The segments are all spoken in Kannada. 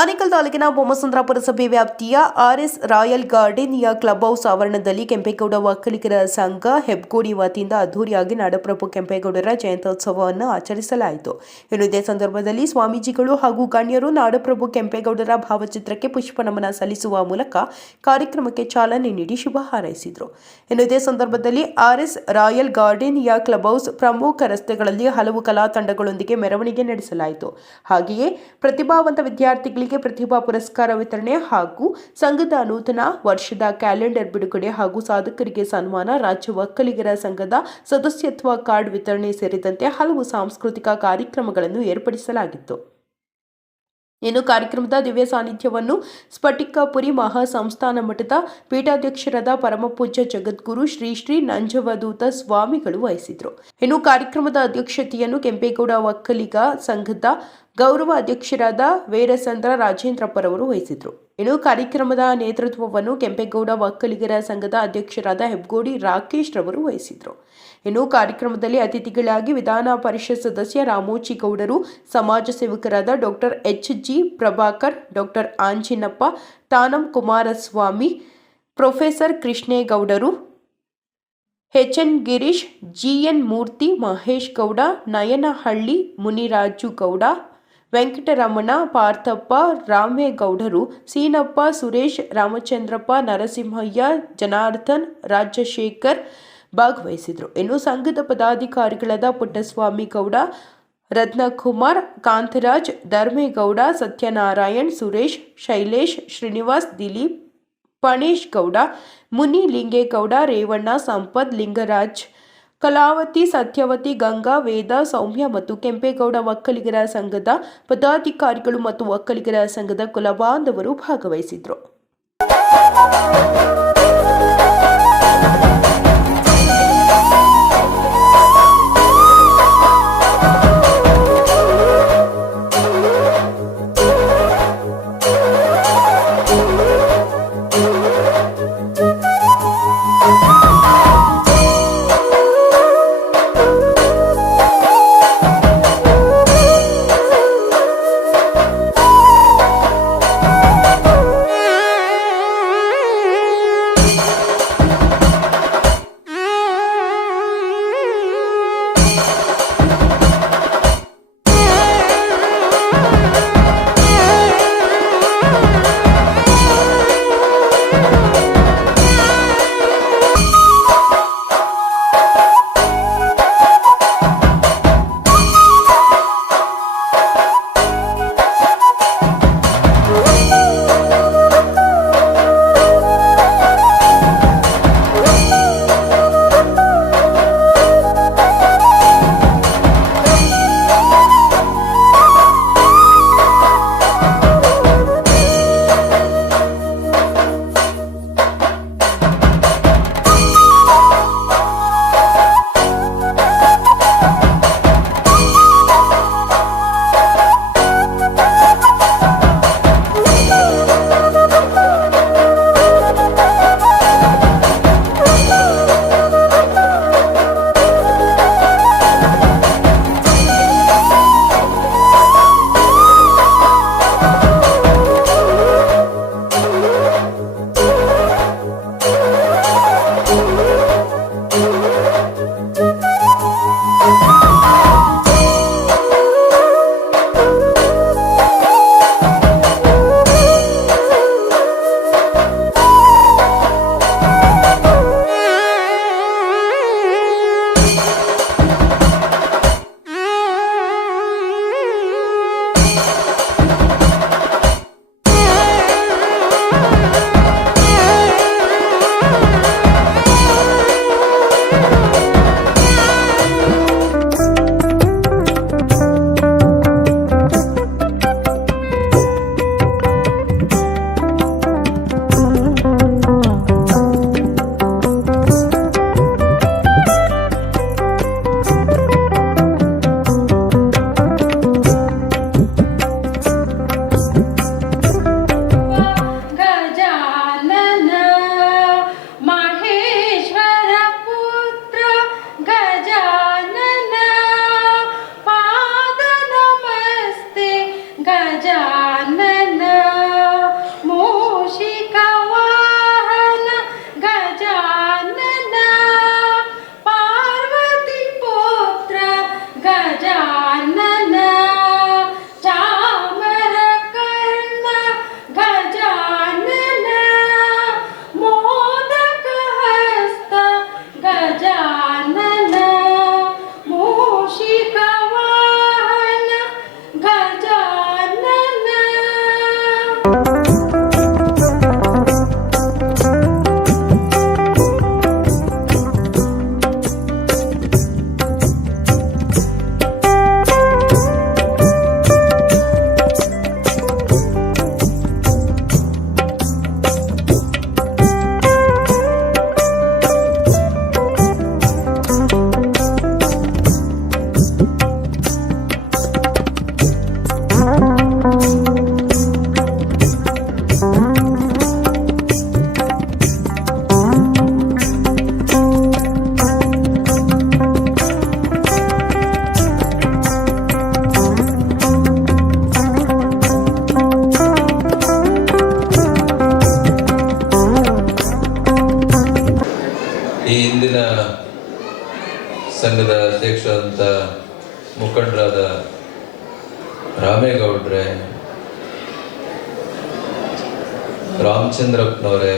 ಆನೇಕಲ್ ತಾಲೂಕಿನ ಬೊಮ್ಮಸಂದ್ರ ಪುರಸಭೆ ವ್ಯಾಪ್ತಿಯ ಆರ್ಎಸ್ ರಾಯಲ್ ಗಾರ್ಡನಿಯ ಕ್ಲಬ್ ಹೌಸ್ ಆವರಣದಲ್ಲಿ ಕೆಂಪೇಗೌಡ ಒಕ್ಕಲಿಗರ ಸಂಘ ಹೆಬ್ಗೋಡಿ ವತಿಯಿಂದ ಅದ್ದೂರಿಯಾಗಿ ನಾಡಪ್ರಭು ಕೆಂಪೇಗೌಡರ ಜಯಂತ್ಯೋತ್ಸವವನ್ನು ಆಚರಿಸಲಾಯಿತು. ಇದೇ ಸಂದರ್ಭದಲ್ಲಿ ಸ್ವಾಮೀಜಿಗಳು ಹಾಗೂ ಗಣ್ಯರು ನಾಡಪ್ರಭು ಕೆಂಪೇಗೌಡರ ಭಾವಚಿತ್ರಕ್ಕೆ ಪುಷ್ಪನಮನ ಸಲ್ಲಿಸುವ ಮೂಲಕ ಕಾರ್ಯಕ್ರಮಕ್ಕೆ ಚಾಲನೆ ನೀಡಿ ಶುಭ ಹಾರೈಸಿದರು. ಇದೇ ಸಂದರ್ಭದಲ್ಲಿ ಆರ್ಎಸ್ ರಾಯಲ್ ಗಾರ್ಡನಿಯ ಕ್ಲಬ್ ಹೌಸ್ ಪ್ರಮುಖ ರಸ್ತೆಗಳಲ್ಲಿ ಹಲವು ಕಲಾ ತಂಡಗಳೊಂದಿಗೆ ಮೆರವಣಿಗೆ ನಡೆಸಲಾಯಿತು. ಹಾಗೆಯೇ ಪ್ರತಿಭಾವಂತ ವಿದ್ಯಾರ್ಥಿಗಳಿಗೆ ಪ್ರತಿಭಾ ಪುರಸ್ಕಾರ ವಿತರಣೆ ಹಾಗೂ ಸಂಘದ ನೂತನ ವರ್ಷದ ಕ್ಯಾಲೆಂಡರ್ ಬಿಡುಗಡೆ ಹಾಗೂ ಸಾಧಕರಿಗೆ ಸನ್ಮಾನ, ರಾಜ್ಯ ಒಕ್ಕಲಿಗರ ಸಂಘದ ಸದಸ್ಯತ್ವ ಕಾರ್ಡ್ ವಿತರಣೆ ಸೇರಿದಂತೆ ಹಲವು ಸಾಂಸ್ಕೃತಿಕ ಕಾರ್ಯಕ್ರಮಗಳನ್ನು ಏರ್ಪಡಿಸಲಾಗಿತ್ತು. ಇನ್ನು ಕಾರ್ಯಕ್ರಮದ ದಿವ್ಯ ಸಾನ್ನಿಧ್ಯವನ್ನು ಸ್ಫಟಿಕಪುರಿ ಮಹಾಸಂಸ್ಥಾನ ಮಠದ ಪೀಠಾಧ್ಯಕ್ಷರಾದ ಪರಮಪೂಜ್ಯ ಜಗದ್ಗುರು ಶ್ರೀ ಶ್ರೀ ನಂಜವಧೂತ ಸ್ವಾಮಿಗಳು ವಹಿಸಿದರು. ಇನ್ನು ಕಾರ್ಯಕ್ರಮದ ಅಧ್ಯಕ್ಷತೆಯನ್ನು ಕೆಂಪೇಗೌಡ ಒಕ್ಕಲಿಗ ಸಂಘದ ಗೌರವ ಅಧ್ಯಕ್ಷರಾದ ವೀರಸಂದ್ರ ರಾಜೇಂದ್ರಪ್ಪರವರು ವಹಿಸಿದರು. ಇನ್ನು ಕಾರ್ಯಕ್ರಮದ ನೇತೃತ್ವವನ್ನು ಕೆಂಪೇಗೌಡ ಒಕ್ಕಲಿಗರ ಸಂಘದ ಅಧ್ಯಕ್ಷರಾದ ಹೆಬ್ಗೋಡಿ ರಾಕೇಶ್ ರವರು ವಹಿಸಿದರು. ಇನ್ನು ಕಾರ್ಯಕ್ರಮದಲ್ಲಿ ಅತಿಥಿಗಳಾಗಿ ವಿಧಾನ ಪರಿಷತ್ ಸದಸ್ಯ ರಾಮೋಜಿಗೌಡರು, ಸಮಾಜ ಸೇವಕರಾದ doctor H G. Prabhakar, doctor Anjinappa, ತಾನಂ ಕುಮಾರಸ್ವಾಮಿ, ಪ್ರೊಫೆಸರ್ ಕೃಷ್ಣೇಗೌಡರು, ಎಚ್.ಎನ್. ಗಿರೀಶ್, ಜಿ.ಎನ್. ಮೂರ್ತಿ, ಮಹೇಶ್ ಗೌಡ, ನಯನಹಳ್ಳಿ, ಮುನಿರಾಜು ಗೌಡ, ವೆಂಕಟರಮಣ, ಪಾರ್ಥಪ್ಪ, ರಾಮೇಗೌಡರು, ಸೀನಪ್ಪ, ಸುರೇಶ್, ರಾಮಚಂದ್ರಪ್ಪ, ನರಸಿಂಹಯ್ಯ, ಜನಾರ್ದನ್, ರಾಜಶೇಖರ್ ಭಾಗವಹಿಸಿದರು. ಇನ್ನು ಸಂಘದ ಪದಾಧಿಕಾರಿಗಳಾದ ಪುಟ್ಟಸ್ವಾಮಿ ಗೌಡ, ರತ್ನಕುಮಾರ್, ಕಾಂತರಾಜ್, ಧರ್ಮೇಗೌಡ, ಸತ್ಯನಾರಾಯಣ್, ಸುರೇಶ್, ಶೈಲೇಶ್, ಶ್ರೀನಿವಾಸ್, ದಿಲೀಪ್, ಪಣೇಶ್ ಗೌಡ, ಮುನಿ, ಲಿಂಗೇಗೌಡ, ರೇವಣ್ಣ, ಸಂಪತ್, ಲಿಂಗರಾಜ್, ಕಲಾವತಿ, ಸತ್ಯವತಿ, ಗಂಗಾ, ವೇದ, ಸೌಮ್ಯ ಮತ್ತು ಕೆಂಪೇಗೌಡ ಒಕ್ಕಲಿಗರ ಸಂಘದ ಪದಾಧಿಕಾರಿಗಳು ಮತ್ತು ಒಕ್ಕಲಿಗರ ಸಂಘದ ಕುಲಬಾಂಧವರು ಭಾಗವಹಿಸಿದರು. ಮುಖಂಡರಾದ ರಾಮೇಗೌಡ್ರೆ, ರಾಮಚಂದ್ರಪ್ಪನವರೇ,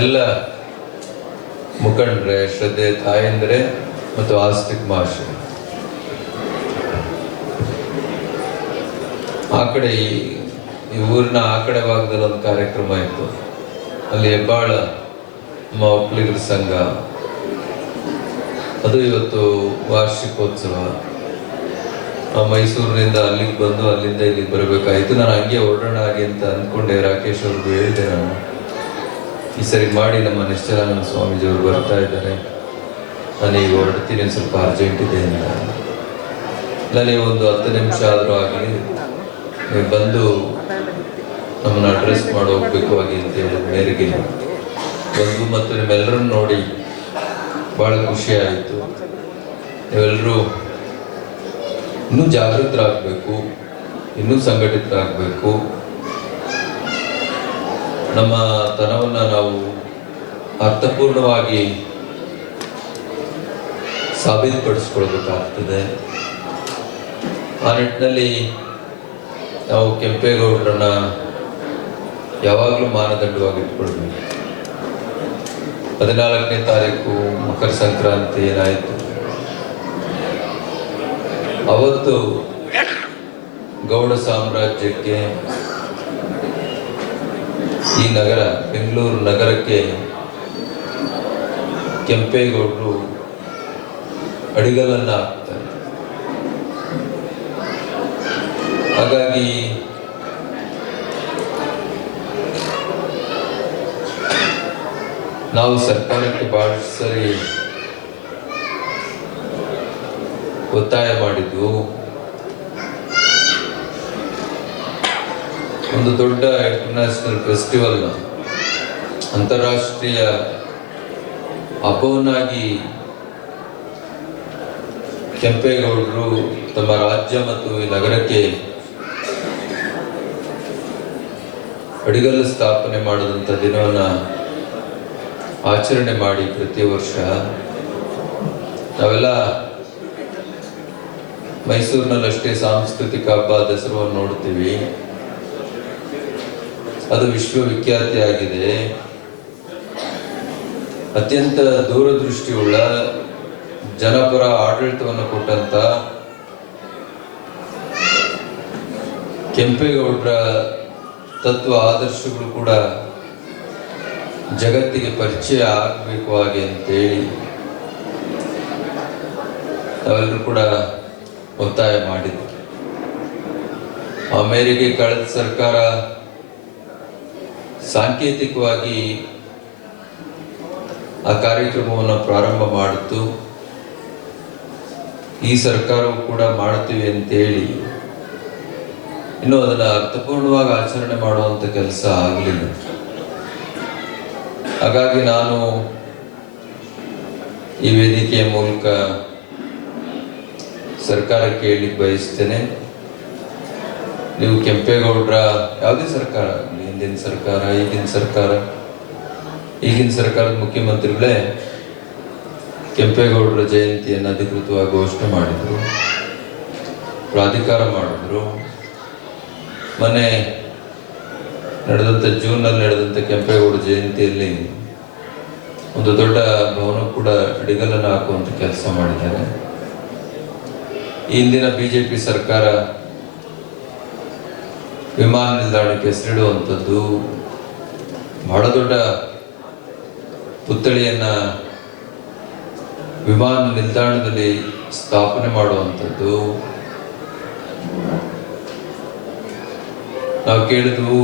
ಎಲ್ಲ ಮುಖಂಡರೇ, ಶ್ರದ್ಧೆ ತಾಯಂದ್ರೆ ಮತ್ತು ಆಸ್ತಿಕ್ ಮಾಷೆ, ಆ ಕಡೆ ಈ ಊರಿನ ಆ ಕಡೆ ಭಾಗದಲ್ಲಿ ಒಂದು ಕಾರ್ಯಕ್ರಮ ಇತ್ತು. ಅಲ್ಲಿ ಹೆಬ್ಬಾಳ ನಮ್ಮ ಒಕ್ಕಲಿಗರ ಸಂಘ, ಅದು ಇವತ್ತು ವಾರ್ಷಿಕೋತ್ಸವ. ಮೈಸೂರಿನಿಂದ ಅಲ್ಲಿಗೆ ಬಂದು ಅಲ್ಲಿಂದ ಇಲ್ಲಿಗೆ ಬರಬೇಕಾಯಿತು. ನಾನು ಹಂಗೆ ಹೊರಡೋಣ ಹಾಗೆ ಅಂತ ಅಂದ್ಕೊಂಡೆ. ರಾಕೇಶ್ ಅವ್ರಿಗೂ ಹೇಳಿದೆ, ನಾನು ಈ ಸರಿ ಮಾಡಿ ನಮ್ಮ ನಿಶ್ಚಲಾನಂದ ಸ್ವಾಮೀಜಿಯವರು ಬರ್ತಾ ಇದ್ದಾರೆ, ನಾನೀಗ ಹೊರಡ್ತೀನಿ, ಸ್ವಲ್ಪ ಅರ್ಜೆಂಟ್ ಇದೆ ಅಂತ. ನನಗೆ ಒಂದು 10 ನಿಮಿಷ ಆದರೂ ಆಗಲಿ ನೀವು ಬಂದು ನಮ್ಮನ್ನು ಅಡ್ರೆಸ್ ಮಾಡಿ ಹೋಗ್ಬೇಕು ಆಗಿ ಅಂತ ಹೇಳಿದ ಮೇರೆಗೆ ಬಂದು ಮತ್ತು ನಿಮ್ಮೆಲ್ಲರನ್ನು ನೋಡಿ ಭಾಳ ಖುಷಿ ಆಯಿತು. ನೀವೆಲ್ಲರೂ ಇನ್ನೂ ಜಾಗೃತರಾಗಬೇಕು, ಇನ್ನೂ ಸಂಘಟಿತರಾಗಬೇಕು. ನಮ್ಮ ತನವನ್ನು ನಾವು ಅರ್ಥಪೂರ್ಣವಾಗಿ ಸಾಬೀತುಪಡಿಸ್ಕೊಳ್ಬೇಕಾಗ್ತದೆ. ಆ ನಿಟ್ಟಿನಲ್ಲಿ ನಾವು ಕೆಂಪೇಗೌಡರನ್ನ ಯಾವಾಗಲೂ ಮಾನದಂಡವಾಗಿ ಇಟ್ಕೊಳ್ಬೇಕು. 14ನೇ ತಾರೀಕು ಮಕರ ಸಂಕ್ರಾಂತಿ ಏನಾಯಿತು, ಅವತ್ತು ಗೌಡ ಸಾಮ್ರಾಜ್ಯಕ್ಕೆ, ಈ ನಗರ ಬೆಂಗಳೂರು ನಗರಕ್ಕೆ ಕೆಂಪೇಗೌಡರು ಅಡಿಗಲನ್ನು ಹಾಕ್ತಾರೆ. ಹಾಗಾಗಿ ನಾವು ಸರ್ಕಾರಕ್ಕೆ ಭಾಳ ಸರಿ ಒತ್ತಾಯ ಮಾಡಿದ್ದು, ಒಂದು ದೊಡ್ಡ ಇಂಟರ್ನ್ಯಾಷನಲ್ ಫೆಸ್ಟಿವಲ್, ಅಂತಾರಾಷ್ಟ್ರೀಯ ಹಬ್ಬವನ್ನಾಗಿ ಕೆಂಪೇಗೌಡರು ತಮ್ಮ ರಾಜ್ಯ ಮತ್ತು ಈ ನಗರಕ್ಕೆ ಅಡಿಗಲ್ಲು ಸ್ಥಾಪನೆ ಮಾಡಿದಂಥ ದಿನವನ್ನು ಆಚರಣೆ ಮಾಡಿ ಪ್ರತಿ ವರ್ಷ ನಾವೆಲ್ಲ ಮೈಸೂರಿನಲ್ಲಷ್ಟೇ ಸಾಂಸ್ಕೃತಿಕ ಹಬ್ಬ ದಸರಾವನ್ನು ನೋಡ್ತೀವಿ. ಅದು ವಿಶ್ವವಿಖ್ಯಾತಿಯಾಗಿದೆ. ಅತ್ಯಂತ ದೂರದೃಷ್ಟಿಯುಳ್ಳ ಜನಪರ ಆಡಳಿತವನ್ನು ಕೊಟ್ಟಂತ ಕೆಂಪೇಗೌಡರ ತತ್ವ ಆದರ್ಶಗಳು ಕೂಡ ಜಗತ್ತಿಗೆ ಪರಿಚಯ ಆಗಬೇಕು ಹಾಗೆ ಅಂತೇಳಿ ನಾವೆಲ್ಲರೂ ಕೂಡ ಒತ್ತಾಯ ಮಾಡಿದ್ವಿ. ಆ ಮೇರೆಗೆ ಕಳೆದ ಸರ್ಕಾರ ಸಾಂಕೇತಿಕವಾಗಿ ಆ ಕಾರ್ಯಕ್ರಮವನ್ನು ಪ್ರಾರಂಭ ಮಾಡಿತು. ಈ ಸರ್ಕಾರವು ಕೂಡ ಮಾಡ್ತೀವಿ ಅಂತೇಳಿ ಇನ್ನೂ ಅದನ್ನು ಅರ್ಥಪೂರ್ಣವಾಗಿ ಆಚರಣೆ ಮಾಡುವಂಥ ಕೆಲಸ ಆಗಲಿಲ್ಲ. ಹಾಗಾಗಿ ನಾನು ಈ ವೇದಿಕೆಯ ಮೂಲಕ ಸರ್ಕಾರಕ್ಕೆ ಹೇಳಲಿಕ್ಕೆ ಬಯಸ್ತೇನೆ, ನೀವು ಕೆಂಪೇಗೌಡರ ಯಾವುದೇ ಸರ್ಕಾರ, ಹಿಂದಿನ ಸರ್ಕಾರ, ಈಗಿನ ಸರ್ಕಾರದ ಮುಖ್ಯಮಂತ್ರಿಗಳೇ ಕೆಂಪೇಗೌಡರ ಜಯಂತಿಯನ್ನು ಅಧಿಕೃತವಾಗಿ ಘೋಷಣೆ ಮಾಡಿದರು, ಪ್ರಾಧಿಕಾರ ಮಾಡಿದ್ರು. ಮೊನ್ನೆ ನಡೆದಂಥ ಜೂನ್ನಲ್ಲಿ ನಡೆದಂಥ ಕೆಂಪೇಗೌಡ ಜಯಂತಿಯಲ್ಲಿ ಒಂದು ದೊಡ್ಡ ಭವನ ಕೂಡ ಅಡಿಗಲನ್ನು ಹಾಕುವಂಥ ಕೆಲಸ ಮಾಡಿದ್ದಾರೆ. ಇಂದಿನ BJP ಸರ್ಕಾರ ವಿಮಾನ ನಿಲ್ದಾಣಕ್ಕೆ ಹೆಸರಿಡುವಂಥದ್ದು, ಬಹಳ ದೊಡ್ಡ ಪುತ್ಥಳಿಯನ್ನು ವಿಮಾನ ನಿಲ್ದಾಣದಲ್ಲಿ ಸ್ಥಾಪನೆ ಮಾಡುವಂಥದ್ದು. ನಾವು ಕೇಳಿದ್ವು,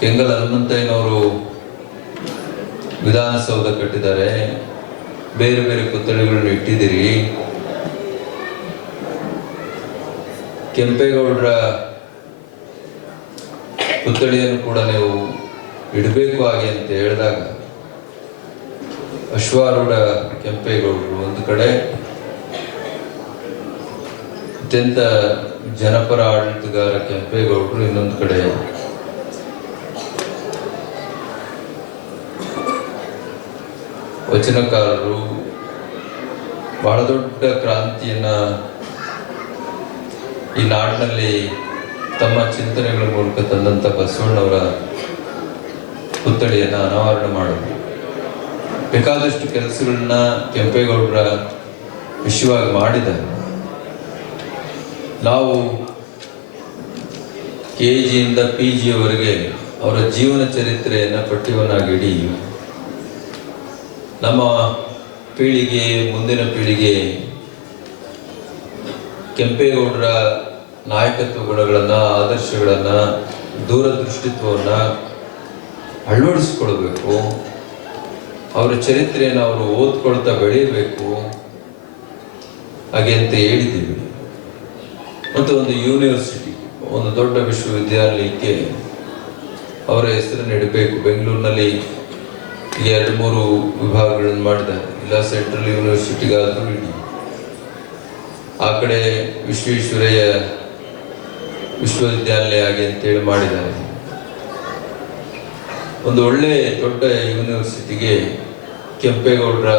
ಕೆಂಗಲ್ ಹನುಮಂತಯ್ಯನವರು ವಿಧಾನಸೌಧ ಕಟ್ಟಿದ್ದಾರೆ, ಬೇರೆ ಬೇರೆ ಪುತ್ಥಳಿಗಳನ್ನು ಇಟ್ಟಿದ್ದೀರಿ, ಕೆಂಪೇಗೌಡರ ಪುತ್ಥಳಿಯನ್ನು ಕೂಡ ನೀವು ಇಡಬೇಕು ಹಾಗೆ ಅಂತ ಹೇಳಿದಾಗ ಅಶ್ವಾರೂಢ ಕೆಂಪೇಗೌಡರು ಒಂದು ಕಡೆ, ಅತ್ಯಂತ ಜನಪರ ಆಡಳಿತಗಾರ ಕೆಂಪೇಗೌಡರು ಇನ್ನೊಂದು ಕಡೆ, ವಚನಕಾರರು, ಬಹಳ ದೊಡ್ಡ ಕ್ರಾಂತಿಯನ್ನು ಈ ನಾಡಿನಲ್ಲಿ ತಮ್ಮ ಚಿಂತನೆಗಳ ಮೂಲಕ ತಂದಂಥ ಬಸವಣ್ಣವರ ಪುತ್ಥಳಿಯನ್ನು ಅನಾವರಣ ಮಾಡಿದ್ರು. ಬೇಕಾದಷ್ಟು ಕೆಲಸಗಳನ್ನ ಕೆಂಪೇಗೌಡರ ವಿಷಯವಾಗಿ ಮಾಡಿದ್ದಾರೆ. ನಾವು KGಯಿಂದ PGಯವರೆಗೆ ಅವರ ಜೀವನ ಚರಿತ್ರೆಯನ್ನು ಪಠ್ಯವನ್ನಾಗಿಡಿ ನಮ್ಮ ಪೀಳಿಗೆ, ಮುಂದಿನ ಪೀಳಿಗೆ ಕೆಂಪೇಗೌಡರ ನಾಯಕತ್ವ ಗುಣಗಳನ್ನು, ಆದರ್ಶಗಳನ್ನು, ದೂರದೃಷ್ಟಿತ್ವವನ್ನು ಅಳವಡಿಸ್ಕೊಳ್ಬೇಕು. ಅವರ ಚರಿತ್ರೆಯನ್ನು ಅವರು ಓದ್ಕೊಳ್ತಾ ಬೆಳೀಬೇಕು ಹಾಗೆ ಅಂತ ಹೇಳಿದ್ದೀವಿ. ಮತ್ತು ಒಂದು ಯೂನಿವರ್ಸಿಟಿ, ಒಂದು ದೊಡ್ಡ ವಿಶ್ವವಿದ್ಯಾಲಯಕ್ಕೆ ಅವರ ಹೆಸರನ್ನು ಇಡಬೇಕು. ಬೆಂಗಳೂರಿನಲ್ಲಿ 2-3 ವಿಭಾಗಗಳನ್ನು ಮಾಡಿದ್ದಾರೆ. ಇಲ್ಲ ಸೆಂಟ್ರಲ್ ಯೂನಿವರ್ಸಿಟಿಗಾದರೂ ಇಡಿ, ಆ ಕಡೆ ವಿಶ್ವೇಶ್ವರಯ್ಯ ವಿಶ್ವವಿದ್ಯಾಲಯ ಹಾಗೆ ಅಂತೇಳಿ ಮಾಡಿದ್ದಾರೆ. ಒಂದು ಒಳ್ಳೆ ದೊಡ್ಡ ಯೂನಿವರ್ಸಿಟಿಗೆ ಕೆಂಪೇಗೌಡರ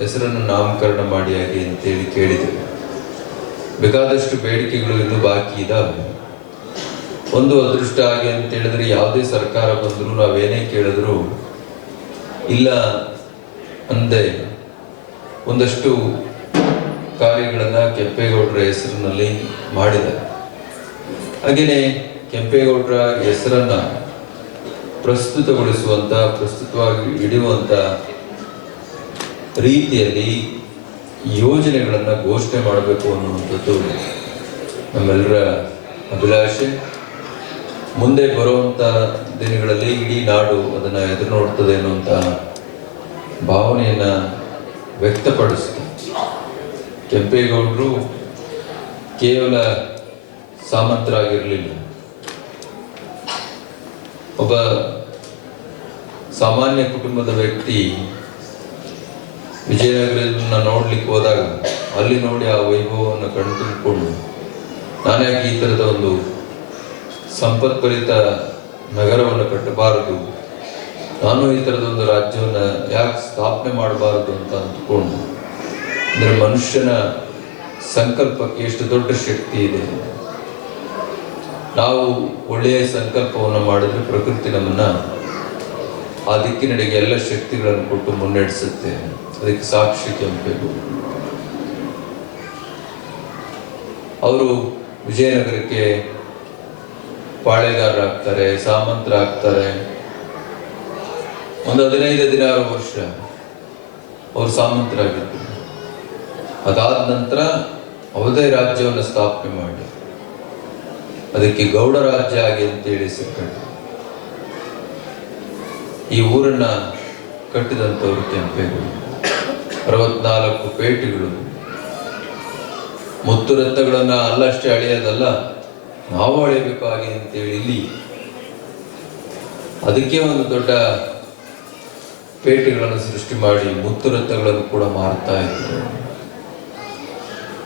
ಹೆಸರನ್ನು ನಾಮಕರಣ ಮಾಡಿ ಹಾಗೆ ಅಂತೇಳಿ ಕೇಳಿದರು. ಬೇಕಾದಷ್ಟು ಬೇಡಿಕೆಗಳು ಇನ್ನೂ ಬಾಕಿ ಇದ್ದಾವೆ. ಒಂದು ಅದೃಷ್ಟ ಹಾಗೆ ಅಂತ ಹೇಳಿದ್ರೆ ಯಾವುದೇ ಸರ್ಕಾರ ಬಂದರೂ ನಾವೇನೇ ಕೇಳಿದ್ರು ಇಲ್ಲ ಅಂದೆ ಒಂದಷ್ಟು ಕಾರ್ಯಗಳನ್ನು ಕೆಂಪೇಗೌಡರ ಹೆಸರಿನಲ್ಲಿ ಮಾಡಿದ್ದಾರೆ. ಹಾಗೆಯೇ ಕೆಂಪೇಗೌಡರ ಹೆಸರನ್ನು ಪ್ರಸ್ತುತವಾಗಿ ಇಡುವಂಥ ರೀತಿಯಲ್ಲಿ ಯೋಜನೆಗಳನ್ನು ಘೋಷಣೆ ಮಾಡಬೇಕು ಅನ್ನುವಂಥದ್ದು ನಮ್ಮೆಲ್ಲರ ಅಭಿಲಾಷೆ. ಮುಂದೆ ಬರುವಂಥ ದಿನಗಳಲ್ಲಿ ಇಡೀ ನಾಡು ಅದನ್ನು ಎದುರು ನೋಡ್ತದೆ ಅನ್ನುವಂಥ ಭಾವನೆಯನ್ನು ವ್ಯಕ್ತಪಡಿಸ್ತು. ಕೆಂಪೇಗೌಡರು ಕೇವಲ ಸಾಮಂತರಾಗಿರಲಿಲ್ಲ, ಒಬ್ಬ ಸಾಮಾನ್ಯ ಕುಟುಂಬದ ವ್ಯಕ್ತಿ. ವಿಜಯನಗರವನ್ನು ನೋಡ್ಲಿಕ್ಕೆ ಹೋದಾಗ ಅಲ್ಲಿ ನೋಡಿ ಆ ವೈಭವವನ್ನು ಕಣ್ತುಂಬಿಕೊಂಡು ನಾನ್ಯಾಕೆ ಈ ಥರದ ಒಂದು ಸಂಪತ್ಭರಿತ ನಗರವನ್ನು ಕಟ್ಟಬಾರದು, ನಾನು ಈ ಥರದ ಒಂದು ರಾಜ್ಯವನ್ನು ಯಾಕೆ ಸ್ಥಾಪನೆ ಮಾಡಬಾರದು ಅಂತ ಅಂದ್ಕೊಂಡು, ಅಂದರೆ ಮನುಷ್ಯನ ಸಂಕಲ್ಪಕ್ಕೆ ಎಷ್ಟು ದೊಡ್ಡ ಶಕ್ತಿ ಇದೆ. ನಾವು ಒಳ್ಳೆಯ ಸಂಕಲ್ಪವನ್ನು ಮಾಡಿದ್ರೆ ಪ್ರಕೃತಿ ನಮ್ಮನ್ನು ಆ ದಿಕ್ಕಿನೆಡೆಗೆ ಎಲ್ಲ ಶಕ್ತಿಗಳನ್ನು ಕೊಟ್ಟು ಮುನ್ನಡೆಸುತ್ತೆ. ಅದಕ್ಕೆ ಸಾಕ್ಷಿ ಕೆಂಪೇಗೌಡ. ಅವರು ವಿಜಯನಗರಕ್ಕೆ ಪಾಳೆಗಾರರಾಗ್ತಾರೆ, ಸಾಮಂತರಾಗ್ತಾರೆ. ಒಂದು 15-16 ವರ್ಷ ಅವರು ಸಾಮಂತರಾಗಿದ್ದರು. ಅದಾದ ನಂತರ ಅವರದೇ ರಾಜ್ಯವನ್ನು ಸ್ಥಾಪನೆ ಮಾಡಿ ಅದಕ್ಕೆ ಗೌಡ ರಾಜ್ಯ ಆಗಿ ಅಂತೇಳಿ ಸಿಕ್ಕಂಡು ಈ ಊರನ್ನ ಕಟ್ಟಿದಂಥವ್ರು ಕೆಂಪೇಗೌಡ. 64 ಪೇಟೆಗಳು, ಮುತ್ತು ರತ್ನಗಳನ್ನು ಅಲ್ಲಷ್ಟೇ ಅಳೆಯೋದಲ್ಲ, ನಾವು ಅಳೆಯಬೇಕಾಗಿ ಅಂತೇಳಿ ಇಲ್ಲಿ ಅದಕ್ಕೆ ಒಂದು ದೊಡ್ಡ ಪೇಟೆಗಳನ್ನು ಸೃಷ್ಟಿ ಮಾಡಿ ಮುತ್ತು ರತ್ನಗಳನ್ನು ಕೂಡ ಮಾರ್ತಾ ಇದ್ರು.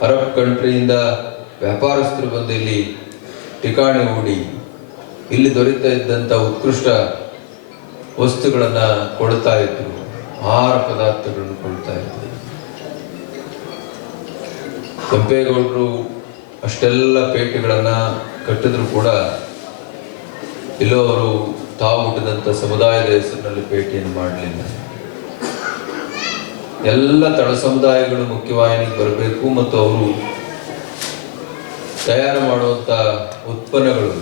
ಅರಬ್ ಕಂಟ್ರಿಯಿಂದ ವ್ಯಾಪಾರಸ್ಥರು ಬಂದು ಇಲ್ಲಿ ಠಿಕಾಣಿ ಹೂಡಿ ಇಲ್ಲಿ ದೊರೆತಾ ಇದ್ದಂಥ ಉತ್ಕೃಷ್ಟ ವಸ್ತುಗಳನ್ನು ಕೊಡ್ತಾ ಇದ್ರು, ಆಹಾರ ಪದಾರ್ಥಗಳನ್ನು ಕೊಡ್ತಾ ಇದ್ರು. ಕೆಂಪೇಗೌಡರು ಅಷ್ಟೆಲ್ಲ ಪೇಟೆಗಳನ್ನು ಕಟ್ಟಿದ್ರು ಕೂಡ ಇಲ್ಲೋ ಅವರು ತಾವು ಹುಟ್ಟಿದಂಥ ಸಮುದಾಯದ ಹೆಸರಿನಲ್ಲಿ ಪೇಟೆಯನ್ನು ಮಾಡಲಿಲ್ಲ. ಎಲ್ಲ ತಳ ಸಮುದಾಯಗಳು ಮುಖ್ಯವಾಹಿನಿಗೆ ಬರಬೇಕು ಮತ್ತು ಅವರು ತಯಾರು ಮಾಡುವಂಥ ಉತ್ಪನ್ನಗಳು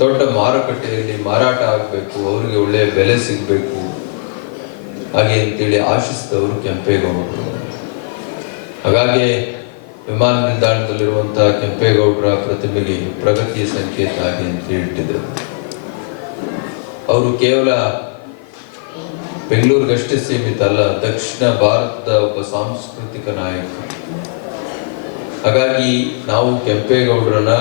ದೊಡ್ಡ ಮಾರುಕಟ್ಟೆಯಲ್ಲಿ ಮಾರಾಟ ಆಗಬೇಕು, ಅವರಿಗೆ ಒಳ್ಳೆಯ ಬೆಲೆ ಸಿಗಬೇಕು ಹಾಗೆ ಅಂತೇಳಿ ಆಶಿಸಿದವರು ಕೆಂಪೇಗೌಡರು. ಹಾಗಾಗಿ ವಿಮಾನ ನಿಲ್ದಾಣದಲ್ಲಿರುವಂಥ ಕೆಂಪೇಗೌಡರ ಪ್ರತಿಮೆಗೆ ಪ್ರಗತಿಯ ಸಂಕೇತ ಹಾಗೆ ಅಂತ ಇಟ್ಟಿದ್ದರು. ಅವರು ಕೇವಲ ಬೆಂಗಳೂರಿಗಷ್ಟೇ ಸೀಮಿತ ಅಲ್ಲ, ದಕ್ಷಿಣ ಭಾರತದ ಒಬ್ಬ ಸಾಂಸ್ಕೃತಿಕ ನಾಯಕ. ಹಾಗಾಗಿ ನಾವು ಕೆಂಪೇಗೌಡರನ್ನ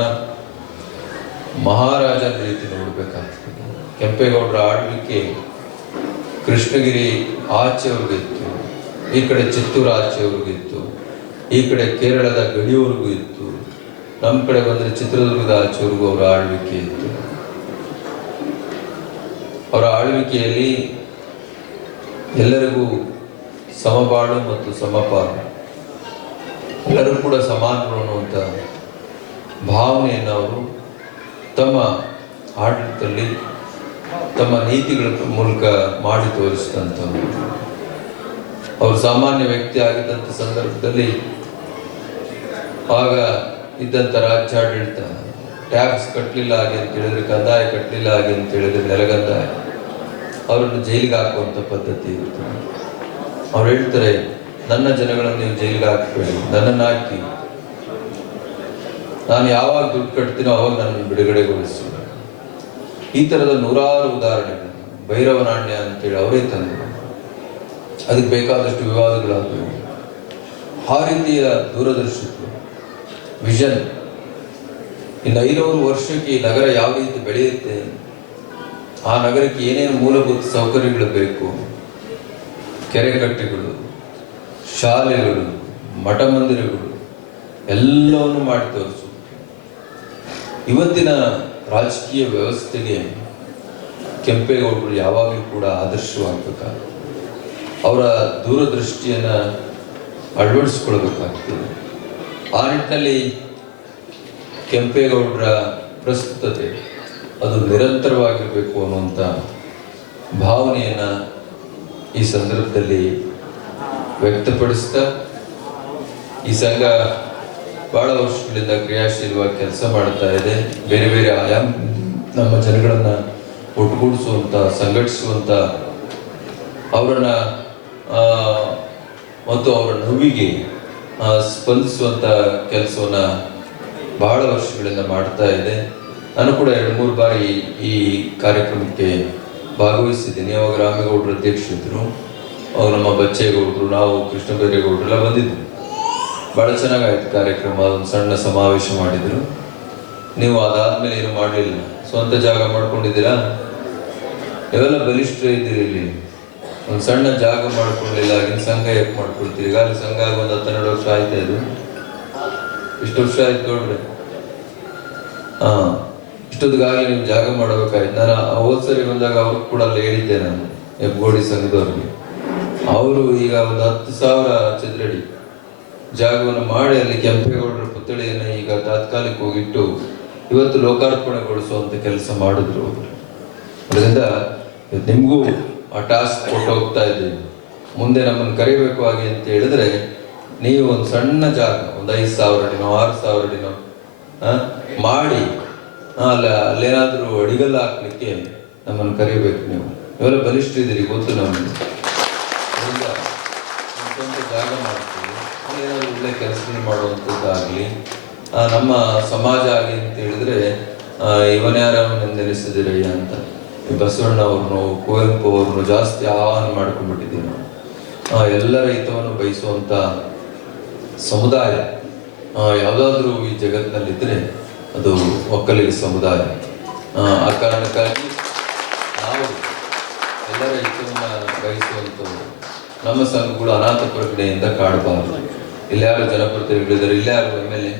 ಮಹಾರಾಜನ ರೀತಿ ನೋಡಬೇಕಾಗ್ತದೆ. ಕೆಂಪೇಗೌಡರ ಆಳ್ವಿಕೆ ಕೃಷ್ಣಗಿರಿ ಆಚೆಯವ್ರಿಗಿತ್ತು, ಈ ಕಡೆ ಚಿತ್ತೂರು ಆಚೆಯವ್ರಿಗಿತ್ತು, ಈ ಕಡೆ ಕೇರಳದ ಗಡಿಯವರೆಗೂ ಇತ್ತು, ನಮ್ಮ ಕಡೆ ಬಂದರೆ ಚಿತ್ರದುರ್ಗದ ಆಚೆವರೆಗೂ ಅವರ ಆಳ್ವಿಕೆ ಇತ್ತು. ಅವರ ಆಳ್ವಿಕೆಯಲ್ಲಿ ಎಲ್ಲರಿಗೂ ಸಮಬಾಳು ಮತ್ತು ಸಮಪಾಲು, ಎಲ್ಲರೂ ಕೂಡ ಸಮಾನರು ಅನ್ನುವಂಥ ಭಾವನೆಯನ್ನು ಅವರು ತಮ್ಮ ಆಡಳಿತದಲ್ಲಿ ತಮ್ಮ ನೀತಿಗಳ ಮೂಲಕ ಮಾಡಿ ತೋರಿಸಿದಂಥವ್ರು. ಅವರು ಸಾಮಾನ್ಯ ವ್ಯಕ್ತಿ ಆಗಿದ್ದಂಥ ಸಂದರ್ಭದಲ್ಲಿ ಆಗ ಇದ್ದಂಥ ರಾಜ್ಯಾಡಳಿತ ಟ್ಯಾಕ್ಸ್ ಕಟ್ಟಲಿಲ್ಲ ಹಾಗೆ ಅಂತ ಹೇಳಿದ್ರೆ, ಕಂದಾಯ ಕಟ್ಟಲಿಲ್ಲ ಹಾಗೆ ಅಂತ ಹೇಳಿದ್ರೆ ನೆಲಗಂದಾಯ, ಅವರನ್ನು ಜೈಲಿಗೆ ಹಾಕುವಂಥ ಪದ್ಧತಿ ಇರುತ್ತೆ. ಅವ್ರು ಹೇಳ್ತಾರೆ, ನನ್ನ ಜನಗಳನ್ನು ನೀವು ಜೈಲಿಗೆ ಹಾಕಬೇಡಿ, ನನ್ನನ್ನು ಹಾಕಿ, ನಾನು ಯಾವಾಗ ದುಡ್ಡು ಕಟ್ತೀನೋ ಅವಾಗ ನನ್ನನ್ನು ಬಿಡುಗಡೆಗೊಳಿಸಿ. ಈ ಥರದ ನೂರಾರು ಉದಾಹರಣೆಗಳು. ಭೈರವ ನಾಣ್ಯ ಅಂತೇಳಿ ಅವರೇ ತಂದರು, ಅದಕ್ಕೆ ಬೇಕಾದಷ್ಟು ವಿವಾದಗಳಾದವು. ಆ ರೀತಿಯ ದೂರದರ್ಶಿತ್ವ, ವಿಷನ್. ಇನ್ನು 500 ವರ್ಷಕ್ಕೆ ಈ ನಗರ ಯಾವ ರೀತಿ ಬೆಳೆಯುತ್ತೆ, ಆ ನಗರಕ್ಕೆ ಏನೇನು ಮೂಲಭೂತ ಸೌಕರ್ಯಗಳು ಬೇಕು, ಕೆರೆಕಟ್ಟೆಗಳು, ಶಾಲೆಗಳು, ಮಠ ಮಂದಿರಗಳು ಎಲ್ಲವನ್ನು ಮಾಡಿ ತೋರಿಸು. ಇವತ್ತಿನ ರಾಜಕೀಯ ವ್ಯವಸ್ಥೆಗೆ ಕೆಂಪೇಗೌಡರು ಯಾವಾಗಲೂ ಕೂಡ ಆದರ್ಶವಾಗಬೇಕಾಗ್ತದೆ. ಅವರ ದೂರದೃಷ್ಟಿಯನ್ನು ಅಳವಡಿಸ್ಕೊಳ್ಬೇಕಾಗ್ತದೆ. ಆ ನಿಟ್ಟಿನಲ್ಲಿ ಕೆಂಪೇಗೌಡರ ಪ್ರಸ್ತುತತೆ ಅದು ನಿರಂತರವಾಗಿರಬೇಕು ಅನ್ನುವಂಥ ಭಾವನೆಯನ್ನು ಈ ಸಂದರ್ಭದಲ್ಲಿ ವ್ಯಕ್ತಪಡಿಸ್ತಾ, ಈ ಸಂಘ ಬಹಳ ವರ್ಷಗಳಿಂದ ಕ್ರಿಯಾಶೀಲವಾಗಿ ಕೆಲಸ ಮಾಡ್ತಾ ಇದೆ. ಬೇರೆ ಬೇರೆ ಆಯಾಮ ನಮ್ಮ ಜನಗಳನ್ನು ಒಟ್ಟುಗೂಡಿಸುವಂಥ, ಸಂಘಟಿಸುವಂಥ, ಅವರನ್ನು ಮತ್ತು ಅವರ ನೋವಿಗೆ ಸ್ಪಂದಿಸುವಂಥ ಕೆಲಸವನ್ನು ಬಹಳ ವರ್ಷಗಳಿಂದ ಮಾಡ್ತಾ ಇದೆ. ನಾನು ಕೂಡ 2-3 ಬಾರಿ ಈ ಕಾರ್ಯಕ್ರಮಕ್ಕೆ ಭಾಗವಹಿಸಿದ್ದೀನಿ. ಅವಾಗ ರಾಮೇಗೌಡರು ಅಧ್ಯಕ್ಷರಿದ್ದರು, ಅವಾಗ ನಮ್ಮ ಬಚ್ಚೇಗೌಡರು, ನಾವು ಕೃಷ್ಣ ಬೈರೇಗೌಡರು ಎಲ್ಲ ಬಂದಿದ್ದರು. ಭಾಳ ಚೆನ್ನಾಗಾಯ್ತು ಕಾರ್ಯಕ್ರಮ. ಒಂದು ಸಣ್ಣ ಸಮಾವೇಶ ಮಾಡಿದರು. ನೀವು ಅದಾದಮೇಲೆ ಏನು ಮಾಡಲಿಲ್ಲ, ಸ್ವಂತ ಜಾಗ ಮಾಡ್ಕೊಂಡಿದ್ದೀರಾ, ನೀವೆಲ್ಲ ಬಲಿಷ್ಠ ಇದ್ದೀರಿ. ಇಲ್ಲಿ ಒಂದು ಸಣ್ಣ ಜಾಗ ಮಾಡ್ಕೊಳ್ಳಿಲ್ಲ, ಆಗಿನ ಸಂಘ ಯಾಕೆ ಮಾಡ್ಕೊಳ್ತೀರಿ? ಈಗ ಅಲ್ಲಿ ಸಂಘ ಆಗಿ ಒಂದು 10-12 ವರ್ಷ ಆಯ್ತಾ? ಇದು ಇಷ್ಟು ವರ್ಷ ಆಯ್ತು ನೋಡ್ರಿ. ಇಷ್ಟೊತ್ತಿಗಾಗಲೇ ನೀವು ಜಾಗ ಮಾಡಬೇಕಾಯ್ತು. ನಾನು ಹೋದ ಸರಿ ಬಂದಾಗ ಅವ್ರಿಗೆ ಕೂಡ ಅಲ್ಲಿ ಹೇಳಿದ್ದೆ, ನಾನು ಹೆಬ್ಗೋಡಿ ಸಂಘದವ್ರಿಗೆ. ಅವರು ಈಗ ಒಂದು 10,000 ಚದರಡಿ ಜಾಗವನ್ನು ಮಾಡಿ ಅಲ್ಲಿ ಕೆಂಪೇಗೌಡರ ಪುತ್ಥಳಿಯನ್ನು ಈಗ ತಾತ್ಕಾಲಿಕವಾಗಿಟ್ಟು ಇವತ್ತು ಲೋಕಾರ್ಪಣೆಗೊಳಿಸುವಂಥ ಕೆಲಸ ಮಾಡಿದ್ರು ಅವರು. ಅದರಿಂದ ನಿಮಗೂ ಆ ಟಾಸ್ಕ್ ಕೊಟ್ಟು ಹೋಗ್ತಾ ಇದ್ದೀವಿ. ಮುಂದೆ ನಮ್ಮನ್ನು ಕರಿಬೇಕು ಹಾಗೆ ಅಂತ ಹೇಳಿದ್ರೆ, ನೀವು ಒಂದು ಸಣ್ಣ ಜಾಗ, ಒಂದು 5,000 ಅಡಿನೋ 6,000 ಅಡಿನೋ ಮಾಡಿ ಅಲ್ಲೇನಾದರೂ ಅಡಿಗಲ್ಲ ಹಾಕ್ಲಿಕ್ಕೆ ನಮ್ಮನ್ನು ಕರಿಬೇಕು. ನೀವೆಲ್ಲ ಬಲಿಷ್ಠ ಇದ್ದೀರಿ, ಗೊತ್ತು ನಮಗೆ. ಸ್ವಂತ ಜಾಗ ಮಾಡ್ತೀವಿ, ಏನಾದರೂ ಒಳ್ಳೆ ಕೆಲಸಗಳು ಮಾಡುವಂಥದ್ದಾಗಲಿ, ನಮ್ಮ ಸಮಾಜ ಆಗಿ ಅಂತ ಹೇಳಿದ್ರೆ ಇವನ್ಯಾರನ್ನು ನೆನೆಸಿದಿರಯ್ಯ ಅಂತ ಬಸವಣ್ಣ ಅವ್ರನ್ನು, ಕುವೆಂಪು ಅವ್ರನ್ನು ಜಾಸ್ತಿ ಆಹ್ವಾನ ಮಾಡ್ಕೊಂಡ್ಬಿಟ್ಟಿದ್ದೀವಿ ನಾವು. ಎಲ್ಲರ ಹಿತವನ್ನು ಬಯಸುವಂಥ ಸಮುದಾಯ ಯಾವುದಾದ್ರೂ ಈ ಜಗತ್ತಿನಲ್ಲಿದ್ದರೆ ಅದು ಒಕ್ಕಲಿಗ ಸಮುದಾಯ. ಆ ಕಾರಣಕ್ಕಾಗಿ ನಾವು ಎಲ್ಲರ ಹಿತವನ್ನು ಬಯಸುವಂಥವ್ರು. ನಮ್ಮ ಸಂಘಗಳು ಅನಾಥ ಪ್ರಜ್ಞೆಯಿಂದ ಕಾಡಬಾರದು. ಇಲ್ಲಾರು ಜನಪ್ರತಿನಿಧಿಗಳಿದ್ದಾರೆ, ಇಲ್ಲಾರು MLA,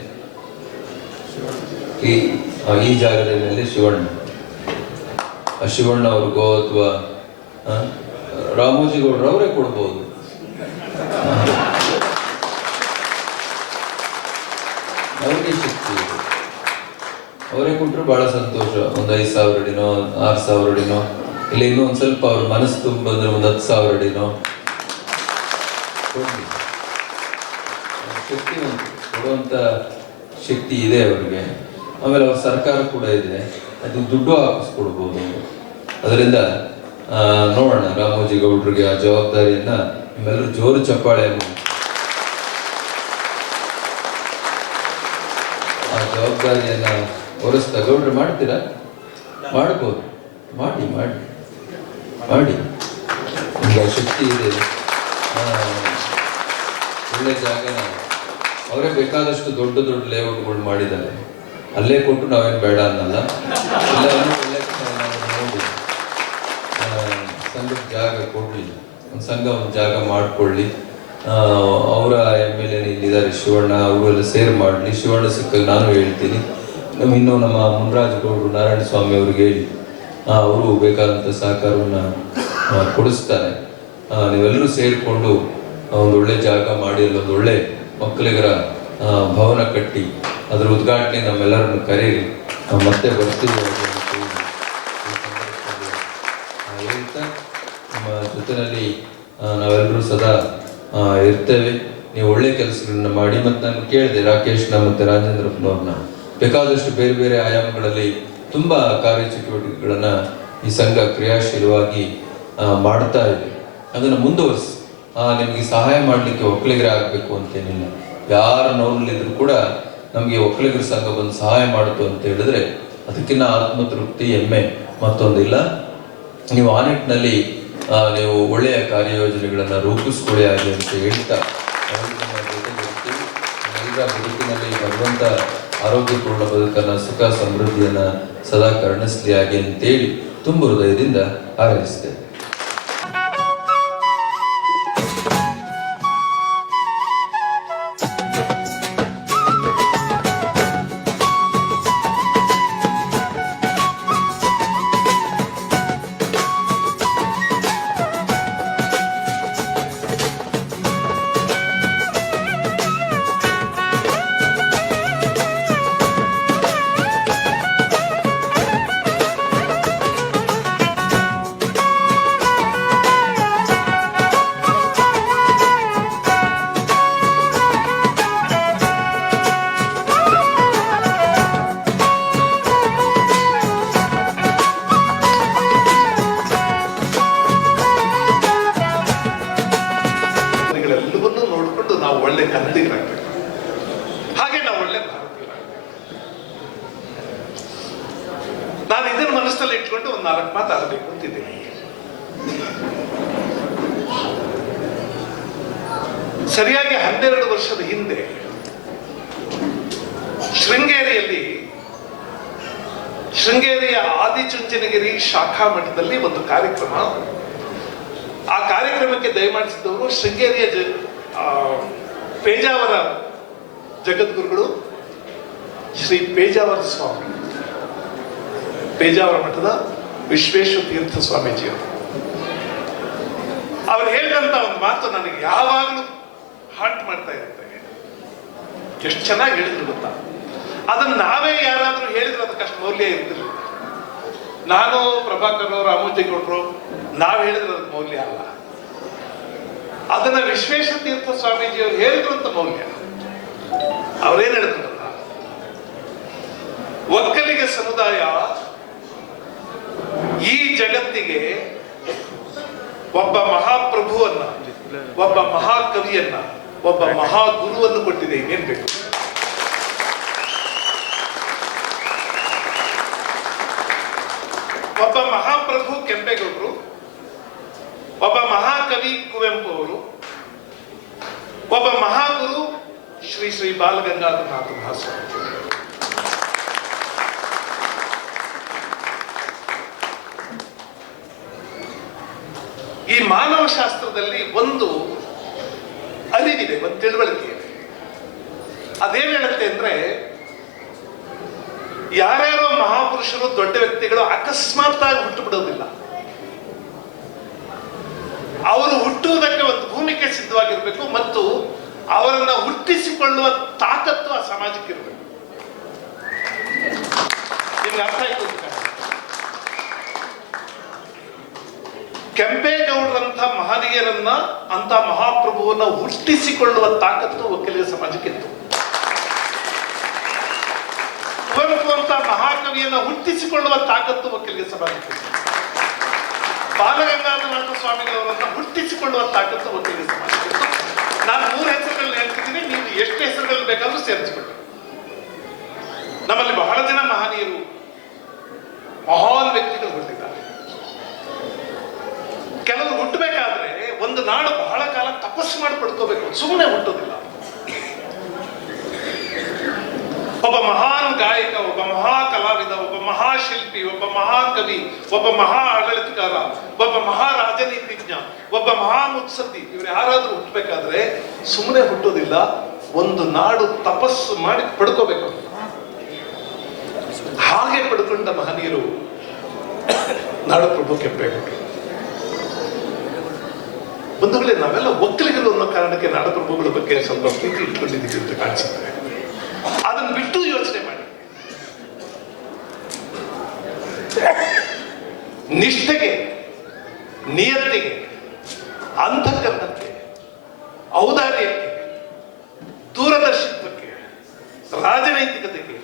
ಈ ಜಾಗದ ಮೇಲೆ ಶಿವಣ್ಣ, ಶಿವಣ್ಣ ಅವ್ರಿಗೋ ಅಥವಾ ರಾಮೋಜಿಗೌಡರು ಅವರೇ ಕೊಡ್ಬೋದು. ಅವರಿಗೆ ಶಕ್ತಿ ಇದೆ, ಅವರೇ ಕೊಟ್ಟರು ಬಹಳ ಸಂತೋಷ. ಒಂದು 5,000 ಅಡಿನೋ 6,000 ಅಡಿನೋ, ಇಲ್ಲ ಇನ್ನೂ ಒಂದು ಸ್ವಲ್ಪ ಅವ್ರ ಮನಸ್ಸು ತುಂಬಂದ್ರೆ ಒಂದು 10,000 ಅಡಿನೋ ಕೊಡಲಿ. ಶಕ್ತಿ ಕೊಡುವಂಥ ಶಕ್ತಿ ಇದೆ ಅವರಿಗೆ. ಆಮೇಲೆ ಅವ್ರ ಸರ್ಕಾರ ಕೂಡ ಇದೆ, ಅದು ದುಡ್ಡು ಹಾಕಿಸ್ಕೊಡ್ಬೋದು. ಅದರಿಂದ ನೋಡೋಣ, ರಾಮೋಜಿಗೌಡರಿಗೆ ಆ ಜವಾಬ್ದಾರಿಯನ್ನ ನಿಮ್ಮೆಲ್ಲರೂ ಜೋರು ಚಪ್ಪಾಳೆಯನ್ನು ಆ ಜವಾಬ್ದಾರಿಯನ್ನ ಹೊರಿಸ್ತಾ ಗೌಡ್ರು ಮಾಡ್ತೀರಾ? ಮಾಡ್ಬೋದು, ಮಾಡಿ ಮಾಡಿ ಮಾಡಿ. ನಿಮ್ಗೆ ಶಕ್ತಿ ಇದೆ. ಒಳ್ಳೆ ಜಾಗನ ಅವರೇ ಬೇಕಾದಷ್ಟು ದೊಡ್ಡ ದೊಡ್ಡ ಲೇಔಟ್ಗಳು ಮಾಡಿದ್ದಾರೆ, ಅಲ್ಲೇ ಕೊಟ್ಟು ನಾವೇನು ಬೇಡ ಅನ್ನಲ್ಲ. ಒಳ್ಳೆ ನೋಡಿ ಸಂಘದ ಜಾಗ ಕೊಡಲಿ, ಒಂದು ಸಂಘ ಒಂದು ಜಾಗ ಮಾಡಿಕೊಳ್ಳಿ. ಅವರ MLA ಇಲ್ಲಿದ್ದಾರೆ ಶಿವಣ್ಣ, ಅವರೆಲ್ಲ ಸೇರ್ ಮಾಡಲಿ. ಶಿವಣ್ಣ ಸಿಕ್ಕಾಗ ನಾನು ಹೇಳ್ತೀನಿ, ಇನ್ನೂ ನಮ್ಮ ಮುನ್ರಾಜಗೌಡರು ನಾರಾಯಣ ಸ್ವಾಮಿ ಅವ್ರಿಗೆ ಹೇಳಿ, ಅವರು ಬೇಕಾದಂಥ ಸಹಕಾರವನ್ನು ಕೊಡಿಸ್ತಾರೆ. ನೀವೆಲ್ಲರೂ ಸೇರಿಕೊಂಡು ಒಂದು ಒಳ್ಳೆ ಜಾಗ ಮಾಡಿ ಅಲ್ಲೊಂದು ಒಳ್ಳೆ ಒಕ್ಕಲಿಗರ ಭವನ ಕಟ್ಟಿ ಅದರ ಉದ್ಘಾಟನೆ ನಮ್ಮೆಲ್ಲರನ್ನು ಕರೀರಿ, ನಾವು ಮತ್ತೆ ಬರ್ತೀವಿ ಹೇಳ್ತಾ ನಮ್ಮ ಜೊತೆಯಲ್ಲಿ ನಾವೆಲ್ಲರೂ ಸದಾ ಇರ್ತೇವೆ. ನೀವು ಒಳ್ಳೆ ಕೆಲಸಗಳನ್ನ ಮಾಡಿ. ಮತ್ತು ನಾನು ಕೇಳಿದೆ ರಾಕೇಶ್ನ ಮತ್ತು ರಾಜೇಂದ್ರಪ್ಪನವ್ರನ್ನ, ಬೇಕಾದಷ್ಟು ಬೇರೆ ಬೇರೆ ಆಯಾಮಗಳಲ್ಲಿ ತುಂಬ ಕಾರ್ಯಚಟುವಟಿಕೆಗಳನ್ನು ಈ ಸಂಘ ಕ್ರಿಯಾಶೀಲವಾಗಿ ಮಾಡ್ತಾ ಇದೆ. ಅದನ್ನು ಮುಂದುವರಿಸಿ. ನಿಮಗೆ ಸಹಾಯ ಮಾಡಲಿಕ್ಕೆ ಒಕ್ಕಲಿಗರೇ ಆಗಬೇಕು ಅಂತೇನಿಲ್ಲ. ಯಾರ ನೋವಲ್ಲಿದ್ದರೂ ಕೂಡ ನಮಗೆ ಒಕ್ಕಲಿಗರ ಸಂಘ ಬಂದು ಸಹಾಯ ಮಾಡಿತು ಅಂತ ಹೇಳಿದ್ರೆ ಅದಕ್ಕಿಂತ ಆತ್ಮತೃಪ್ತಿ, ಹೆಮ್ಮೆ ಮತ್ತೊಂದಿಲ್ಲ. ನೀವು ಆ ನಿಟ್ಟಿನಲ್ಲಿ ನೀವು ಒಳ್ಳೆಯ ಕಾರ್ಯಯೋಜನೆಗಳನ್ನು ರೂಪಿಸ್ಕೊಳ್ಳಿ ಆಗಿ ಅಂತ ಹೇಳ್ತಾ ಎಲ್ಲರ ಬದುಕಿನಲ್ಲಿ ಭಗವಂತ ಆರೋಗ್ಯಪೂರ್ಣ ಬದುಕನ್ನು, ಸುಖ ಸಮೃದ್ಧಿಯನ್ನು ಸದಾ ಕರುಣಿಸಲಿ ಆಗಿ ಅಂತೇಳಿ ತುಂಬ ಹೃದಯದಿಂದ ಹಾರೈಸ್ತೇವೆ. ನಾವು ಒಳ್ಳೆ ಕನ್ನಡಿಗರಾಗಬೇಕು, ಹಾಗೆ ನಾವು ಒಳ್ಳೆ ಭಾರತೀಯರಾಗಬೇಕು. ನಾನು ಇದನ್ನು ಮನಸ್ಸಲ್ಲಿ ಇಟ್ಕೊಂಡು ಒಂದು 4 ಮಾತಾಡಬೇಕು ಅಂತಿದ್ದೀನಿ. ಸರಿಯಾಗಿ 12 ವರ್ಷದ ಹಿಂದೆ ಶೃಂಗೇರಿಯ ಆದಿಚುಂಚನಗಿರಿ ಶಾಖಾ ಮಠದಲ್ಲಿ ಒಂದು ಕಾರ್ಯಕ್ರಮ. ಆ ಕಾರ್ಯಕ್ರಮಕ್ಕೆ ದಯಮಾಡಿಸಿದವರು ಶೃಂಗೇರಿಯ ಪೇಜಾವರ ಜಗದ್ಗುರುಗಳು ಶ್ರೀ ಪೇಜಾವರ ಸ್ವಾಮಿ, ಪೇಜಾವರ ಮಠದ ವಿಶ್ವೇಶ್ವರ ತೀರ್ಥ ಸ್ವಾಮೀಜಿಯವರು. ಅವ್ರು ಹೇಳಿದಂತ ಒಂದು ಮಾತು ನನಗೆ ಯಾವಾಗಲೂ ಹಾಂಟ್ ಮಾಡ್ತಾ ಇರುತ್ತೆ. ಎಷ್ಟು ಚೆನ್ನಾಗಿ ಹೇಳಿದ್ರು ಗೊತ್ತಾ? ಅದನ್ನ ನಾವೇ ಯಾರಾದ್ರೂ ಹೇಳಿದ್ರೆ ಅದಕ್ಕಷ್ಟು ಮೌಲ್ಯ ಇರ್ತಿರ್ಲಿಲ್ಲ. ನಾನು, ಪ್ರಭಾಕರ್ ಅವರು, ರಾಮೋಜಿಗೌಡರು ನಾವು ಹೇಳಿದ್ರೆ ಅದಕ್ಕೆ ಮೌಲ್ಯ ಅಲ್ಲ. ಅದನ್ನ ವಿಶ್ವೇಶ್ವರ ತೀರ್ಥ ಸ್ವಾಮೀಜಿಯವರು ಹೇಳಿದ್ರು ಅಂತ ಮೌಲ್ಯ. ಅವರೇನ್ ಹೇಳಿದ್ರಲ್ಲ, ಒಕ್ಕಲಿಗ ಸಮುದಾಯ ಈ ಜಗತ್ತಿಗೆ ಒಬ್ಬ ಮಹಾಪ್ರಭುವನ್ನ, ಒಬ್ಬ ಮಹಾಕವಿಯನ್ನ, ಒಬ್ಬ ಮಹಾಗುರುವನ್ನು ಕೊಟ್ಟಿದೆ. ಇನ್ನೇನ್ ಬೇಕು? ಒಬ್ಬ ಮಹಾಪ್ರಭು ಕೆಂಪೇಗೌಡರು, ಒಬ್ಬ ಮಹಾಕವಿ ಕುವೆಂಪು ಅವರು, ಒಬ್ಬ ಮಹಾಗುರು ಶ್ರೀ ಶ್ರೀ ಬಾಲಗಂಗಾಧರನಾಥ ಮಹಾಸ್ವಾಮಿ. ಈ ಮಾನವ ಶಾಸ್ತ್ರದಲ್ಲಿ ಒಂದು ಅರಿವಿದೆ, ಒಂದು ತಿಳುವಳಿಕೆ ಇದೆ. ಅದೇನ್ ಹೇಳುತ್ತೆ ಅಂದ್ರೆ, ಯಾರ್ಯಾರೋ ಮಹಾಪುರುಷರು, ದೊಡ್ಡ ವ್ಯಕ್ತಿಗಳು ಅಕಸ್ಮಾತ್ ಆಗಿ ಹುಟ್ಟು ಬಿಡೋದಿಲ್ಲ. ಅವರು ಹುಟ್ಟುವುದಕ್ಕೆ ಒಂದು ಭೂಮಿಕೆ ಸಿದ್ಧವಾಗಿರ್ಬೇಕು ಮತ್ತು ಅವರನ್ನ ಹುಟ್ಟಿಸಿಕೊಳ್ಳುವ ತಾಕತ್ತು ಆ ಸಮಾಜಕ್ಕೆ ಇರಬೇಕು. ನಿಮ್ಗೆ ಅರ್ಥ ಆಯ್ತು? ಕೆಂಪೇಗೌಡರಂತ ಮಹನೀಯರನ್ನ, ಅಂತ ಮಹಾಪ್ರಭುವನ್ನ ಹುಟ್ಟಿಸಿಕೊಳ್ಳುವ ತಾಕತ್ತು ಒಕ್ಕಲಿಗ ಸಮಾಜಕ್ಕಿತ್ತು. ಕುವೆಂಪು ಅಂತ ಮಹಾಕವಿಯನ್ನ ಹುಟ್ಟಿಸಿಕೊಳ್ಳುವ ತಾಕತ್ತು ಒಕ್ಕಲಿಗ ಸಮಾಜಕ್ಕಿತ್ತು. ಬಾಲಗಂಗಾಧರನಾಥ ಸ್ವಾಮಿಗಳವರನ್ನ ಹುಟ್ಟಿಸಿಕೊಳ್ಳುವ ತಾಕತ್ತು ಒಕ್ಕಲಿಗ ಸಮಾಜಕ್ಕಿತ್ತು. ನಾನು 3 ಹೆಸರುಗಳನ್ನ ಹೇಳ್ತಿದ್ದೀನಿ, ನೀವು ಎಷ್ಟು ಹೆಸರುಗಳು ಬೇಕಾದ್ರೂ ಸೇರಿಸಿಕೊಳ್ಳಿ. ನಮ್ಮಲ್ಲಿ ಬಹಳ ಜನ ಮಹನೀಯರು, ಮಹಾನ್ ವ್ಯಕ್ತಿಗಳು ಹುಟ್ಟಿದ್ದಾರೆ. ಕೆಲವರು ಹುಟ್ಟಬೇಕಾದ್ರೆ ಒಂದು ನಾಡು ಬಹಳ ಕಾಲ ತಪಸ್ಸು ಮಾಡಿ ಪಡ್ಕೋಬೇಕು, ಸುಮ್ಮನೆ ಹುಟ್ಟೋದಿಲ್ಲ. ಒಬ್ಬ ಮಹಾನ್ ಗಾಯಕ, ಒಬ್ಬ ಮಹಾ ಕಲಾವಿದ, ಒಬ್ಬ ಮಹಾಶಿಲ್ಪಿ, ಒಬ್ಬ ಮಹಾಕವಿ, ಒಬ್ಬ ಮಹಾ ಆಡಳಿತಗಾರ, ಒಬ್ಬ ಮಹಾ ರಾಜನೀತಿಜ್ಞ, ಒಬ್ಬ ಮಹಾ ಮುತ್ಸದ್ದಿ, ಇವ್ರು ಯಾರಾದ್ರೂ ಹುಟ್ಟಬೇಕಾದ್ರೆ ಸುಮ್ಮನೆ ಹುಟ್ಟೋದಿಲ್ಲ. ಒಂದು ನಾಡು ತಪಸ್ಸು ಮಾಡಿ ಪಡ್ಕೋಬೇಕು. ಹಾಗೆ ಪಡ್ಕೊಂಡ ಮಹನೀಯರು ನಾಡಪ್ರಭು ಕೆಂಪೇಗೌಡರು. ಬಂಧುಗಳೇ, ನಾವೆಲ್ಲ ಒಕ್ಕಲಿಗರು ಅನ್ನೋ ಕಾರಣಕ್ಕೆ ನಾಡಪ್ರಭುಗಳ ಬಗ್ಗೆ ಸ್ವಲ್ಪ ಪ್ರೀತಿ ಇಟ್ಕೊಂಡಿದ್ದೀವಿ ಅಂತ ಕಾಣಿಸುತ್ತೆ. ಅದನ್ನು ಬಿಟ್ಟು ಯೋಚನೆ ಮಾಡಿ. ನಿಷ್ಠೆಗೆ, ನಿಯತ್ತಿಗೆ, ಅಂತಃಕರಣಕ್ಕೆ, ಔದಾರ್ಯಕ್ಕೆ, ದೂರದರ್ಶಿತ್ವಕ್ಕೆ, ರಾಜನೈತಿಕತೆಗೆ,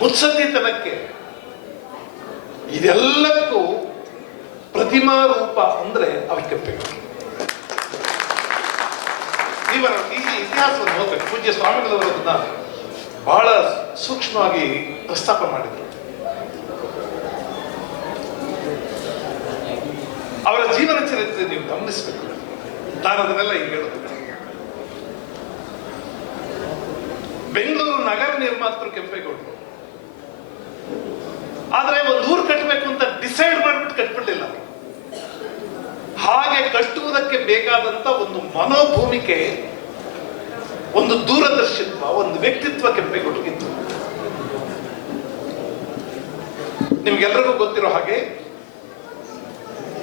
ಮುತ್ಸದ್ದಿತನಕ್ಕೆ, ಇದೆಲ್ಲಕ್ಕೂ ಪ್ರತಿಮಾ ರೂಪ ಅಂದ್ರೆ ಅವಿ ಕೆಂಪೇಗೌಡರು. ಇವರ ಈ ಇತಿಹಾಸವನ್ನು ಓದಬೇಕು. ಪೂಜ್ಯ ಸ್ವಾಮಿಗಳವರನ್ನ ಬಹಳ ಸೂಕ್ಷ್ಮವಾಗಿ ಪ್ರಸ್ತಾಪ ಮಾಡಿದರು. ಅವರ ಜೀವನ ಚರಿತ್ರೆ ನೀವು ಗಮನಿಸಬೇಕು. ನಾನು ಅದನ್ನೆಲ್ಲ ಈಗ ಹೇಳೋದು. ಬೆಂಗಳೂರು ನಗರ ನಿರ್ಮಾತೃ ಕೆಂಪೇಗೌಡರು. ಆದ್ರೆ ಒಂದು ಊರು ಕಟ್ಟಬೇಕು ಅಂತ ಡಿಸೈಡ್ ಮಾಡ್ಬಿಟ್ಟು ಕಟ್ಬಿಡ್ಲಿಲ್ಲ. ಹಾಗೆ ಕಟ್ಟುವುದಕ್ಕೆ ಬೇಕಾದಂತ ಒಂದು ಮನೋಭೂಮಿಕೆ, ಒಂದು ದೂರದರ್ಶಿತ್ವ, ಒಂದು ವ್ಯಕ್ತಿತ್ವ ಕೆಂಪೇಗೌಡರಿಗಿತ್ತು. ನಿಮ್ಗೆಲ್ಲರಿಗೂ ಗೊತ್ತಿರೋ ಹಾಗೆ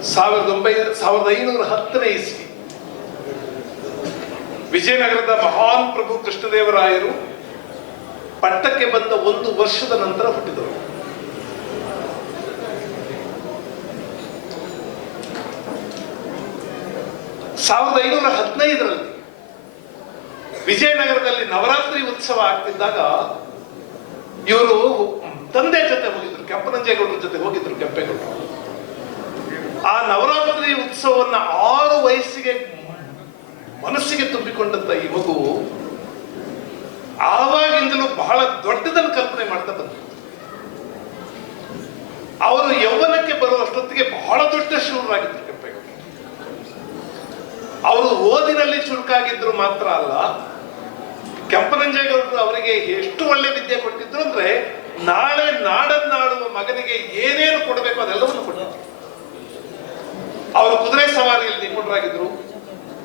1510ನೇ ಇಸ್ವಿ ವಿಜಯನಗರದ ಮಹಾನ್ ಪ್ರಭು ಕೃಷ್ಣದೇವರಾಯರು ಪಟ್ಟಕ್ಕೆ ಬಂದ 1 ವರ್ಷದ ನಂತರ ಹುಟ್ಟಿದರು. ಸಾವಿರದ 1515ರಲ್ಲಿ ವಿಜಯನಗರದಲ್ಲಿ ನವರಾತ್ರಿ ಉತ್ಸವ ಆಗ್ತಿದ್ದಾಗ ಇವರು ತಂದೆ ಜೊತೆ ಹೋಗಿದ್ರು, ಕೆಂಪನಂಜೇಗೌಡರ ಜೊತೆ ಹೋಗಿದ್ರು ಕೆಂಪೇಗೌಡರು. ಆ ನವರಾತ್ರಿ ಉತ್ಸವವನ್ನ 6 ವಯಸ್ಸಿಗೆ ಮನಸ್ಸಿಗೆ ತುಂಬಿಕೊಂಡಂತ ಈ ಮಗು ಆವಾಗಿಂದಲೂ ಬಹಳ ದೊಡ್ಡದನ್ನು ಕಲ್ಪನೆ ಮಾಡ್ತಾ ಬಂದರು. ಅವರು ಯೌವನಕ್ಕೆ ಬರುವಷ್ಟೊತ್ತಿಗೆ ಬಹಳ ದೊಡ್ಡ ಶೂರರಾಗಿದ್ರು ಕೆಂಪೇಗೌಡರು. ಅವರು ಓದಿನಲ್ಲಿ ಚುರುಕಾಗಿದ್ರು ಮಾತ್ರ ಅಲ್ಲ, ಕೆಂಪನಂಜೇಗೌಡರು ಅವರಿಗೆ ಎಷ್ಟು ಒಳ್ಳೆ ವಿದ್ಯೆ ಕೊಟ್ಟಿದ್ರು ಅಂದ್ರೆ ನಾಳೆ ನಾಡನ್ನಾಡುವ ಮಗನಿಗೆ ಏನೇನು ಕೊಡಬೇಕು ಅದೆಲ್ಲವನ್ನು ಕೊಟ್ಟಿದ್ರು. ಅವರು ಕುದುರೆ ಸವಾರಿಯಲ್ಲಿ ನಿಪುಣರಾಗಿದ್ರು,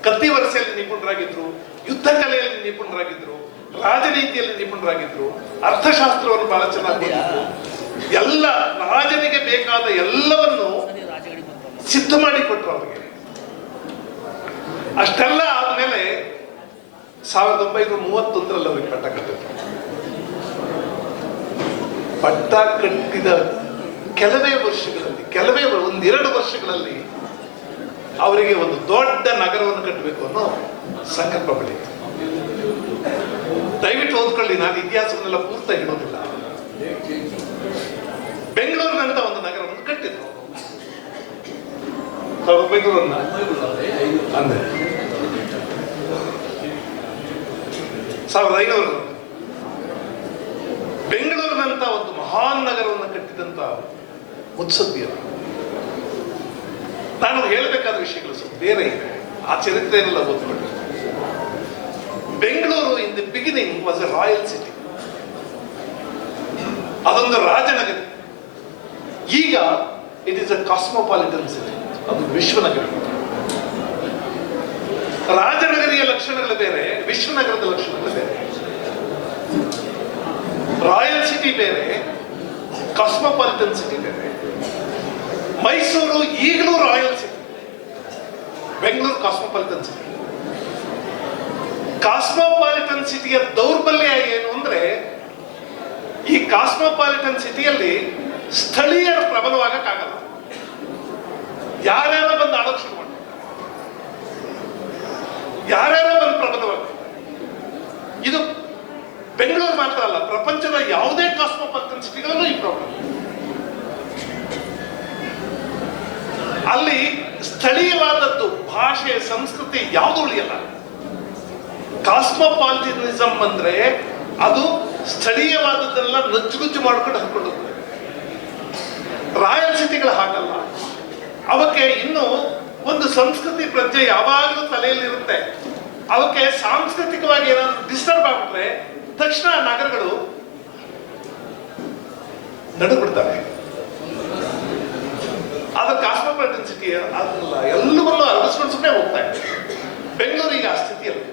ಕತ್ತಿ ವರಸೆಯಲ್ಲಿ ನಿಪುಣರಾಗಿದ್ರು, ಯುದ್ಧ ಕಲೆಯಲ್ಲಿ ನಿಪುಣರಾಗಿದ್ರು, ರಾಜನೀತಿಯಲ್ಲಿ ನಿಪುಣರಾಗಿದ್ರು, ಅರ್ಥಶಾಸ್ತ್ರವನ್ನು ಬಹಳ ಚೆನ್ನಾಗಿ ಓದಿದ್ರು. ಎಲ್ಲ ರಾಜನಿಗೆ ಬೇಕಾದ ಎಲ್ಲವನ್ನು ಸಿದ್ಧ ಮಾಡಿಕೊಟ್ರು ಅವರಿಗೆ. ಅಷ್ಟೆಲ್ಲ ಆದ್ಮೇಲೆ 1931ರಲ್ಲಿ ಅವರಿಗೆ ಪಟ್ಟ ಕಟ್ಟಿದ್ರು. ಪಟ್ಟ ಕಟ್ಟಿದ ಕೆಲವೇ ಒಂದೆರಡು ವರ್ಷಗಳಲ್ಲಿ ಅವರಿಗೆ ಒಂದು ದೊಡ್ಡ ನಗರವನ್ನು ಕಟ್ಟಬೇಕು ಅನ್ನೋ ಸಂಕಲ್ಪ ಬೆಳೀತು. ದಯವಿಟ್ಟು ಓದ್ಕೊಳ್ಳಿ, ನಾನು ಇತಿಹಾಸವನ್ನೆಲ್ಲ ಪೂರ್ತಿ ಹೇಳೋದಿಲ್ಲ. ಬೆಂಗಳೂರಿನಂತ ಒಂದು ನಗರವನ್ನು ಕಟ್ಟಿದ್ರು 1900 ಅಂದ್ರೆ 1500 ಬೆಂಗಳೂರಿನಂತ ಒಂದು ಮಹಾನ್ ನಗರವನ್ನು ಕಟ್ಟಿದಂತ ಮುತ್ಸದ್ದಿಯರು. ನಾನು ಹೇಳಬೇಕಾದ ವಿಷಯಗಳು ಸ್ವಲ್ಪ ಬೇರೆ ಇವೆ, ಆ ಚರಿತ್ರೆಯನ್ನೆಲ್ಲ ಓದ್ಕೊಂಡು. Bengaluru in the beginning was A royal city, ಅದೊಂದು ರಾಜನಗರಿ. ಈಗ it is a cosmopolitan city, ಅದು ವಿಶ್ವನಗರಿ. ರಾಜನಗರಿಯ ಲಕ್ಷಣಗಳು ಬೇರೆ, ವಿಶ್ವನಗರದ ಲಕ್ಷಣಗಳು ಬೇರೆ. ರಾಯಲ್ ಸಿಟಿ ಬೇರೆ, ಕಾಸ್ಮೋಪಾಲಿಟನ್ ಸಿಟಿ ಬೇರೆ. ಮೈಸೂರು ಈಗಲೂ royal city, Bengaluru cosmopolitan city. Cosmopolitan ಸಿಟಿಯ ದೌರ್ಬಲ್ಯ ಏನು ಅಂದ್ರೆ, ಈ ಕಾಸ್ಮೋಪಾಲಿಟನ್ ಸಿಟಿಯಲ್ಲಿ ಸ್ಥಳೀಯರು ಪ್ರಬಲವಾಗಕ್ಕಾಗಲ್ಲ. ಯಾರ್ಯಾರ ಬಂದು ಆಡೋಕ್ ಶುರು ಮಾಡ್ತಾರೆ, ಯಾರ್ಯಾರ ಬಂದು ಪ್ರಬಲವಾಗ್ತಾರೆ. ಇದು ಬೆಂಗಳೂರು ಮಾತ್ರ ಅಲ್ಲ, ಪ್ರಪಂಚದ ಯಾವುದೇ ಕಾಸ್ಮೋಪಾಲಿಟನ್ ಸಿಟಿಗಳಲ್ಲೂ ಈ ಪ್ರಾಬ್ಲಮ್. ಅಲ್ಲಿ ಸ್ಥಳೀಯವಾದದ್ದು, ಭಾಷೆ, ಸಂಸ್ಕೃತಿ ಯಾವುದು ಉಳಿಯಲ್ಲ. ಕಾಸ್ಮೋಪಾಲಿಟನಿಸಮ್ ಅಂದ್ರೆ ಅದು ಸ್ಥಳೀಯವಾದದ್ದೆಲ್ಲ ನಜ್ಜುಗುಜ್ಜು ಮಾಡ್ಕೊಂಡು ಹಾಕೊಂಡು ಹೋಗ್ತದೆ. ರಾಯಲ್ ಸಿಟಿಗಳು ಹಾಗಲ್ಲ. ಅವಕ್ಕೆ ಇನ್ನು ಒಂದು ಸಂಸ್ಕೃತಿ ಪ್ರಜ್ಞೆ ಯಾವಾಗಲೂ ತಲೆಯಲ್ಲಿರುತ್ತೆ. ಅವಕ್ಕೆ ಸಾಂಸ್ಕೃತಿಕವಾಗಿ ಏನಾದ್ರು ಡಿಸ್ಟರ್ಬ್ ಆಗ್ಬಿಟ್ರೆ ತಕ್ಷಣ ನಗರಗಳು ನಡುಬಿಡ್ತವೆ. ಆದ್ರೆ ಕಾಸ್ಮೋಪಾಲಿಟನ್ ಸಿಟಿ ಅದಲ್ಲ, ಎಲ್ಲವನ್ನೂ ಅರಗಿಸ್ಕೊಂಡು ಸುಮ್ಮನೆ ಹೋಗ್ತಾ ಇದೆ. ಬೆಂಗಳೂರು ಈಗ ಆ ಸ್ಥಿತಿಯಲ್ಲಿ.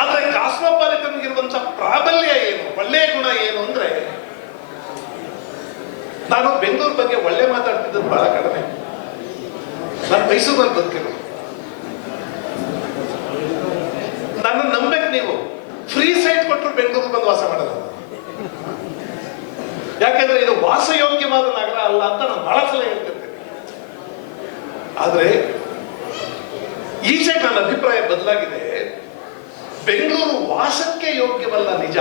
ಆದ್ರೆ ಕಾಸ್ಮೋಪಾಲಿಟನ್ ಇರುವಂತ ಪ್ರಾಬಲ್ಯ ಏನು, ಒಳ್ಳೆಯ ಗುಣ ಏನು ಅಂದ್ರೆ, ನಾನು ಬೆಂಗಳೂರು ಬಗ್ಗೆ ಒಳ್ಳೆ ಮಾತಾಡ್ತಿದ್ದು ಬಹಳ ಕಡಿಮೆ. ನಾನು ಮೈಸೂರಲ್ಲಿ ಬದುಕಿರೋದು. ಬಂದು ವಾಸ ಮಾಡಲ್ಲ. ಯಾಕೆಂದ್ರೆ ಇದು ವಾಸಯೋಗ್ಯವಾದ ನಗರ ಅಲ್ಲ ಅಂತ ನಾನು ಬಹಳ ಸಲ ಹೇಳ್ತಿರ್ತೇನೆ. ಆದ್ರೆ ಈಚೆಗೆ ನನ್ನ ಅಭಿಪ್ರಾಯ ಬದಲಾಗಿದೆ. ಬೆಂಗಳೂರು ವಾಸಕ್ಕೆ ಯೋಗ್ಯವಲ್ಲ, ನಿಜ.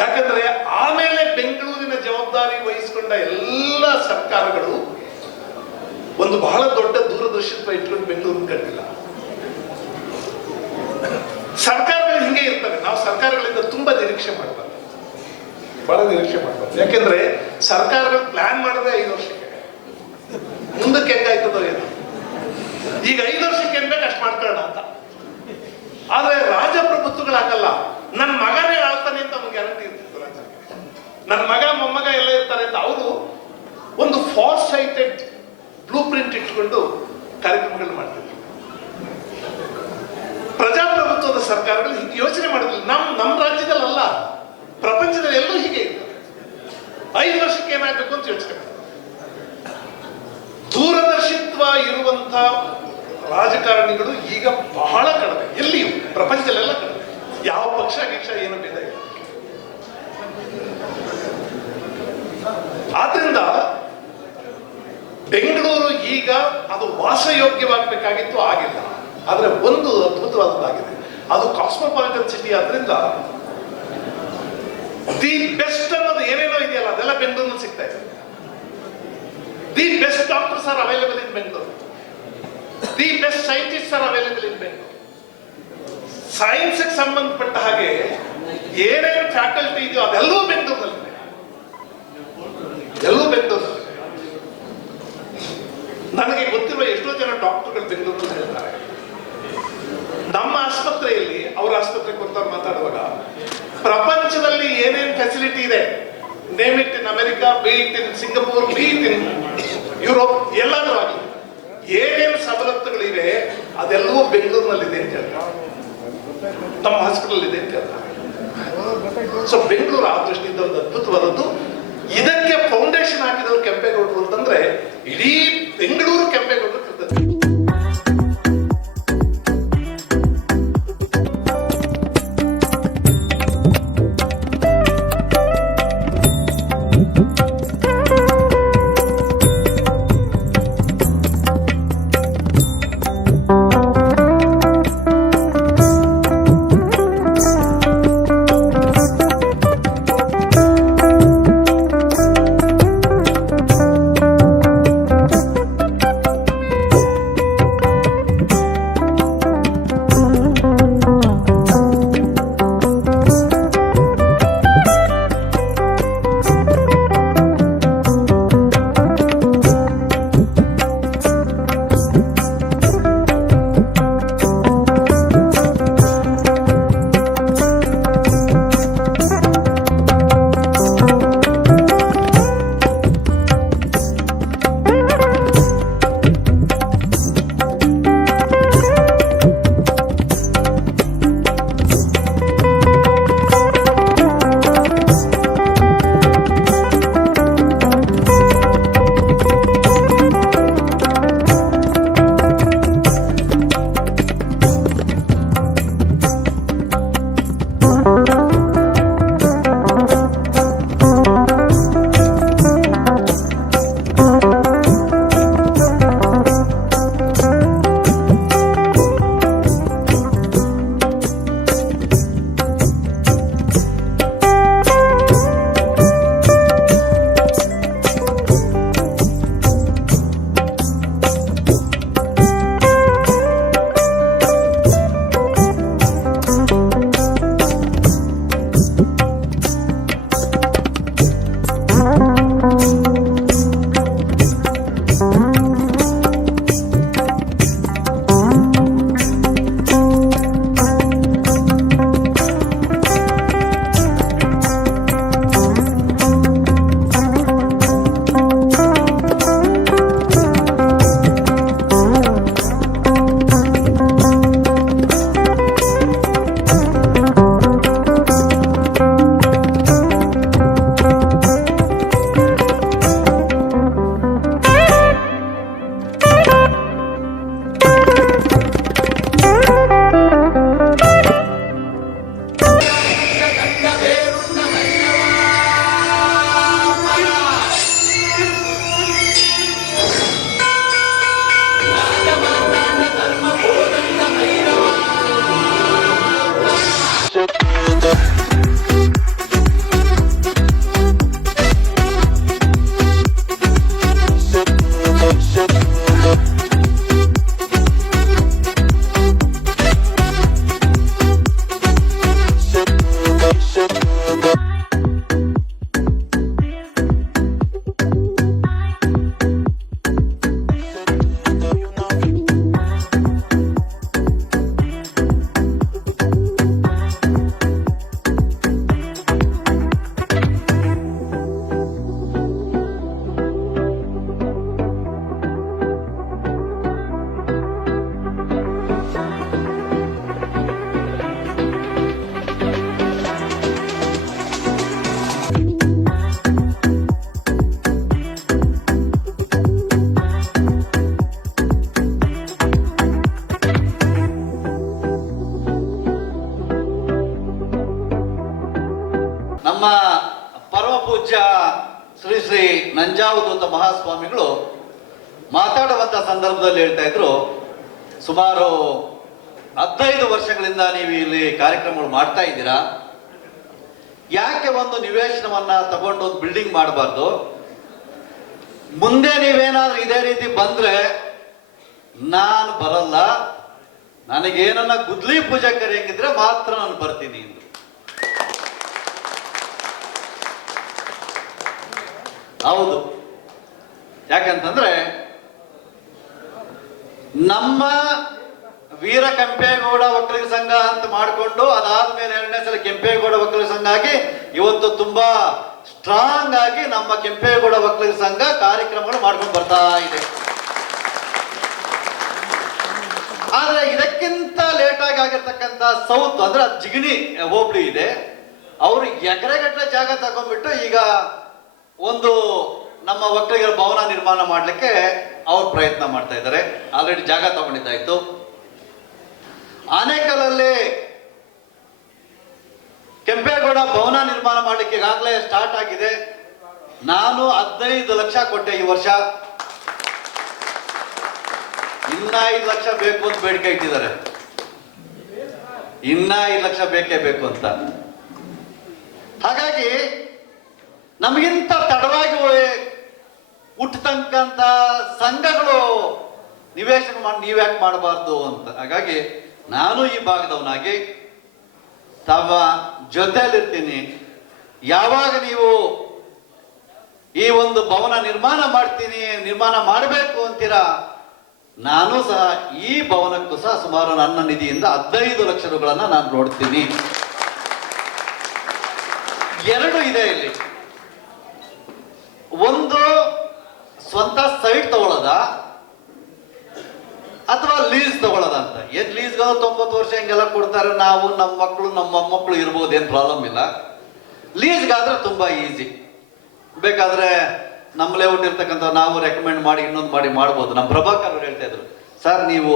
ಯಾಕಂದ್ರೆ ಆಮೇಲೆ ಬೆಂಗಳೂರಿನ ಜವಾಬ್ದಾರಿ ವಹಿಸಿಕೊಂಡ ಎಲ್ಲ ಸರ್ಕಾರಗಳು ಒಂದು ಬಹಳ ದೊಡ್ಡ ದೂರದರ್ಶಿತ್ವ ಇಟ್ಕೊಂಡು ಬೆಂಗಳೂರು ಕಟ್ಟಿಲ್ಲ. ಸರ್ಕಾರಗಳು ಹಿಂಗೆ ಇರ್ತವೆ. ನಾವು ಸರ್ಕಾರಗಳಿಂದ ತುಂಬಾ ನಿರೀಕ್ಷೆ ಮಾಡಬಾರ್ದು, ಬಹಳ ನಿರೀಕ್ಷೆ ಮಾಡಬಾರ್ದು. ಯಾಕೆಂದ್ರೆ ಸರ್ಕಾರಗಳು ಪ್ಲಾನ್ ಮಾಡಿದ್ರೆ 5 ವರ್ಷಕ್ಕೆ, ಮುಂದಕ್ಕೆ ಹೆಂಗಾಯ್ತದೋ ಏನು. ಈಗ 5 ವರ್ಷಕ್ಕೆ ಏನ್ ಬೇಕು ಅಷ್ಟು ಮಾಡ್ಕೊಳ್ಳೋಣ ಅಂತ. ಆದ್ರೆ ರಾಜಪ್ರಭುತ್ವಗಳಾಗಲ್ಲ. ನನ್ನ ಮಗನೇ ಆಳ್ತಾನೆ ಅಂತ ಅವ್ನಿಗೆ ಗ್ಯಾರಂಟಿ ಇರ್ತಿತ್ತು. ರಾಜ ನನ್ನ ಮಗ ಮೊಮ್ಮಗ ಎಲ್ಲ ಇರ್ತಾರೆ ಅಂತ ಅವರು ಒಂದು ಫಾರ್ ಸೈಟೆಡ್ ಬ್ಲೂ ಪ್ರಿಂಟ್ ಇಟ್ಕೊಂಡು ಕಾರ್ಯಕ್ರಮಗಳು ಮಾಡ್ತಿದ್ರು. ಪ್ರಜಾಪ್ರಭುತ್ವದ ಸರ್ಕಾರಗಳು ಹೀಗೆ ಯೋಚನೆ ಮಾಡಿದ್ರು. ನಮ್ಮ ರಾಜ್ಯದಲ್ಲ, ಪ್ರಪಂಚದಲ್ಲಿ ಎಲ್ಲೂ ಹೀಗೆ ಇರ್ತದೆ. 5 ವರ್ಷಕ್ಕೆ ಏನಾಗಬೇಕು ಅಂತ ಯೋಚನೆ ಮಾಡ್ತಾರೆ. ದೂರದರ್ಶಿತ್ವ ಇರುವಂತ ರಾಜಕಾರಣಿಗಳು ಈಗ ಬಹಳ ಕಡಿಮೆ, ಎಲ್ಲಿಯೂ ಪ್ರಪಂಚದಲ್ಲೆಲ್ಲ ಕಡಿಮೆ. ಯಾವ ಪಕ್ಷ ಏನು ಭೇದ ಇಲ್ಲ. ಆದ್ರಿಂದ ಬೆಂಗಳೂರು ಈಗ ಅದು ವಾಸಯೋಗ್ಯವಾಗಬೇಕಾಗಿತ್ತು, ಆಗಿಲ್ಲ. ಆದ್ರೆ ಒಂದು ಅದ್ಭುತವಾದದ್ದಾಗಿದೆ, ಅದು ಕಾಸ್ಮೋಪಾಲಿಟನ್ ಸಿಟಿ. ಆದ್ರಿಂದ ದಿ ಬೆಸ್ಟ್ ಅನ್ನೋದು ಏನೇನೋ ಇದೆಯಲ್ಲ ಅದೆಲ್ಲ ಬೆಂಗಳೂರಿನಲ್ಲಿ ಸಿಗ್ತಾ ಇದೆ. The best doctors are available in Bengaluru. The best scientist are available in Bengaluru. Science ಸಂಬಂಧಪಟ್ಟ ಹಾಗೆ ಏನೇನು ಫ್ಯಾಕಲ್ಟಿ ಇದೆಯೋ ಅದೆಲ್ಲವೂ ಬೆಂಗಳೂರಿನಲ್ಲಿದೆ, ಎಲ್ಲವೂ ಬೆಂಗಳೂರಿನಲ್ಲಿದೆ. ನನಗೆ ಗೊತ್ತಿರುವ ಎಷ್ಟೋ ಜನ ಡಾಕ್ಟರ್ಗಳು ಬೆಂಗಳೂರಿನಲ್ಲಿ ಇರ್ತಾರೆ. ನಮ್ಮ ಆಸ್ಪತ್ರೆಯಲ್ಲಿ ಅವರ ಆಸ್ಪತ್ರೆಗೆ ಕೊಡ್ತಾರೆ ಮಾತಾಡುವಾಗ ಪ್ರಪಂಚದಲ್ಲಿ ಏನೇನು ಫೆಸಿಲಿಟಿ ಇದೆ, name it in America, B it in Singapore, B it in Europe, ಎಲ್ಲಾದ್ರೂ ಆಗಲಿ ಏನೇನು ಸವಲತ್ತುಗಳಿವೆ ಅದೆಲ್ಲವೂ ಬೆಂಗಳೂರಿನಲ್ಲಿದೆ ಅಂತ ಹೇಳ್ತಾರೆ. ನಮ್ಮ ಹಾಸ್ಪಿಟಲ್ ಇದೆ ಅಂತ ಹೇಳ್ತಾರೆ. ಸೊ ಬೆಂಗಳೂರು ಆ ದೃಷ್ಟಿಯಿಂದ ಒಂದು ಅದ್ಭುತವಾದದ್ದು. ಇದಕ್ಕೆ ಫೌಂಡೇಶನ್ ಹಾಕಿದವರು ಕೆಂಪೇಗೌಡರು ಅಂತಂದ್ರೆ ಇಡೀ ಬೆಂಗಳೂರು ಕೆಂಪೇಗೌಡರು ಕೃತಜ್ಞತೆ. ನಮ್ಮ ಪರಮ ಪೂಜ್ಯ ಶ್ರೀ ಶ್ರೀ ನಂಜಾವಧೂತ ಮಹಾಸ್ವಾಮಿಗಳು ಮಾತಾಡುವಂಥ ಸಂದರ್ಭದಲ್ಲಿ ಹೇಳ್ತಾ ಇದ್ರು, ಸುಮಾರು 15 ವರ್ಷಗಳಿಂದ ನೀವು ಇಲ್ಲಿ ಕಾರ್ಯಕ್ರಮಗಳು ಮಾಡ್ತಾ ಇದ್ದೀರಾ, ಯಾಕೆ ಒಂದು ನಿವೇಶನವನ್ನ ತಗೊಂಡು ಒಂದು ಬಿಲ್ಡಿಂಗ್ ಮಾಡಬಾರ್ದು? ಮುಂದೆ ನೀವೇನಾದ್ರೂ ಇದೇ ರೀತಿ ಬಂದ್ರೆ ನಾನು ಬರಲ್ಲ, ನನಗೇನನ್ನ ಗುದ್ಲಿ ಪೂಜೆ ಕರೆಯಂಗಿದ್ರೆ ಮಾತ್ರ ನಾನು ಬರ್ತೀನಿ ಎಂದು. ಹೌದು, ಯಾಕಂತಂದ್ರೆ ನಮ್ಮ ವೀರ ಕೆಂಪೇಗೌಡ ಒಕ್ಕಲಿಗ ಸಂಘ ಅಂತ ಮಾಡಿಕೊಂಡು ಅದಾದ್ಮೇಲೆ 2ನೇ ಸಲ ಕೆಂಪೇಗೌಡ ಒಕ್ಕಲಿಗ ಸಂಘ ಆಗಿ ಇವತ್ತು ತುಂಬಾ ಸ್ಟ್ರಾಂಗ್ ಆಗಿ ನಮ್ಮ ಕೆಂಪೇಗೌಡ ಒಕ್ಕಲಿಗ ಸಂಘ ಕಾರ್ಯಕ್ರಮಗಳು ಮಾಡ್ಕೊಂಡು ಬರ್ತಾ ಇದೆ. ಆದ್ರೆ ಇದಕ್ಕಿಂತ ಲೇಟ್ ಆಗಿ ಆಗಿರ್ತಕ್ಕಂಥ ಸೌತ್ ಅಂದ್ರೆ ಜಿಗಣಿ ಹೋಬಳಿ ಇದೆ, ಅವರು ಎಕರೆಗಟ್ಟಲೆ ಜಾಗ ತಗೊಂಡ್ಬಿಟ್ಟು ಈಗ ಒಂದು ನಮ್ಮ ಒಕ್ಕಲಿಗರ ಭವನ ನಿರ್ಮಾಣ ಮಾಡ್ಲಿಕ್ಕೆ ಅವ್ರು ಪ್ರಯತ್ನ ಮಾಡ್ತಾ ಇದ್ದಾರೆ. ಆಲ್ರೆಡಿ ಜಾಗ ತಗೊಂಡಿದ್ದಾಯ್ತು. ಆನೇಕಲ್ಲಲ್ಲಿ ಕೆಂಪೇಗೌಡ ಭವನ ನಿರ್ಮಾಣ ಮಾಡ್ಲಿಕ್ಕೆ ಈಗಾಗಲೇ ಸ್ಟಾರ್ಟ್ ಆಗಿದೆ. ನಾನು 15 ಲಕ್ಷ ಕೊಟ್ಟೆ ಈ ವರ್ಷ, ಇನ್ನ 5 ಲಕ್ಷ ಬೇಕು ಅಂತ ಬೇಡಿಕೆ ಇಟ್ಟಿದ್ದಾರೆ. ಇನ್ನ 5 ಲಕ್ಷ ಬೇಕೇ ಬೇಕು ಅಂತ. ಹಾಗಾಗಿ ನಮಗಿಂತ ತಡವಾಗಿ ಹುಟ್ಟತಕ್ಕಂತ ಸಂಘಗಳು ನಿವೇಶನ ಮಾಡಿ ನೀವ್ಯಾಕೆ ಮಾಡಬಾರ್ದು ಅಂತ. ಹಾಗಾಗಿ ನಾನು ಈ ಭಾಗದವನಾಗಿ ತಮ್ಮ ಜೊತೆಯಲ್ಲಿರ್ತೀನಿ. ಯಾವಾಗ ನೀವು ಈ ಒಂದು ಭವನ ನಿರ್ಮಾಣ ಮಾಡಬೇಕು ಅಂತೀರಾ, ನಾನು ಸಹ ಈ ಭವನಕ್ಕೂ ಸಹ ಸುಮಾರು ನನ್ನ ನಿಧಿಯಿಂದ 15 ಲಕ್ಷ ರೂಪಾಯಿಗಳನ್ನ ನಾನು ನೋಡ್ತೀನಿ. 2 ಇದೆ ಇಲ್ಲಿ. ಒಂದು ಸ್ವಂತ ಸೈಟ್ ತಗೊಳ್ಳೋದ ಅಥವಾ ಲೀಸ್ ತಗೊಳ್ಳೋದ ಅಂತ. ಏನ್ ಲೀಸ್ಗೆ 90 ವರ್ಷ ಹಿಂಗೆಲ್ಲ ಕೊಡ್ತಾರೆ, ನಾವು ನಮ್ಮ ಮಕ್ಕಳು ನಮ್ಮ ಮೊಮ್ಮಕ್ಕಳು ಇರ್ಬೋದು, ಏನ್ ಪ್ರಾಬ್ಲಮ್ ಇಲ್ಲ. ಲೀಸ್ಗಾದ್ರೆ ತುಂಬಾ ಈಸಿ. ಬೇಕಾದ್ರೆ ನಮ್ಮ ಲೇಔಟ್ ಇರ್ತಕ್ಕಂಥ ನಾವು ರೆಕಮೆಂಡ್ ಮಾಡಿ ಇನ್ನೊಂದು ಮಾಡ್ಬೋದು. ನಮ್ಮ ಪ್ರಭಾಕರ್ ಅವರು ಹೇಳ್ತಾ ಇದ್ರು, ಸರ್ ನೀವು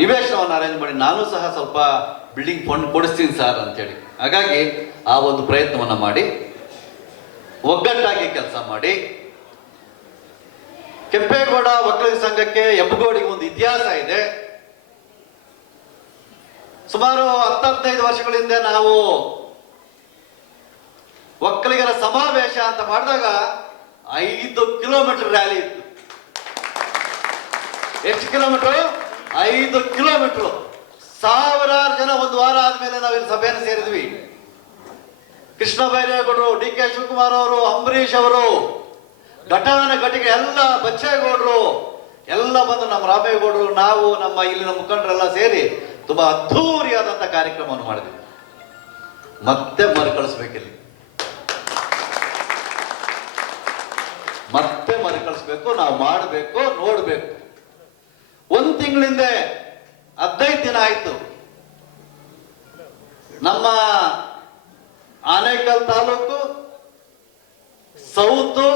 ನಿವೇಶನವನ್ನು ಅರೇಂಜ್ ಮಾಡಿ, ನಾನು ಸಹ ಸ್ವಲ್ಪ ಬಿಲ್ಡಿಂಗ್ ಫಂಡ್ ಕೊಡಿಸ್ತೀನಿ ಸರ್ ಅಂತೇಳಿ. ಹಾಗಾಗಿ ಆ ಒಂದು ಪ್ರಯತ್ನವನ್ನ ಮಾಡಿ ಒಗ್ಗಟ್ಟಾಗಿ ಕೆಲಸ ಮಾಡಿ. ಕೆಂಪೇಗೌಡ ಒಕ್ಕಲಿಗ ಸಂಘಕ್ಕೆ ಹೆಬ್ಬಗೋಡಿಗೆ ಒಂದು ಇತಿಹಾಸ ಇದೆ. ಸುಮಾರು 10-15 ವರ್ಷಗಳ ಹಿಂದೆ ನಾವು ಒಕ್ಕಲಿಗರ ಸಮಾವೇಶ ಅಂತ ಮಾಡಿದಾಗ 5 ಕಿಲೋಮೀಟರ್ ರ್ಯಾಲಿ ಇತ್ತು. ಎಷ್ಟು ಕಿಲೋಮೀಟರ್? 5 ಕಿಲೋಮೀಟರ್. ಸಾವಿರಾರು ಜನ ಒಂದು ವಾರ ಆದ್ಮೇಲೆ ನಾವಿಲ್ಲಿ ಸಭೆಯನ್ನು ಸೇರಿದ್ವಿ. ಕೃಷ್ಣ ಬೈರೇಗೌಡರು, ಡಿ ಕೆ ಶಿವಕುಮಾರ್ ಅವರು, ಅಂಬರೀಷ್ ಅವರು, ಘಟಿಗೆ ಎಲ್ಲ ಬಚ್ಚೇಗೌಡರು ಎಲ್ಲ ಬಂದು ನಮ್ಮ ರಾಮೇಗೌಡರು, ನಾವು ನಮ್ಮ ಇಲ್ಲಿನ ಮುಖಂಡರೆಲ್ಲ ಸೇರಿ ತುಂಬಾ ಅದ್ಧೂರಿಯಾದಂತ ಕಾರ್ಯಕ್ರಮವನ್ನು ಮಾಡಿದ್ವಿ. ಮತ್ತೆ ಮರುಕಳಿಸ್ಬೇಕಿಲ್ಲಿ, ಮತ್ತೆ ಮರುಕಳಿಸ್ಬೇಕು, ನಾವು ಮಾಡಬೇಕು, ನೋಡ್ಬೇಕು. 1 ತಿಂಗಳಿಂದ 15 ದಿನ ಆಯ್ತು. ನಮ್ಮ ಆನೇಕಲ್ ತಾಲೂಕು, ಸೌತು,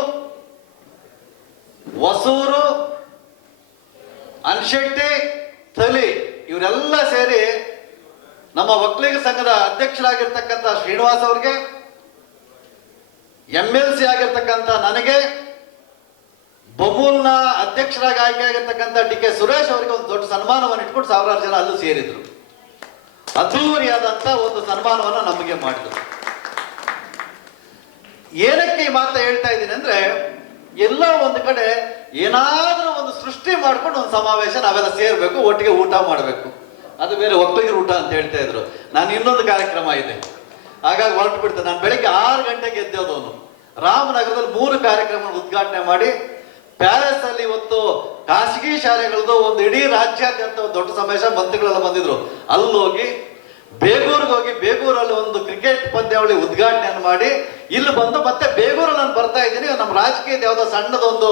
ಹೊಸೂರು, ಅನ್ಶೆಟ್ಟಿ, ತಲಿ ಇವರೆಲ್ಲ ಸೇರಿ ನಮ್ಮ ಒಕ್ಕಲಿಗ ಸಂಘದ ಅಧ್ಯಕ್ಷರಾಗಿರ್ತಕ್ಕಂಥ ಶ್ರೀನಿವಾಸ್ ಅವ್ರಿಗೆ, MLC ಆಗಿರ್ತಕ್ಕಂಥ ನನಗೆ, ಬಬೂಲ್ನ ಅಧ್ಯಕ್ಷರಾಗಿ ಆಯ್ಕೆಯಾಗಿರ್ತಕ್ಕಂಥ DK ಸುರೇಶ್ ಅವರಿಗೆ ಒಂದು ದೊಡ್ಡ ಸನ್ಮಾನವನ್ನು ಇಟ್ಕೊಂಡು ಸಾವಿರಾರು ಜನ ಅಲ್ಲೂ ಸೇರಿದ್ರು. ಅದ್ಧೂರಿಯಾದಂತ ಒಂದು ಸನ್ಮಾನವನ್ನು ನಮಗೆ ಮಾಡಿದ್ರು. ಏನಕ್ಕೆ ಈ ಮಾತು ಹೇಳ್ತಾ ಇದ್ದೀನಿ ಅಂದ್ರೆ, ಎಲ್ಲ ಒಂದು ಕಡೆ ಏನಾದ್ರೂ ಒಂದು ಸೃಷ್ಟಿ ಮಾಡ್ಕೊಂಡು ಒಂದು ಸಮಾವೇಶ ನಾವೆಲ್ಲ ಸೇರ್ಬೇಕು, ಒಟ್ಟಿಗೆ ಊಟ ಮಾಡಬೇಕು. ಅದು ಬೇರೆ ಒಕ್ಕಲಿಗರ ಊಟ ಅಂತ ಹೇಳ್ತಾ ಇದ್ರು. ನಾನು ಇನ್ನೊಂದು ಕಾರ್ಯಕ್ರಮ ಇದೆ, ಹಾಗಾಗಿ ಹೊರಟು ಬಿಡ್ತೇನೆ. ನಾನು ಬೆಳಿಗ್ಗೆ 6 ಗಂಟೆಗೆ ಎದ್ದೇದವನು. ರಾಮನಗರದಲ್ಲಿ 3 ಕಾರ್ಯಕ್ರಮ ಉದ್ಘಾಟನೆ ಮಾಡಿ, ಪ್ಯಾಲೇಸ್ ಅಲ್ಲಿ ಇವತ್ತು ಖಾಸಗಿ ಶಾಲೆಗಳದ್ದು ಒಂದು ಇಡೀ ರಾಜ್ಯಾದ್ಯಂತ ಒಂದು ದೊಡ್ಡ ಸಮಾವೇಶ, ಮಂತ್ರಿಗಳೆಲ್ಲ ಬಂದಿದ್ರು. ಅಲ್ಲೋಗಿ ಬೇಗೂರಿಗೆ ಹೋಗಿ, ಬೇಗೂರಲ್ಲಿ ಒಂದು ಕ್ರಿಕೆಟ್ ಪಂದ್ಯಾವಳಿ ಉದ್ಘಾಟನೆಯನ್ನು ಮಾಡಿ, ಇಲ್ಲಿ ಬಂದು ಮತ್ತೆ ಬೇಗೂರಲ್ಲಿ ನಾನು ಬರ್ತಾ ಇದ್ದೀನಿ, ನಮ್ಮ ರಾಜಕೀಯದ ಯಾವುದೋ ಸಣ್ಣದೊಂದು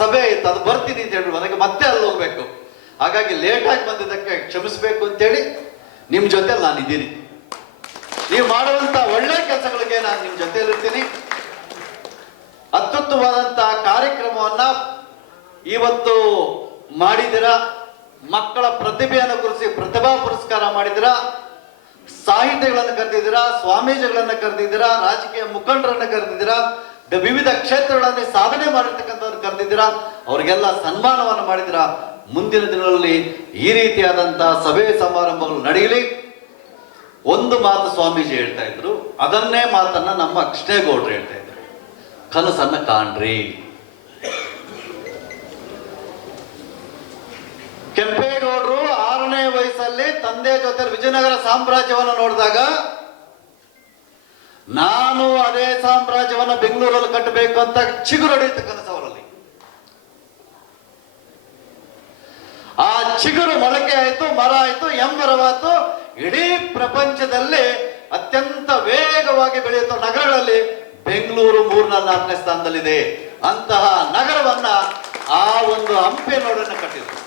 ಸಭೆ ಇತ್ತು, ಅದು ಬರ್ತೀನಿ ಅಂತ ಹೇಳಿ ನನಗೆ ಮತ್ತೆ ಅಲ್ಲಿ ಹೋಗ್ಬೇಕು. ಹಾಗಾಗಿ ಲೇಟಾಗಿ ಬಂದಿದ್ದಕ್ಕೆ ಕ್ಷಮಿಸ್ಬೇಕು ಅಂತೇಳಿ ನಿಮ್ಮ ಜೊತೆ ನಾನಿದ್ದೀನಿ. ನೀವು ಮಾಡುವಂತ ಒಳ್ಳೆ ಕೆಲಸಗಳಿಗೆ ನಾನು ನಿಮ್ಮ ಜೊತೆಯಲ್ಲಿರ್ತೀನಿ. ಅತ್ಯುತ್ತಮವಾದಂತ ಕಾರ್ಯಕ್ರಮವನ್ನ ಇವತ್ತು ಮಾಡಿದಿರ. ಮಕ್ಕಳ ಪ್ರತಿಭೆಯನ್ನು ಕುರಿಸಿ ಪ್ರತಿಭಾ ಪುರಸ್ಕಾರ ಮಾಡಿದಿರ. ಸಾಹಿತಿಗಳನ್ನು ಕರೆದಿದ್ದೀರಾ, ಸ್ವಾಮೀಜಿಗಳನ್ನ ಕರೆದಿದ್ದೀರಾ, ರಾಜಕೀಯ ಮುಖಂಡರನ್ನ ಕರೆದಿದ್ದೀರಾ, ವಿವಿಧ ಕ್ಷೇತ್ರಗಳಲ್ಲಿ ಸಾಧನೆ ಮಾಡಿರ್ತಕ್ಕಂಥವ್ರು ಕರೆದಿದ್ದೀರಾ, ಅವರಿಗೆಲ್ಲ ಸನ್ಮಾನವನ್ನು ಮಾಡಿದ್ದೀರಾ. ಮುಂದಿನ ದಿನಗಳಲ್ಲಿ ಈ ರೀತಿಯಾದಂತಹ ಸಭೆ ಸಮಾರಂಭಗಳು ನಡೆಯಲಿ. ಒಂದು ಮಾತು ಸ್ವಾಮೀಜಿ ಹೇಳ್ತಾ ಇದ್ರು, ಅದನ್ನೇ ಮಾತನ್ನ ನಮ್ಮ ಕೃಷ್ಣೇಗೌಡರು ಹೇಳ್ತಾ ಇದ್ರು, ಕನಸನ್ನ ಕಾಣ್ರಿ. ಕೆಂಪೇಗೌಡರು 6ನೇ ವಯಸ್ಸಲ್ಲಿ ತಂದೆ ಜೊತೆ ವಿಜಯನಗರ ಸಾಮ್ರಾಜ್ಯವನ್ನು ನೋಡಿದಾಗ, ನಾನು ಅದೇ ಸಾಮ್ರಾಜ್ಯವನ್ನು ಬೆಂಗಳೂರಲ್ಲಿ ಕಟ್ಟಬೇಕು ಅಂತ ಚಿಗುರೊಡೆಯುತ್ತ ಕನಸು ಅವರಲ್ಲಿ. ಆ ಚಿಗುರು ಮೊಳಕೆ ಆಯ್ತು, ಮರ ಆಯ್ತು, ಎಂಬರವಾತು. ಇಡೀ ಪ್ರಪಂಚದಲ್ಲಿ ಅತ್ಯಂತ ವೇಗವಾಗಿ ಬೆಳೆಯುತ್ತ ನಗರಗಳಲ್ಲಿ ಬೆಂಗಳೂರು 3ನೇ ಸ್ಥಾನದಲ್ಲಿದೆ. ಅಂತಹ ನಗರವನ್ನ ಆ ಒಂದು ಹಂಪೆನೋಡನ್ನ ಕಟ್ಟಿದ್ರು.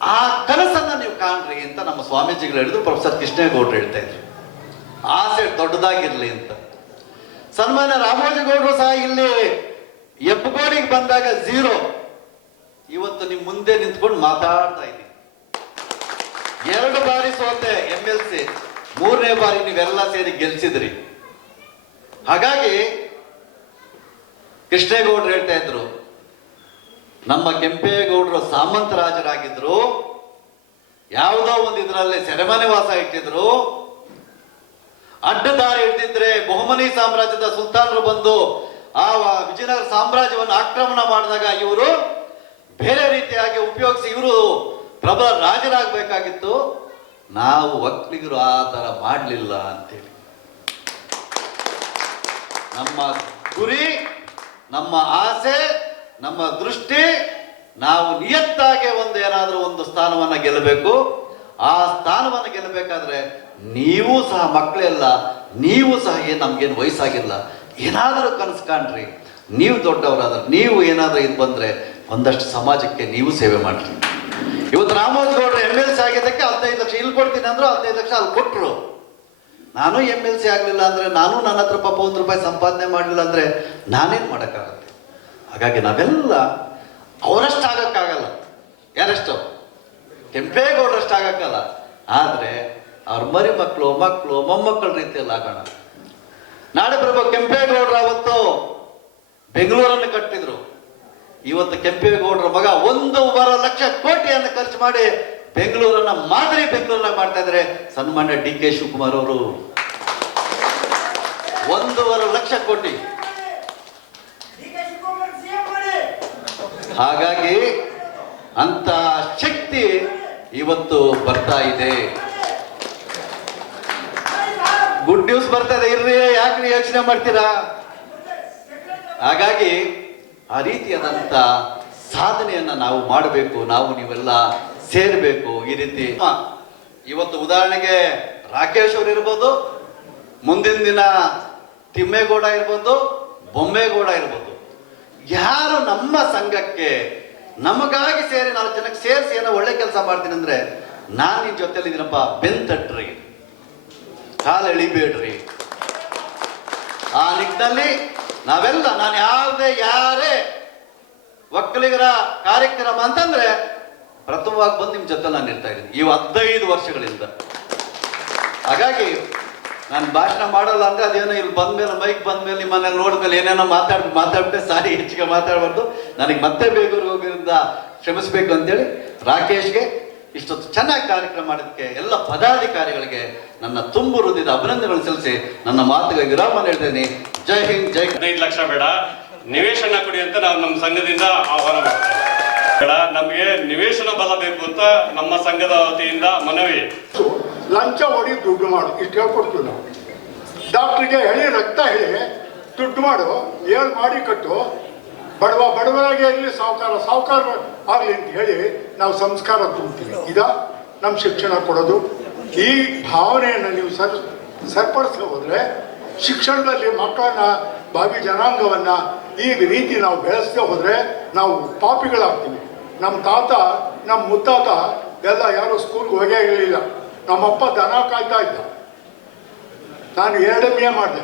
ಆ ಕನಸನ್ನ ನೀವು ಕಾಣ್ರಿ ಅಂತ ನಮ್ಮ ಸ್ವಾಮೀಜಿಗಳು ಹೇಳಿದ್ರು, ಪ್ರೊಫೆಸರ್ ಕೃಷ್ಣೇಗೌಡರು ಹೇಳ್ತಾ ಇದ್ರು. ಆಸೆ ದೊಡ್ಡದಾಗಿರ್ಲಿ ಅಂತ. ಸನ್ಮಾನ್ಯ ರಾಮೋಜಿಗೌಡರು ಸಹ ಇಲ್ಲಿ ಹೆಬ್ಬಗೋಡಿಗೆ ಬಂದಾಗ 0. ಇವತ್ತು ನಿಮ್ ಮುಂದೆ ನಿಂತ್ಕೊಂಡು ಮಾತಾಡ್ತಾ ಇದ್ದೀನಿ. 2 ಬಾರಿ ಸೋತೆ MLC, 3ನೇ ಬಾರಿ ನೀವೆಲ್ಲ ಸೇರಿ ಗೆಲ್ಸಿದ್ರಿ. ಹಾಗಾಗಿ ಕೃಷ್ಣೇಗೌಡರು ಹೇಳ್ತಾ ಇದ್ರು, ನಮ್ಮ ಕೆಂಪೇಗೌಡರು ಸಾಮಂತರಾಜರಾಗಿದ್ರು, ಯಾವುದೋ ಒಂದು ಇದರಲ್ಲಿ ಸೆರೆಮನೆ ವಾಸ ಇಟ್ಟಿದ್ರು. ಅಡ್ಡದಾರಿ ಹಿಡಿದಿದ್ರೆ ಬಹುಮನಿ ಸಾಮ್ರಾಜ್ಯದ ಸುಲ್ತಾನರು ಬಂದು ಆ ವಿಜಯನಗರ ಸಾಮ್ರಾಜ್ಯವನ್ನು ಆಕ್ರಮಣ ಮಾಡಿದಾಗ ಇವರು ಬೇರೆ ರೀತಿಯಾಗಿ ಉಪಯೋಗಿಸಿ ಇವರು ಪ್ರಬಲ ರಾಜರಾಗಬೇಕಾಗಿತ್ತು. ನಾವು ಒಕ್ಕಲಿಗರು ಆ ತರ ಮಾಡಲಿಲ್ಲ ಅಂತೇಳಿ ನಮ್ಮ ಗುರಿ, ನಮ್ಮ ಆಸೆ, ನಮ್ಮ ದೃಷ್ಟಿ, ನಾವು ನಿಯತ್ತಾಗಿ ಏನಾದರೂ ಒಂದು ಸ್ಥಾನವನ್ನ ಗೆಲ್ಲಬೇಕು. ಆ ಸ್ಥಾನವನ್ನು ಗೆಲ್ಲಬೇಕಾದ್ರೆ ನೀವು ಸಹ ಮಕ್ಕಳೆಲ್ಲ, ನೀವು ಸಹ ನಮ್ಗೇನು ವಯಸ್ಸಾಗಿಲ್ಲ, ಏನಾದರೂ ಕನಸು ಕಾಣ್ರಿ. ನೀವು ದೊಡ್ಡವರಾದ್ರೆ, ನೀವು ಏನಾದರೂ ಇದು ಬಂದ್ರೆ ಒಂದಷ್ಟು ಸಮಾಜಕ್ಕೆ ನೀವು ಸೇವೆ ಮಾಡ್ರಿ. ಇವತ್ತು ರಾಮೋಜಿಗೌಡರು MLC ಆಗಿದ್ದಕ್ಕೆ 15 ಲಕ್ಷ ಇಲ್ಲಿ ಕೊಡ್ತೀನಿ ಅಂದ್ರು, 15 ಲಕ್ಷ ಅಲ್ಲಿ ಕೊಟ್ರು. ನಾನು MLC ಆಗ್ಲಿಲ್ಲ ಅಂದ್ರೆ, ನಾನು ನನ್ನ ಹತ್ರ ಪಾಪ ₹1 ಸಂಪಾದನೆ ಮಾಡಲಿಲ್ಲ ಅಂದ್ರೆ ನಾನೇನ್ ಮಾಡೋಕ್ಕಾಗತ್ತೆ? ಹಾಗಾಗಿ ನಾವೆಲ್ಲ ಅವರಷ್ಟಾಗಕ್ಕಾಗಲ್ಲ. ಯಾರಷ್ಟು? ಕೆಂಪೇಗೌಡರಷ್ಟಾಗಕ್ಕಲ್ಲ. ಆದ್ರೆ ಅವ್ರ ಮರಿ ಮಕ್ಕಳು, ಮೊಮ್ಮಕ್ಕಳ ರೀತಿಯಲ್ಲಿ ಆಗೋಣ. ನಾಳೆ ಪ್ರಭು ಕೆಂಪೇಗೌಡರು ಅವತ್ತು ಬೆಂಗಳೂರನ್ನು ಕಟ್ಟಿದ್ರು. ಇವತ್ತು ಕೆಂಪೇಗೌಡರ ಮಗ 1.5 ಲಕ್ಷ ಕೋಟಿಯನ್ನು ಖರ್ಚು ಮಾಡಿ ಬೆಂಗಳೂರನ್ನ ಮಾದರಿ ಬೆಂಗಳೂರನ್ನ ಮಾಡ್ತಾ ಇದ್ದಾರೆ. ಸನ್ಮಾನ್ಯ DK ಶಿವಕುಮಾರ್ ಅವರು 1.5 ಲಕ್ಷ ಕೋಟಿ. ಹಾಗಾಗಿ ಅಂತ ಶಕ್ತಿ ಇವತ್ತು ಬರ್ತಾ ಇದೆ. ಗುಡ್ ನ್ಯೂಸ್ ಬರ್ತಾ ಇದೆ, ಇರ್ರಿ, ಯಾಕ್ರಿ ಯೋಚನೆ ಮಾಡ್ತೀರಾ? ಹಾಗಾಗಿ ಆ ರೀತಿಯಾದಂತ ಸಾಧನೆಯನ್ನ ನಾವು ಮಾಡಬೇಕು, ನಾವು ನೀವೆಲ್ಲ ಸೇರ್ಬೇಕು. ಈ ರೀತಿ ಇವತ್ತು ಉದಾಹರಣೆಗೆ ರಾಕೇಶ್ ಅವರು ಇರ್ಬೋದು, ಮುಂದಿನ ದಿನ ತಿಮ್ಮೇಗೌಡ ಇರ್ಬೋದು, ಬೊಮ್ಮೇಗೌಡ ಇರ್ಬೋದು, ಯಾರು ನಮ್ಮ ಸಂಘಕ್ಕೆ ನಮಗಾಗಿ ಸೇರಿ 4 ಜನಕ್ಕೆ ಸೇರಿಸಿ ಏನೋ ಒಳ್ಳೆ ಕೆಲಸ ಮಾಡ್ತೀನಿ ಅಂದ್ರೆ ನಾನು ನಿನ್ ಜೊತೆಲಿ ಇದೀನಪ್ಪ, ಬೆನ್ ತಟ್ರಿ, ಕಾಲು ಎಳಿಬೇಡ್ರಿ. ಆ ನಿಟ್ಟಿನಲ್ಲಿ ನಾವೆಲ್ಲ, ನಾನು ಯಾರೇ ಒಕ್ಕಲಿಗರ ಕಾರ್ಯಕ್ರಮ ಅಂತಂದ್ರೆ ಪ್ರಥಮವಾಗಿ ಬಂದು ನಿಮ್ ಜೊತೆ ನಾನು ಇರ್ತಾ ಇದ್ದೀನಿ ಈ 15 ವರ್ಷಗಳಿಂದ. ಹಾಗಾಗಿ ನಾನು ಭಾಷಣ ಮಾಡಲ್ಲ ಅಂದ್ರೆ ಅದೇನೋ ಇಲ್ಲಿ ಬಂದ್ಮೇಲೆ, ಮೈಕ್ ಬಂದ್ಮೇಲೆ, ನಿಮ್ಮನ್ನೆಲ್ಲ ನೋಡಿದ್ಮೇಲೆ ಏನೇನೋ ಮಾತಾಡ್ಬಿಟ್ಟೆ, ಸಾರಿ ಹೆಚ್ಚಿಗೆ ಮಾತಾಡಬಾರ್ದು, ನನಗೆ ಮತ್ತೆ ಬೇಗೂರಿಗೆ ಹೋಗೋದ್ರಿಂದ ಕ್ಷಮಿಸ್ಬೇಕು ಅಂತೇಳಿ ರಾಕೇಶ್ಗೆ ಇಷ್ಟೊತ್ತು ಚೆನ್ನಾಗಿ ಕಾರ್ಯಕ್ರಮ ಮಾಡೋದಕ್ಕೆ ಎಲ್ಲ ಪದಾಧಿಕಾರಿಗಳಿಗೆ ನನ್ನ ತುಂಬು ಹೃದಯದ ಅಭಿನಂದನೆಗಳು ಸಲ್ಲಿಸಿ ನನ್ನ ಮಾತುಗಳಿಗೆ ವಿರಾಮ ಹೇಳ್ತೇನೆ. ಜೈ ಹಿಂದ್, ಜೈ. 15 ಲಕ್ಷ ಬೇಡ, ನಿವೇಶನ ಕೊಡಿ ಅಂತ ನಾವು ನಮ್ಮ ಸಂಘದಿಂದ ಆಹ್ವಾನ ಮಾಡ್ತೇವೆ. ನಮಗೆ ನಿವೇಶನ ಬಲ ಬೇಕು ಅಂತ ನಮ್ಮ ಸಂಘದ ವತಿಯಿಂದ ಮನವಿ. ಲಂಚ ಹೊಡಿ ದುಡ್ಡು ಮಾಡು ಇಷ್ಟು ಹೇಳ್ಕೊಡ್ತೀವಿ ನಾವು. ಡಾಕ್ಟ್ರಿಗೆ ಹೇಳಿ, ರಕ್ತ ಹೇಳಿ ದುಡ್ಡು ಮಾಡು, ಹೇಳಿ ಮಾಡಿ ಕಟ್ಟು, ಬಡವರಾಗೆ ಇರಲಿ, ಸಾವುಕಾರ ಆಗಲಿ ಅಂತ ಹೇಳಿ ನಾವು ಸಂಸ್ಕಾರ ತುಂಬ್ತೀವಿ. ನಮ್ಮ ಶಿಕ್ಷಣ ಕೊಡೋದು. ಈ ಭಾವನೆಯನ್ನು ನೀವು ಸರಿಪಡಿಸ್ತಾ ಹೋದ್ರೆ ಶಿಕ್ಷಣದಲ್ಲಿ ಮಕ್ಕಳನ್ನ, ಭಾವಿ ಜನಾಂಗವನ್ನ ಈ ರೀತಿ ನಾವು ಬೆಳೆಸದೆ ಹೋದ್ರೆ ನಾವು ಪಾಪಿಗಳಾಗ್ತೀವಿ. ನಮ್ಮ ತಾತ, ನಮ್ಮ ಮುತ್ತಾತ ಎಲ್ಲ ಯಾರು ಸ್ಕೂಲ್ಗೆ ಹೋಗೇ ಇರಲಿಲ್ಲ. ನಮ್ಮಪ್ಪ ದನ ಕಾಯ್ತಾ ಇದ್ದ. ನಾನು 2 MA ಮಾಡಿದೆ,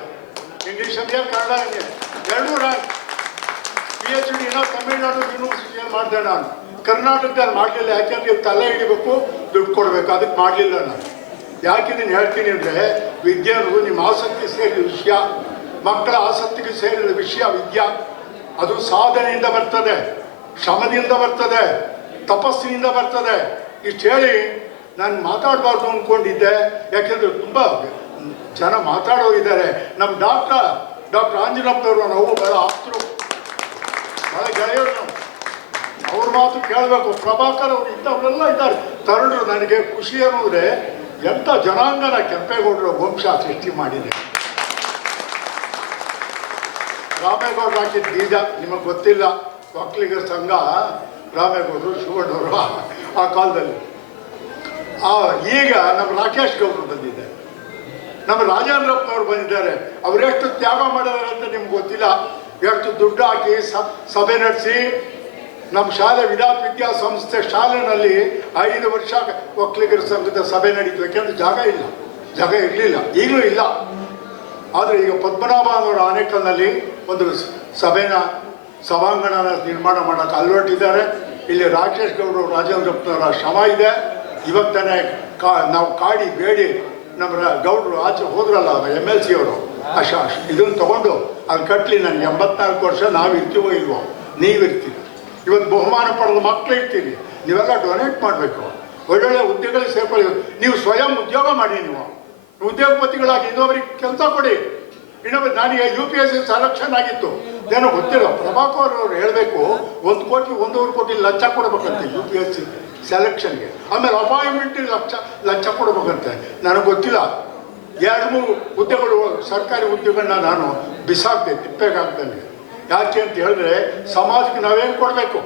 English MA, Kannada MA, 2 rank. PhD Tamil Nadu ಯೂನಿವರ್ಸಿಟಿಯಲ್ಲಿ ಮಾಡಿದೆ ನಾನು. ಕರ್ನಾಟಕದಲ್ಲಿ ಮಾಡಲಿಲ್ಲ, ಯಾಕೆಂದ್ರೆ ತಲೆ ಹಿಡಿಬೇಕು, ದುಡ್ಡು ಕೊಡಬೇಕು, ಅದಕ್ಕೆ ಮಾಡಲಿಲ್ಲ ನಾನು. ಯಾಕಿದನ್ನು ಹೇಳ್ತೀನಿ ಅಂದರೆ ವಿದ್ಯೆ ಅನ್ನೋದು ನಿಮ್ಮ ಆಸಕ್ತಿ ಸೇರಿದ ವಿಷಯ, ಮಕ್ಕಳ ಆಸಕ್ತಿಗೆ ಸೇರಿದ ವಿಷಯ ವಿದ್ಯೆ. ಅದು ಸಾಧನೆಯಿಂದ ಬರ್ತದೆ, ಶ್ರಮದಿಂದ ಬರ್ತದೆ, ತಪಸ್ಸಿನಿಂದ ಬರ್ತದೆ. ಇಷ್ಟು ಹೇಳಿ ನಾನು ಮಾತಾಡಬಾರ್ದು ಅಂದ್ಕೊಂಡಿದ್ದೆ, ಯಾಕೆಂದರೆ ತುಂಬ ಜನ ಮಾತಾಡೋರಿದ್ದಾರೆ. ನಮ್ಮ ಡಾಕ್ಟರ್ ಆಂಜನಪ್ಪನವರು ನಾವು ಬಹಳ ಆಪ್ತರು, ಬಹಳ ಗೆಳೆಯರು. ನಾವು ಅವ್ರ ಮಾತು ಕೇಳಬೇಕು. ಪ್ರಭಾಕರ್ ಅವರು ಇಂಥವರೆಲ್ಲ ಇದ್ದಾರೆ ತರುಣರು. ನನಗೆ ಖುಷಿ ಅನ್ನೋದ್ರೆ ಎಂಥ ಜನಾಂಗನ ಕೆಂಪೇಗೌಡರ ವಂಶ ಸೃಷ್ಟಿ ಮಾಡಿದೆ. ರಾಮೇಗೌಡರು ಹಾಕಿದ ಬೀಜ ನಿಮಗೆ ಗೊತ್ತಿಲ್ಲ. ಒಕ್ಕಲಿಗರ ಸಂಘ ರಾಮೇಗೌಡರು ಶಿವಣ್ಣವರು ಆ ಕಾಲದಲ್ಲಿ. ಈಗ ನಮ್ಮ ರಾಕೇಶ್ ಗೌಡರು ಬಂದಿದ್ದಾರೆ, ನಮ್ಮ ರಾಜೇಂದ್ರಪ್ಪನವರು ಬಂದಿದ್ದಾರೆ. ಅವರೆಷ್ಟು ತ್ಯಾಗ ಮಾಡಿದ್ದಾರೆ ಅಂತ ನಿಮ್ಗೆ ಗೊತ್ತಿಲ್ಲ. ಎಷ್ಟು ದುಡ್ಡು ಹಾಕಿ ಸಭೆ ನಡೆಸಿ ನಮ್ಮ ಶಾಲೆ ವಿದ್ಯಾಸಂಸ್ಥೆ ಶಾಲೆನಲ್ಲಿ 5 ವರ್ಷ ಒಕ್ಕಲಿಗರ ಸಂಘದ ಸಭೆ ನಡೀತು. ಯಾಕೆಂದ್ರೆ ಜಾಗ ಇರಲಿಲ್ಲ, ಈಗಲೂ ಇಲ್ಲ. ಆದರೆ ಈಗ ಪದ್ಮನಾಭ ಅನ್ನೋರ ಆನೇಕಲ್ನಲ್ಲಿ ಒಂದು ಸಭಾಂಗಣನ ನಿರ್ಮಾಣ ಮಾಡೋಕ್ಕೆ ಅಲ್ವಟ್ಟಿದ್ದಾರೆ. ಇಲ್ಲಿ ರಾಕೇಶ್ ಗೌಡರು ರಾಜೇಂದ್ರಪ್ಪನವರ ಶ್ರಮ ಇದೆ. ಇವತ್ತನೇ ನಾವು ಕಾಡಿ ಬೇಡಿ ನಮ್ಮ ಗೌಡರು ಆಚೆ ಹೋದ್ರಲ್ಲ MLC ಅವರು ಇದನ್ನು ತಗೊಂಡು ಅಲ್ಲಿ ಕಟ್ಟಲಿ. ನನಗೆ 84 ವರ್ಷ, ನಾವು ಇರ್ತೀವೋ ಇಲ್ವೋ, ನೀವಿರ್ತೀವಿ. ಇವತ್ತು ಬಹುಮಾನ ಪಡೆದ ಮಕ್ಕಳು ಇರ್ತೀವಿ. ನೀವೆಲ್ಲ ಡೊನೇಟ್ ಮಾಡಬೇಕು, ಒಳ್ಳೊಳ್ಳೆ ಹುದ್ದೆಗಳಿಗೆ ಸೇರ್ಕೊಳ್ಳಿ. ನೀವು ಸ್ವಯಂ ಉದ್ಯೋಗ ಮಾಡಿ, ನೀವು ಉದ್ಯೋಗಪತಿಗಳಾಗಿ ಇನ್ನೊಬ್ಬರಿಗೆ ಕೆಲಸ ಕೊಡಿ. ಇನ್ನೊಬ್ಬರು ನನಗೆ UPSC ಸೆಲೆಕ್ಷನ್ ಆಗಿತ್ತು, ಏನೋ ಗೊತ್ತಿಲ್ಲ. ಪ್ರಭಾಕರ್ ಅವರು ಹೇಳಬೇಕು, 1 ಕೋಟಿ 1.5 ಕೋಟಿ ಲಂಚ ಕೊಡಬೇಕಂತೆ UPSC ಸೆಲೆಕ್ಷನ್ಗೆ. ಆಮೇಲೆ ಅಪಾಯಿಂಟ್ಮೆಂಟಿಗೆ ಲಂಚ ಕೊಡಬೇಕಂತೆ. ನನಗೆ ಗೊತ್ತಿಲ್ಲ. 2-3 ಹುದ್ದೆಗಳು ಸರ್ಕಾರಿ ಹುದ್ದೆಗಳನ್ನ ನಾನು ಬಿಸಾಕ್ದೆ, ತಿಪ್ಪೆಗಾಗ್ದಂಗೆ. ಯಾಕೆ ಅಂತ ಹೇಳಿದ್ರೆ ಸಮಾಜಕ್ಕೆ ನಾವೇನು ಕೊಡಬೇಕು?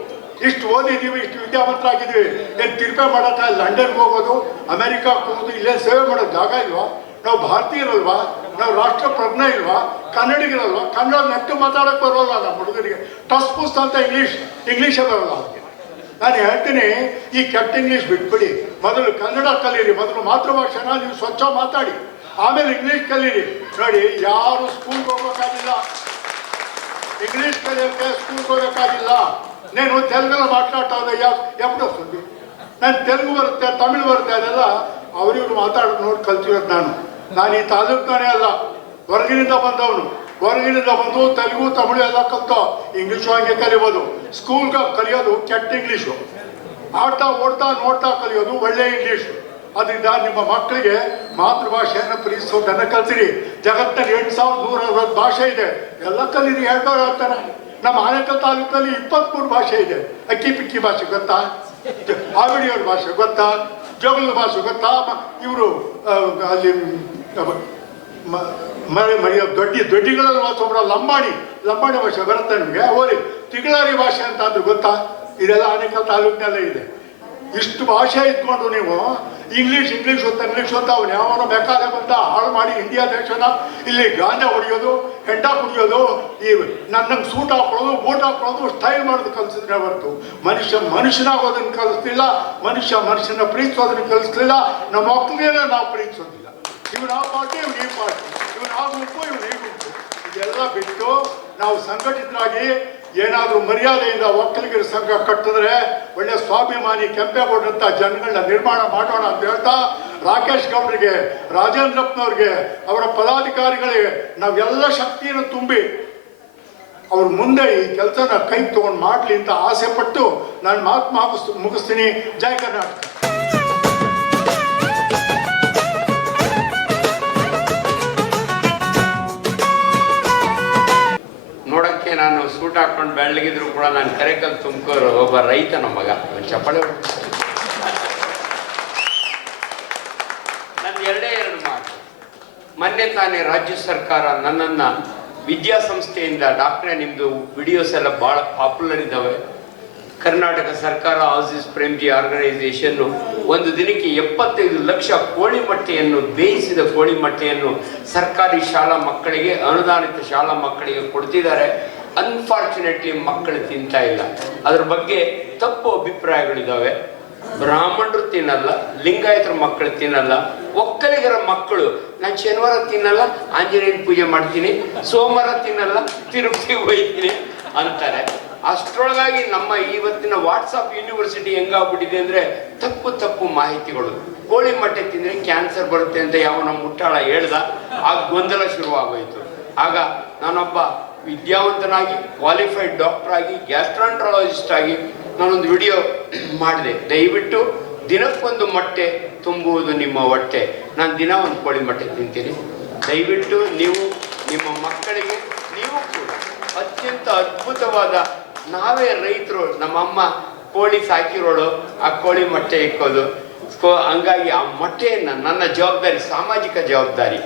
ಇಷ್ಟು ಓದಿದ್ದೀವಿ, ಇಷ್ಟು ವಿದ್ಯಾವಂತರಾಗಿದ್ದೀವಿ, ಏನು ತಿರುಪೆ ಮಾಡೋಕ್ಕೆ ಲಂಡನ್ಗೆ ಹೋಗೋದು, ಅಮೆರಿಕಕ್ಕೆ ಹೋಗೋದು, ಇಲ್ಲೇ ಸೇವೆ ಮಾಡೋದು ಜಾಗ ಇಲ್ವಾ? ನಾವು ಭಾರತೀಯರಲ್ವಾ? ನಾವು ರಾಷ್ಟ್ರ ಪ್ರಜ್ಞೆ ಇಲ್ವಾ? ಕನ್ನಡಿಗರಲ್ವಾ? ಕನ್ನಡ ನೆಟ್ಟು ಮಾತಾಡೋಕ್ಕೆ ಬರೋಲ್ಲ ನಮ್ಮ ಹುಡುಗರಿಗೆ. ಟಸ್ ಪುಸ್ ಅಂತ ಇಂಗ್ಲೀಷೇ ಬರೋಲ್ಲ ಅವ್ರಿಗೆ. ನಾನು ಹೇಳ್ತೀನಿ, ಈ ಕೆಟ್ಟ ಇಂಗ್ಲೀಷ್ ಬಿಟ್ಬಿಡಿ. ಮೊದಲು ಕನ್ನಡ ಕಲೀರಿ. ಮೊದಲು ಮಾತೃಭಾಷೆನ ನೀವು ಸ್ವಚ್ಛ ಮಾತಾಡಿ, ಆಮೇಲೆ ಇಂಗ್ಲೀಷ್ ಕಲೀರಿ. ನೋಡಿ, ಯಾರು ಸ್ಕೂಲ್ಗೆ ಹೋಗ್ಬೇಕಾಗಿಲ್ಲ, ಇಂಗ್ಲೀಷ್ ಕಲಿಯೋಕ್ಕೆ ಸ್ಕೂಲ್ಗೆ ಹೋಗಬೇಕಾಗಿಲ್ಲ. నేను తెలుగులో మాట్లాడతాను ఎప్పుడు వస్తుంది? ನಾನು ತೆಲುಗು ಬರುತ್ತೆ, ತಮಿಳು ಬರುತ್ತೆ, ಅದೆಲ್ಲ ಅವರಿವ್ರು ಮಾತಾಡೋದು ನೋಡಿ ಕಲ್ತಿರೋದು. ನಾನು ಈ ತಾಲೂಕಿನೇ ಅಲ್ಲ, ಹೊರಗಿನಿಂದ ಬಂದವನು. ಹೊರಗಿನಿಂದ ಬಂದು ತೆಲುಗು ತಮಿಳು ಎಲ್ಲ ಕಲ್ತೋ. ಇಂಗ್ಲೀಷು ಹಂಗೆ ಕಲಿಬೋದು. ಸ್ಕೂಲ್ಗೆ ಕಲಿಯೋದು ಕೆಟ್ಟ ಇಂಗ್ಲೀಷು, ಆಡ್ತಾ ಓಡ್ತಾ ನೋಡ್ತಾ ಕಲಿಯೋದು ಒಳ್ಳೆ ಇಂಗ್ಲೀಷು. ಅದರಿಂದ ನಿಮ್ಮ ಮಕ್ಕಳಿಗೆ ಮಾತೃಭಾಷೆಯನ್ನು ಪ್ರೀತಿಸೋದನ್ನು ಕಲ್ತಿರಿ. ಜಗತ್ತಿನಲ್ಲಿ 8160 ಭಾಷೆ ಇದೆ, ಎಲ್ಲ ಕಲೀರಿ. ಹೇಳ್ತಾರೆ ನಮ್ಮ ಆನೇಕಲ್ ತಾಲೂಕಲ್ಲಿ 23 ಭಾಷೆ ಇದೆ. ಅಕ್ಕಿ ಪಿಕ್ಕಿ ಭಾಷೆ ಗೊತ್ತಾ? ಆವಿಡಿಯವ್ರ ಭಾಷೆ ಗೊತ್ತಾ? ಜೋಗಲ ಭಾಷೆ ಗೊತ್ತಾ? ಇವರು ಅಲ್ಲಿ ಮರೆಯೋ ದೊಡ್ಡಿಗಳಲ್ಲಿ ವಾಸೊಬ್ಬರ ಲಂಬಾಣಿ ಭಾಷೆ ಬರುತ್ತೆ ನಿಮಗೆ. ಓರಿ ತಿಗಳಾರಿ ಭಾಷೆ ಅಂತ ಅಂದ್ರೆ ಗೊತ್ತಾ? ಇದೆಲ್ಲ ಆನೇಕಲ್ ತಾಲೂಕಿನಲ್ಲೇ ಇದೆ. ಇಷ್ಟು ಭಾಷೆ ಇಟ್ಕೊಂಡು ನೀವು ಇಂಗ್ಲೀಷ್ ಅಂತ ಅವನು ಯಾವನೋ ಬೇಕಾದ್ರೆ ಬಂದ ಹಾಳು ಮಾಡಿ ಇಂಡಿಯಾ ದೇಶನ ಇಲ್ಲಿ ಗಾಂಜಾ ಹೊಡೆಯೋದು, ಹೆಂಡ ಕುಡಿಯೋದು, ಈ ನನ್ನಂಗೆ ಸೂಟ್ ಹಾಕೊಳ್ಳೋದು, ಬೂಟ್ ಹಾಕೊಳ್ಳೋದು, ಸ್ಟೈಲ್ ಮಾಡೋದು ಕಲಿಸಿದ್ರೆ ಹೊರತು ಮನುಷ್ಯನಾಗೋದನ್ನು ಕಲಿಸ್ಲಿಲ್ಲ. ಮನುಷ್ಯನ ಪ್ರೀತಿಸೋದನ್ನು ಕಲಿಸ್ಲಿಲ್ಲ. ನಮ್ಮ ಮಕ್ಕಳಿಗೆ ನಾವು ಪ್ರೀತಿಸೋದಿಲ್ಲ. ಇವ್ರು ಆ ಪಾರ್ಟಿ, ಇವ್ರು ಈ ಪಾರ್ಟಿ, ಇವ್ರು ಆ ಗುಂಪು, ಇವ್ರು ಈ ಗುಂಪು, ಇದೆಲ್ಲ ಬಿಟ್ಟು ನಾವು ಸಂಘಟಿತರಾಗಿ ಏನಾದರೂ ಮರ್ಯಾದೆಯಿಂದ ಒಕ್ಕಲಿಗರ ಸಂಘ ಕಟ್ಟಿದ್ರೆ ಒಳ್ಳೆ ಸ್ವಾಭಿಮಾನಿ ಕೆಂಪೇಗೌಡರಂಥ ಜನಗಳನ್ನ ನಿರ್ಮಾಣ ಮಾಡೋಣ ಅಂತ ಹೇಳ್ತಾ, ರಾಕೇಶ್ ಗೌಡರಿಗೆ, ರಾಜೇಂದ್ರಪ್ಪನವ್ರಿಗೆ, ಅವರ ಪದಾಧಿಕಾರಿಗಳಿಗೆ ನಾವೆಲ್ಲ ಶಕ್ತಿಯನ್ನು ತುಂಬಿ ಅವ್ರ ಮುಂದೆ ಈ ಕೆಲಸನ ಕೈ ತಗೊಂಡು ಮಾಡಲಿ ಅಂತ ಆಸೆ ಪಟ್ಟು ನಾನು ಮಾತು ಮುಗಿಸ್ತೀನಿ. ಜೈ ಕರ್ನಾಟಕ. ನೋಡೋಕ್ಕೆ ನಾನು ಸೂಟ್ ಹಾಕೊಂಡು ಬೆಳ್ಳಗಿದ್ರು ಕೂಡ ನಾನು ಕರೆಕಲ್ ತುಮಕೂರು ಒಬ್ಬ ರೈತನ ಮಗ. ಒಂದು ಚಪ್ಪಾಳೆ. ನನ್ನ 2 ಮಾತು. ಮೊನ್ನೆ ತಾನೇ ರಾಜ್ಯ ಸರ್ಕಾರ ನನ್ನನ್ನು ವಿದ್ಯಾಸಂಸ್ಥೆಯಿಂದ, ಡಾಕ್ಟ್ರೇ ನಿಮ್ಮದು ವಿಡಿಯೋಸ್ ಎಲ್ಲ ಭಾಳ ಪಾಪ್ಯುಲರ್ ಇದ್ದಾವೆ, ಕರ್ನಾಟಕ ಸರ್ಕಾರ ಆಸಿಸ್ ಪ್ರೇಮ್ಜಿ ಆರ್ಗನೈಸೇಷನ್ನು ಒಂದು ದಿನಕ್ಕೆ 75 ಲಕ್ಷ ಕೋಳಿ ಮೊಟ್ಟೆಯನ್ನು, ಬೇಯಿಸಿದ ಕೋಳಿ ಮೊಟ್ಟೆಯನ್ನು ಸರ್ಕಾರಿ ಶಾಲಾ ಮಕ್ಕಳಿಗೆ, ಅನುದಾನಿತ ಶಾಲಾ ಮಕ್ಕಳಿಗೆ ಕೊಡ್ತಿದ್ದಾರೆ. ಅನ್ಫಾರ್ಚುನೇಟ್ಲಿ ಮಕ್ಕಳು ತಿಂತಾ ಇಲ್ಲ. ಅದ್ರ ಬಗ್ಗೆ ತಪ್ಪು ಅಭಿಪ್ರಾಯಗಳಿದ್ದಾವೆ. ಬ್ರಾಹ್ಮಣರು ತಿನ್ನಲ್ಲ, ಲಿಂಗಾಯತರ ಮಕ್ಕಳು ತಿನ್ನಲ್ಲ, ಒಕ್ಕಲಿಗರ ಮಕ್ಕಳು ನಾನು ಶನಿವಾರ ತಿನ್ನಲ್ಲ, ಆಂಜನೇಯನ ಪೂಜೆ ಮಾಡ್ತೀನಿ, ಸೋಮವಾರ ತಿನ್ನಲ್ಲ, ತಿರುಪತಿಗೆ ಹೋಗ್ತೀನಿ ಅಂತಾರೆ. ಅಷ್ಟರೊಳಗಾಗಿ ನಮ್ಮ ಇವತ್ತಿನ ವಾಟ್ಸಪ್ ಯೂನಿವರ್ಸಿಟಿ ಹೆಂಗಾಗ್ಬಿಟ್ಟಿದೆ ಅಂದರೆ ತಪ್ಪು ಮಾಹಿತಿಗಳು. ಕೋಳಿ ಮೊಟ್ಟೆ ತಿಂದರೆ ಕ್ಯಾನ್ಸರ್ ಬರುತ್ತೆ ಅಂತ ಯಾವನ ಮುಟ್ಟಾಳ ಹೇಳ್ದ. ಆಗ ಗೊಂದಲ ಶುರುವಾಗೋಯ್ತು. ಆಗ ನಾನೊಬ್ಬ ವಿದ್ಯಾವಂತನಾಗಿ ಕ್ವಾಲಿಫೈಡ್ ಡಾಕ್ಟರ್ ಆಗಿ ಗ್ಯಾಸ್ಟ್ರಾಂಟ್ರಾಲಜಿಸ್ಟ್ ಆಗಿ ನಾನೊಂದು ವಿಡಿಯೋ ಮಾಡಿದೆ. ದಯವಿಟ್ಟು ದಿನಕ್ಕೊಂದು ಮೊಟ್ಟೆ ತುಂಬುವುದು ನಿಮ್ಮ ಹೊಟ್ಟೆ. ನಾನು ದಿನ ಒಂದು ಕೋಳಿ ಮೊಟ್ಟೆ ತಿಂತೀನಿ. ದಯವಿಟ್ಟು ನೀವು ನಿಮ್ಮ ಮಕ್ಕಳಿಗೆ ನೀವು ಕೂಡ ಅತ್ಯಂತ ಅದ್ಭುತವಾದ, ನಾವೇ ರೈತರು, ನಮ್ಮಮ್ಮ ಕೋಳಿ ಸಾಕಿರೋಳು, ಆ ಕೋಳಿ ಮೊಟ್ಟೆ ಇಕ್ಕೋದು. ಹಂಗಾಗಿ ಆ ಮೊಟ್ಟೆಯನ್ನು ನನ್ನ ಜವಾಬ್ದಾರಿ, ಸಾಮಾಜಿಕ ಜವಾಬ್ದಾರಿ.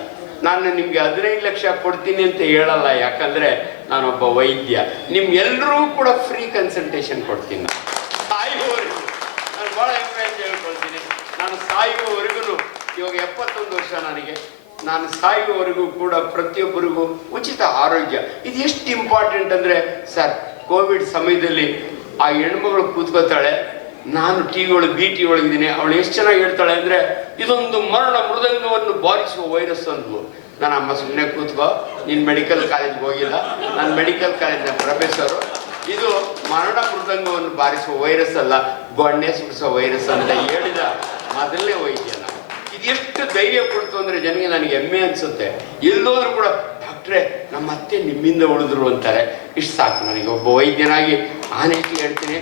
ನಾನು ನಿಮಗೆ 15 ಲಕ್ಷ ಕೊಡ್ತೀನಿ ಅಂತ ಹೇಳಲ್ಲ, ಯಾಕಂದರೆ ನಾನೊಬ್ಬ ವೈದ್ಯ. ನಿಮ್ಗೆಲ್ಲರೂ ಕೂಡ ಫ್ರೀ ಕನ್ಸಲ್ಟೇಷನ್ ಕೊಡ್ತೀನಿ. ಸಾಯುವವರೆಗೂ ನಾನು ಭಾಳ ಹೆಮ್ಮೆಯಿಂದ ಹೇಳ್ಕೊಳ್ತೀನಿ. ನಾನು ಸಾಯುವವರೆಗೂ, ಇವಾಗ 71 ವರ್ಷ ನನಗೆ, ನಾನು ಸಾಯುವವರೆಗೂ ಕೂಡ ಪ್ರತಿಯೊಬ್ಬರಿಗೂ ಉಚಿತ ಆರೋಗ್ಯ. ಇದು ಎಷ್ಟು ಇಂಪಾರ್ಟೆಂಟ್ ಅಂದರೆ ಸರ್, ಕೋವಿಡ್ ಸಮಯದಲ್ಲಿ ಆ ಹೆಣ್ಮಗಳು ಕೂತ್ಕೋತಾಳೆ, ನಾನು ಟಿ.ವಿ ಒಳಗೆ BT ಒಳಗಿದ್ದೀನಿ, ಅವಳು ಎಷ್ಟು ಚೆನ್ನಾಗಿ ಹೇಳ್ತಾಳೆ ಅಂದರೆ, ಇದೊಂದು ಮರಣ ಮೃದಂಗವನ್ನು ಬಾರಿಸುವ ವೈರಸ್ ಅಂದ್ಲು. ನಾನು ಅಮ್ಮ ಸುಮ್ಮನೆ ಕೂತ್ಕೋ, ನೀನು ಮೆಡಿಕಲ್ ಕಾಲೇಜ್ಗೆ ಹೋಗಿಲ್ಲ, ನಾನು ಮೆಡಿಕಲ್ ಕಾಲೇಜಿನ ಪ್ರೊಫೆಸರು. ಇದು ಮರಣ ಮೃದಂಗವನ್ನು ಬಾರಿಸುವ ವೈರಸ್ ಅಲ್ಲ, ಗೊಣ್ಣೆ ಸುಡಿಸೋ ವೈರಸ್ ಅಂತ ಹೇಳಿದ ಮೊದಲನೇ ವೈದ್ಯ ನಾನು. ಇದು ಎಷ್ಟು ಧೈರ್ಯ ಕೊಡ್ತು ಅಂದರೆ ಜನಗೆ ನನಗೆ ಹೆಮ್ಮೆ ಅನಿಸುತ್ತೆ. ಎಲ್ಲೋದ್ರೂ ಕೂಡ ಡಾಕ್ಟ್ರೇ ನಮ್ಮ ಅತ್ತೆ ನಿಮ್ಮಿಂದ ಉಳಿದ್ರು ಅಂತಾರೆ. ಇಷ್ಟು ಸಾಕು ನನಗೆ. ಒಬ್ಬ ವೈದ್ಯನಾಗಿ ಆನೇಟಿ ಹೇಳ್ತೀನಿ,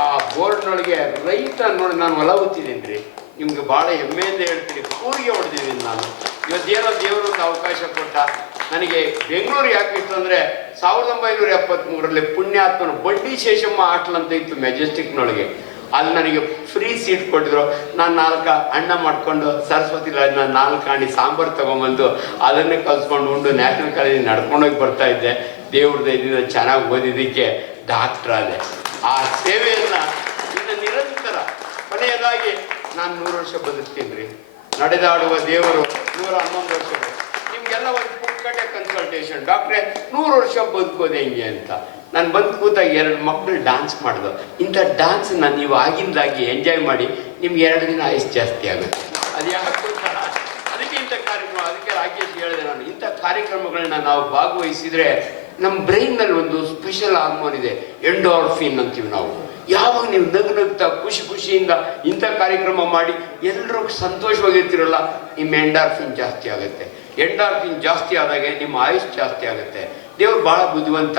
ಆ ಬೋರ್ಡ್ನೊಳಗೆ ರೈತ ನೋಡಿ ನಾನು ಹೊಲ ಹೊತ್ತಿದ್ದೀನಿ ರೀ, ನಿಮ್ಗೆ ಭಾಳ ಹೆಮ್ಮೆಯಿಂದ ಹೇಳ್ತೀನಿ. ಕೂರಿಗೆ ಹೊಡೆದಿದ್ದೀನಿ ನಾನು. ಇವತ್ತೇನೋ ದೇವರೊಂದು ಅವಕಾಶ ಕೊಟ್ಟ ನನಗೆ. ಬೆಂಗಳೂರು ಯಾಕೆ ಇತ್ತು ಅಂದರೆ 1973ರಲ್ಲಿ ಪುಣ್ಯಾತ್ಮನು ಬಂಡಿ ಶೇಷಮ್ಮ ಹಾಟ್ಲ್ ಅಂತ ಇತ್ತು ಮೆಜೆಸ್ಟಿಕ್ನೊಳಗೆ. ಅಲ್ಲಿ ನನಗೆ ಫ್ರೀ ಸೀಟ್ ಕೊಟ್ಟಿದ್ರು. ನಾನು 4 ಅಣ್ಣ ಮಾಡಿಕೊಂಡು ಸರಸ್ವತಿ ಲಾಡ್ನ 4 ಆಣಿ ಸಾಂಬಾರು ತೊಗೊಂಬಂದು ಅದನ್ನೇ ಕಲ್ಸ್ಕೊಂಡು ಉಂಡು ನ್ಯಾಷನಲ್ ಕಾಲೇಜಿಗೆ ನಡ್ಕೊಂಡೋಗಿ ಬರ್ತಾ ಇದ್ದೆ. ದೇವ್ರ ದಯದಿಂದ ಚೆನ್ನಾಗಿ ಓದಿದ್ದಕ್ಕೆ ಡಾಕ್ಟ್ರ್ ಆದೆ. ಆ ಸೇವೆಯನ್ನು ಇನ್ನು ನಿರಂತರ. ಕೊನೆಯದಾಗಿ ನಾನು 100 ವರ್ಷ ಬದುಕ್ತೀನಿ ರೀ. ನಡೆದಾಡುವ ದೇವರು 111 ವರ್ಷಗಳು. ನಿಮಗೆಲ್ಲ ಒಂದು ಪುಕ್ಕಟೆ ಕನ್ಸಲ್ಟೇಷನ್, ಡಾಕ್ಟ್ರೇ 100 ವರ್ಷ ಬದುಕೋದು ಹೆಂಗೆ ಅಂತ. ನಾನು ಬಂದು ಕೂತಾಗ 2 ಮಕ್ಕಳು ಡ್ಯಾನ್ಸ್ ಮಾಡಿದ್ರು. ಇಂಥ ಡ್ಯಾನ್ಸನ್ನ ನೀವು ಆಗಿಂದಾಗಿ ಎಂಜಾಯ್ ಮಾಡಿ, ನಿಮ್ಗೆ 2 ದಿನ ಆಯುಸ್ ಜಾಸ್ತಿ ಆಗುತ್ತೆ. ಅದು ಯಾಕೆ ಅದಕ್ಕೆ ಇಂಥ ಕಾರ್ಯಕ್ರಮ. ಅದಕ್ಕೆ ರಾಕೇಶ್ ಹೇಳಿದೆ ನಾನು, ಇಂಥ ಕಾರ್ಯಕ್ರಮಗಳನ್ನ ನಾವು ಭಾಗವಹಿಸಿದರೆ ನಮ್ಮ ಬ್ರೈನ್ನಲ್ಲಿ ಒಂದು ಸ್ಪೆಷಲ್ ಹಾರ್ಮೋನ್ ಇದೆ, ಎಂಡೋರ್ಫಿನ್ ಅಂತೀವಿ ನಾವು. ಯಾವಾಗ ನೀವು ನಗ್ತಾ ಖುಷಿಯಿಂದ ಇಂಥ ಕಾರ್ಯಕ್ರಮ ಮಾಡಿ ಎಲ್ಲರೂ ಸಂತೋಷವಾಗಿರ್ತಿರಲ್ಲ, ನಿಮ್ಮ ಎಂಡಾರ್ಫಿನ್ ಜಾಸ್ತಿ ಆಗುತ್ತೆ. ಎಂಡಾರ್ಫಿನ್ ಜಾಸ್ತಿ ಆದಾಗೆ ನಿಮ್ಮ ಆಯುಷ್ ಜಾಸ್ತಿ ಆಗುತ್ತೆ. ದೇವ್ರು ಭಾಳ ಬುದ್ಧಿವಂತ.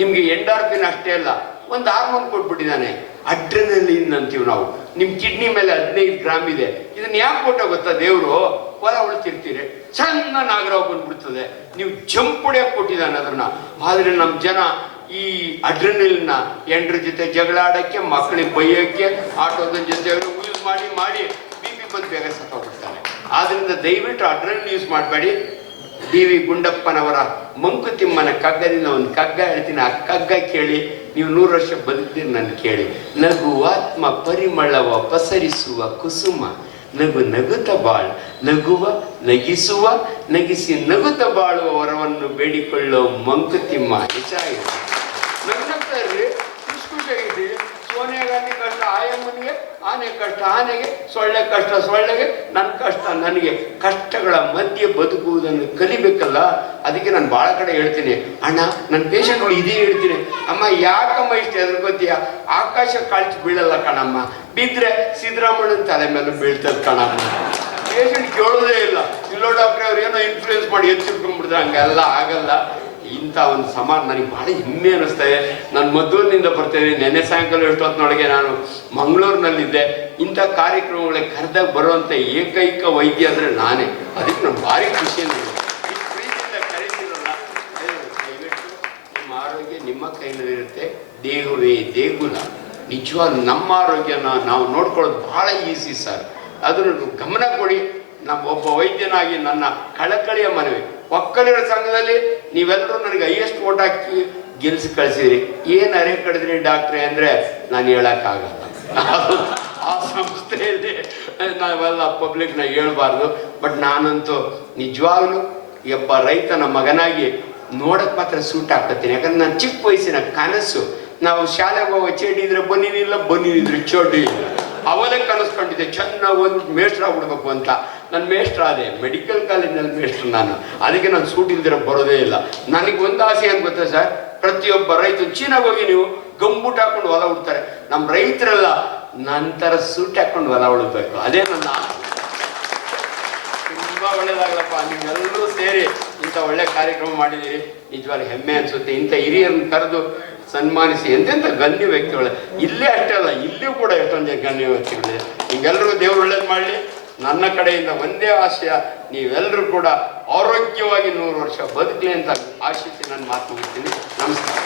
ನಿಮಗೆ ಎಂಡಾರ್ಫಿನ್ ಅಷ್ಟೇ ಅಲ್ಲ, ಒಂದು ಹಾರ್ಮೋನ್ ಕೊಟ್ಬಿಟ್ಟಿದ್ದಾನೆ, ಅಡ್ರೆನಲಿನ್ ಅಂತೀವಿ ನಾವು. ನಿಮ್ಮ ಕಿಡ್ನಿ ಮೇಲೆ 15 ಗ್ರಾಮ್ ಇದೆ. ಇದನ್ನ ಯಾಕೆ ಕೊಟ್ಟ ಗೊತ್ತಾ ದೇವರು? ಹೊಲ ಉಳ್ತಿರ್ತೀರಿ, ಸಣ್ಣ ನಾಗರಾವ್ ಬಂದ್ಬಿಡ್ತದೆ, ನೀವು ಜಂಪ್ ಹೊಡೆಯಕ್ಕೆ ಕೊಟ್ಟಿದ್ದಾನೆ ಅದನ್ನ. ಆದರೆ ನಮ್ಮ ಜನ ಈ ಅಡ್ರೆನಲಿನ್ನ ಎಂಡ್ರ ಜೊತೆ ಜಗಳ ಆಡೋಕ್ಕೆ, ಮಕ್ಕಳಿಗೆ ಬೈಯೋಕ್ಕೆ, ಆಟೋದ ಜೊತೆ ಯೂಸ್ ಮಾಡಿ BP ಬಂದು ಬೇಗ ಸತ್ತೋಗ್ಬಿಡ್ತಾನೆ. ಆದ್ದರಿಂದ ದಯವಿಟ್ಟು ಅಡ್ರೆನಲಿನ್ ಯೂಸ್ ಮಾಡಬೇಡಿ. DV ಗುಂಡಪ್ಪನವರ ಮಂಕುತಿಮ್ಮನ ಕಗ್ಗದಿಂದ ಒಂದು ಕಗ್ಗ ಹೇಳ್ತೀನಿ, ಆ ಕಗ್ಗ ಕೇಳಿ ನೀವು 100 ವರ್ಷ ಬದುಕ್ತೀರಿ. ನನ್ನ ಕೇಳಿ. ನಗುವಾತ್ಮ ಪರಿಮಳವ ಪಸರಿಸುವ ಕುಸುಮ, ನಗು ನಗುತ್ತ ಬಾಳ್, ನಗುವ ನಗಿಸುವ, ನಗಿಸಿ ನಗುತ್ತ ಬಾಳುವ ವರವನ್ನು ಬೇಡಿಕೊಳ್ಳೋ ಮಂಕುತಿಮ್ಮ. ಹೆಚ್ಚಾಗಿದೆ ನಗ್ನಗ್ತಾ ಇರ್ರಿ, ಖುಷಿಯಾಗಿರ್ರಿ. ಸೋನಿಯಾ ಗಾಂಧಿ ಕಷ್ಟ ಆಯಮ್ಮನಿಗೆ, ಆನೆ ಕಷ್ಟ ಆನೆಗೆ, ಸೊಳ್ಳೆ ಕಷ್ಟ ಸೊಳ್ಳೆಗೆ, ನನ್ನ ಕಷ್ಟ ನನಗೆ. ಕಷ್ಟಗಳ ಮಧ್ಯೆ ಬದುಕುವುದನ್ನು ಕಲಿಬೇಕಲ್ಲ. ಅದಕ್ಕೆ ನಾನು ಭಾಳ ಕಡೆ ಹೇಳ್ತೀನಿ, ಅಣ್ಣ ನನ್ನ ಪೇಷಂಟ್ಗಳು ಇದೇ ಹೇಳ್ತೀನಿ, ಅಮ್ಮ ಯಾಕಮ್ಮ ಇಷ್ಟು ಹೆದರ್ಕೋತೀಯ? ಆಕಾಶ ಕಾಳ್ಚಿ ಬೀಳಲ್ಲ ಕಣಮ್ಮ, ಬಿದ್ದರೆ ಸಿದ್ದರಾಮಣ್ಣನ ತಲೆ ಮೇಲೆ ಬೀಳ್ತದೆ ಕಣಮ್ಮ. ಪೇಷಂಟ್ ಕೇಳೋದೇ ಇಲ್ಲ, ಇಲ್ಲೋ ಡಾಕ್ಟ್ರೆ ಅವ್ರು ಏನೋ ಇನ್ಫ್ಲೂಯೆನ್ಸ್ ಮಾಡಿ ಎತ್ತಿಟ್ಕೊಂಡ್ಬಿಡ್ತಾರೆ. ಹಂಗೆಲ್ಲ ಆಗಲ್ಲ. ಇಂಥ ಒಂದು ಸಮಾನ ನನಗೆ ಭಾಳ ಹೆಮ್ಮೆ ಅನ್ನಿಸ್ತಾ ಇದೆ. ನಾನು ಮದ್ದೂರಿನಿಂದ ಬರ್ತಾಯಿದ್ದೀನಿ. ನೆನ್ನೆ ಸಾಯಂಕಾಲ ಎಷ್ಟೊತ್ತಿನೊಳಗೆ ನಾನು ಮಂಗಳೂರಿನಲ್ಲಿದ್ದೆ. ಇಂಥ ಕಾರ್ಯಕ್ರಮಗಳಿಗೆ ಕರೆದಾಗ ಬರುವಂಥ ಏಕೈಕ ವೈದ್ಯ ಅಂದರೆ ನಾನೇ. ಅದಕ್ಕೆ ನಾನು ಭಾರಿ ಖುಷಿಯಿಂದ ಪ್ರೀತಿಯಿಂದ ಕರೀತಿರಲ್ಲ. ದಯವಿಟ್ಟು ನಿಮ್ಮ ಆರೋಗ್ಯ ನಿಮ್ಮ ಕೈನಲ್ಲಿರುತ್ತೆ. ದೇಹವೇ ದೇಗುಲ. ನಿಜವಾಗ್ಲೂ ನಮ್ಮ ಆರೋಗ್ಯನ ನಾವು ನೋಡ್ಕೊಳ್ಳೋದು ಭಾಳ ಈಸಿ ಸರ್. ಅದನ್ನು ಗಮನ ಕೊಡಿ. ನಮ್ಮ ಒಬ್ಬ ವೈದ್ಯನಾಗಿ ನನ್ನ ಕಳಕಳಿಯ ಮನವಿ, ಒಕ್ಕಲಿಗರ ಸಂಘದಲ್ಲಿ ನೀವೆಲ್ಲರೂ ನನಗೆ ಹೈಯೆಸ್ಟ್ ವೋಟ್ ಹಾಕಿ ಗೆಲ್ಸಿ ಕಳಿಸಿದ್ರಿ. ಏನು ಅರೆ ಕಡಿದ್ರಿ ಡಾಕ್ಟ್ರೆ ಅಂದರೆ ನಾನು ಹೇಳೋಕ್ಕಾಗಲ್ಲ. ಆ ಸಂಸ್ಥೆಯಲ್ಲಿ ನಾವೆಲ್ಲ ಪಬ್ಲಿಕ್ನ ಹೇಳ್ಬಾರ್ದು. ಬಟ್ ನಾನಂತೂ ನಿಜವಾಗ್ಲೂ ಒಬ್ಬ ರೈತನ ಮಗನಾಗಿ ನೋಡೋಕ್ಕೆ ಮಾತ್ರ ಸೂಟ್ ಹಾಕತ್ತೀನಿ. ಯಾಕಂದ್ರೆ ನಾನು ಚಿಕ್ಕ ವಯಸ್ಸಿನ ಕನಸು, ನಾವು ಶಾಲೆಗೆ ಹೋಗೋ ಚೇಡಿ ಇದ್ರೆ ಬನ್ನಿನಿದ್ರೆ ಚೋಟಿ ಇಲ್ಲ, ಅವಲೇ ಕನಸ್ಕೊಂಡಿದ್ದೆ ಚೆನ್ನಾಗಿ ಒಂದು ಮೇಷ್ಟ್ರ ಆಗ್ಬಿಡ್ಬೇಕು ಅಂತ. ನನ್ನ ಮೇಷ್ಟ್ರ ಆದೆ, ಮೆಡಿಕಲ್ ಕಾಲೇಜಿನಲ್ಲಿ ಮೇಷ್ಟ್ರು ನಾನು. ಅದಕ್ಕೆ ನಾನು ಸೂಟ್ ಇಲ್ದಿರ ಬರೋದೇ ಇಲ್ಲ. ನನಗೆ ಒಂದು ಆಸೆ ಅಂತ ಗೊತ್ತಾ ಸರ್, ಪ್ರತಿಯೊಬ್ಬ ರೈತರು ಚೀನಾಗಿ ಹೋಗಿ ನೀವು ಗಂಬೂಟ್ ಹಾಕೊಂಡು ಹೊಲ ಉಡ್ತಾರೆ. ನಮ್ಮ ರೈತರೆಲ್ಲ ನಂತರ ಸೂಟ್ ಹಾಕೊಂಡು ಹೊಲ ಉಡಬೇಕು. ಅದೇ ನನ್ನ ಆಸೆ. ಒಳ್ಳೇದಾಗಲಪ್ಪ. ನೀವೆಲ್ಲರೂ ಸೇರಿ ಇಂಥ ಒಳ್ಳೆ ಕಾರ್ಯಕ್ರಮ ಮಾಡಿದ್ದೀರಿ, ನಿಜವಾಗ್ಲೂ ಹೆಮ್ಮೆ ಅನಿಸುತ್ತೆ. ಇಂಥ ಹಿರಿಯರನ್ನು ಕರೆದು ಸನ್ಮಾನಿಸಿ ಎಂತೆಂಥ ಗಣ್ಯ ವ್ಯಕ್ತಿಗಳು ಇಲ್ಲೇ ಅಷ್ಟೇ ಅಲ್ಲ, ಇಲ್ಲಿಯೂ ಕೂಡ ಎಷ್ಟೊಂದು ಗಣ್ಯ ವ್ಯಕ್ತಿಗಳಿದೆ. ನಿಮ್ಗೆಲ್ಲರೂ ದೇವರು ಒಳ್ಳೇದು ಮಾಡಲಿ. ನನ್ನ ಕಡೆಯಿಂದ ಒಂದೇ ಆಶಯ, ನೀವೆಲ್ಲರೂ ಕೂಡ ಆರೋಗ್ಯವಾಗಿ 100 ವರ್ಷ ಬದುಕಲಿ ಅಂತ ಆಶಿಸಿ ನಾನು ಮಾತು ಮುಗಿಸ್ತೀನಿ. ನಮಸ್ಕಾರ.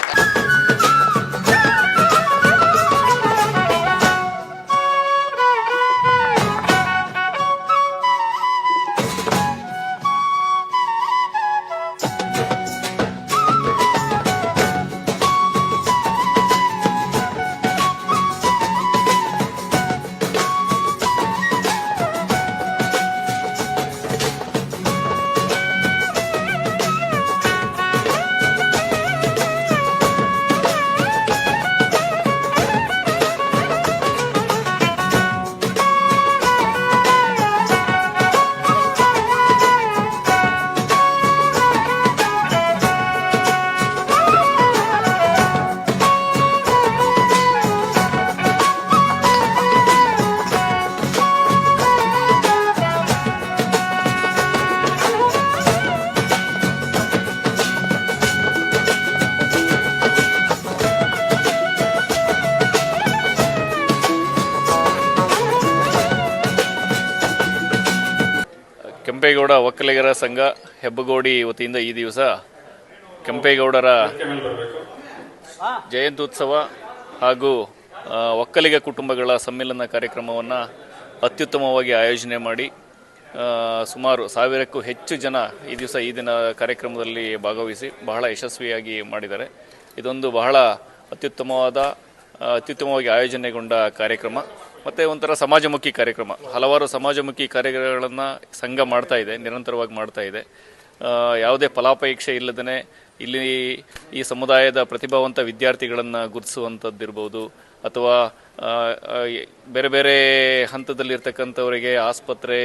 ಕೆಂಪೇಗೌಡ ಒಕ್ಕಲಿಗರ ಸಂಘ ಹೆಬ್ಬಗೋಡಿ ವತಿಯಿಂದ ಈ ದಿವಸ ಕೆಂಪೇಗೌಡರ ಜಯಂತ್ಯುತ್ಸವ ಹಾಗೂ ಒಕ್ಕಲಿಗ ಕುಟುಂಬಗಳ ಸಮ್ಮಿಲನ ಕಾರ್ಯಕ್ರಮವನ್ನು ಅತ್ಯುತ್ತಮವಾಗಿ ಆಯೋಜನೆ ಮಾಡಿ ಸುಮಾರು 1000ಕ್ಕೂ ಹೆಚ್ಚು ಜನ ಈ ದಿನ ಕಾರ್ಯಕ್ರಮದಲ್ಲಿ ಭಾಗವಹಿಸಿ ಬಹಳ ಯಶಸ್ವಿಯಾಗಿ ಮಾಡಿದ್ದಾರೆ. ಇದೊಂದು ಬಹಳ ಅತ್ಯುತ್ತಮವಾಗಿ ಆಯೋಜನೆಗೊಂಡ ಕಾರ್ಯಕ್ರಮ ಮತ್ತು ಒಂಥರ ಸಮಾಜಮುಖಿ ಕಾರ್ಯಕ್ರಮ. ಹಲವಾರು ಸಮಾಜಮುಖಿ ಕಾರ್ಯಗಳನ್ನು ಸಂಘ ಮಾಡ್ತಾ ಇದೆ, ನಿರಂತರವಾಗಿ ಮಾಡ್ತಾ ಇದೆ. ಯಾವುದೇ ಫಲಾಪೇಕ್ಷೆ ಇಲ್ಲದೇ ಇಲ್ಲಿ ಈ ಸಮುದಾಯದ ಪ್ರತಿಭಾವಂತ ವಿದ್ಯಾರ್ಥಿಗಳನ್ನು ಗುರುತಿಸುವಂಥದ್ದಿರ್ಬೋದು, ಅಥವಾ ಬೇರೆ ಬೇರೆ ಹಂತದಲ್ಲಿರ್ತಕ್ಕಂಥವರಿಗೆ ಆಸ್ಪತ್ರೆ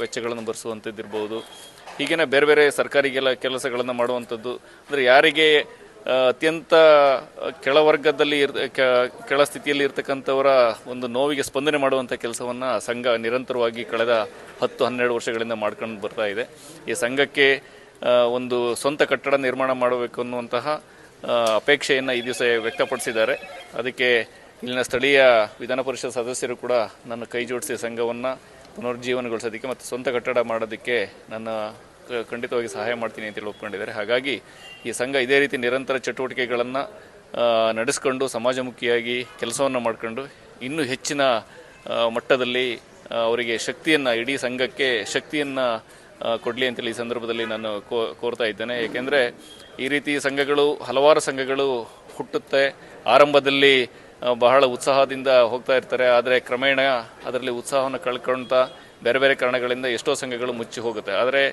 ವೆಚ್ಚಗಳನ್ನು ಭರಿಸುವಂಥದ್ದಿರ್ಬೋದು. ಹೀಗೇನೆ ಬೇರೆ ಬೇರೆ ಸರ್ಕಾರಿ ಕೆಲಸಗಳನ್ನು ಮಾಡುವಂಥದ್ದು. ಅಂದರೆ ಯಾರಿಗೆ ಅತ್ಯಂತ ಕೆಳವರ್ಗದಲ್ಲಿ ಕೆಳ ಸ್ಥಿತಿಯಲ್ಲಿ ಇರ್ತಕ್ಕಂಥವರ ಒಂದು ನೋವಿಗೆ ಸ್ಪಂದನೆ ಮಾಡುವಂಥ ಕೆಲಸವನ್ನು ಸಂಘ ನಿರಂತರವಾಗಿ ಕಳೆದ 10-12 ವರ್ಷಗಳಿಂದ ಮಾಡ್ಕೊಂಡು ಬರ್ತಾ ಇದೆ. ಈ ಸಂಘಕ್ಕೆ ಒಂದು ಸ್ವಂತ ಕಟ್ಟಡ ನಿರ್ಮಾಣ ಮಾಡಬೇಕು ಅನ್ನುವಂತಹ ಅಪೇಕ್ಷೆಯನ್ನು ಈ ದಿವಸ ವ್ಯಕ್ತಪಡಿಸಿದ್ದಾರೆ. ಅದಕ್ಕೆ ಇಲ್ಲಿನ ಸ್ಥಳೀಯ ವಿಧಾನ ಪರಿಷತ್ ಸದಸ್ಯರು ಕೂಡ ನನ್ನ ಕೈ ಜೋಡಿಸಿ ಸಂಘವನ್ನು ಪುನರುಜ್ಜೀವನಗೊಳಿಸೋದಕ್ಕೆ ಮತ್ತು ಸ್ವಂತ ಕಟ್ಟಡ ಮಾಡೋದಕ್ಕೆ ನನ್ನ ಖಂಡಿತವಾಗಿ ಸಹಾಯ ಮಾಡ್ತೀನಿ ಅಂತೇಳಿ ಒಪ್ಕೊಂಡಿದ್ದಾರೆ. ಹಾಗಾಗಿ ಈ ಸಂಘ ಇದೇ ರೀತಿ ನಿರಂತರ ಚಟುವಟಿಕೆಗಳನ್ನು ನಡೆಸ್ಕೊಂಡು ಸಮಾಜಮುಖಿಯಾಗಿ ಕೆಲಸವನ್ನು ಮಾಡಿಕೊಂಡು ಇನ್ನೂ ಹೆಚ್ಚಿನ ಮಟ್ಟದಲ್ಲಿ ಅವರಿಗೆ ಶಕ್ತಿಯನ್ನು, ಇಡೀ ಸಂಘಕ್ಕೆ ಶಕ್ತಿಯನ್ನು ಕೊಡಲಿ ಅಂತೇಳಿ ಈ ಸಂದರ್ಭದಲ್ಲಿ ನಾನು ಕೋರ್ತಾ ಇದ್ದೇನೆ. ಏಕೆಂದರೆ ಈ ರೀತಿ ಹಲವಾರು ಸಂಘಗಳು ಹುಟ್ಟುತ್ತೆ. ಆರಂಭದಲ್ಲಿ ಬಹಳ ಉತ್ಸಾಹದಿಂದ ಹೋಗ್ತಾ ಇರ್ತಾರೆ, ಆದರೆ ಕ್ರಮೇಣ ಅದರಲ್ಲಿ ಉತ್ಸಾಹವನ್ನು ಕಳ್ಕೊಳ್ತಾ ಬೇರೆ ಬೇರೆ ಕಾರಣಗಳಿಂದ ಎಷ್ಟೋ ಸಂಘಗಳು ಮುಚ್ಚಿ ಹೋಗುತ್ತೆ. ಆದರೆ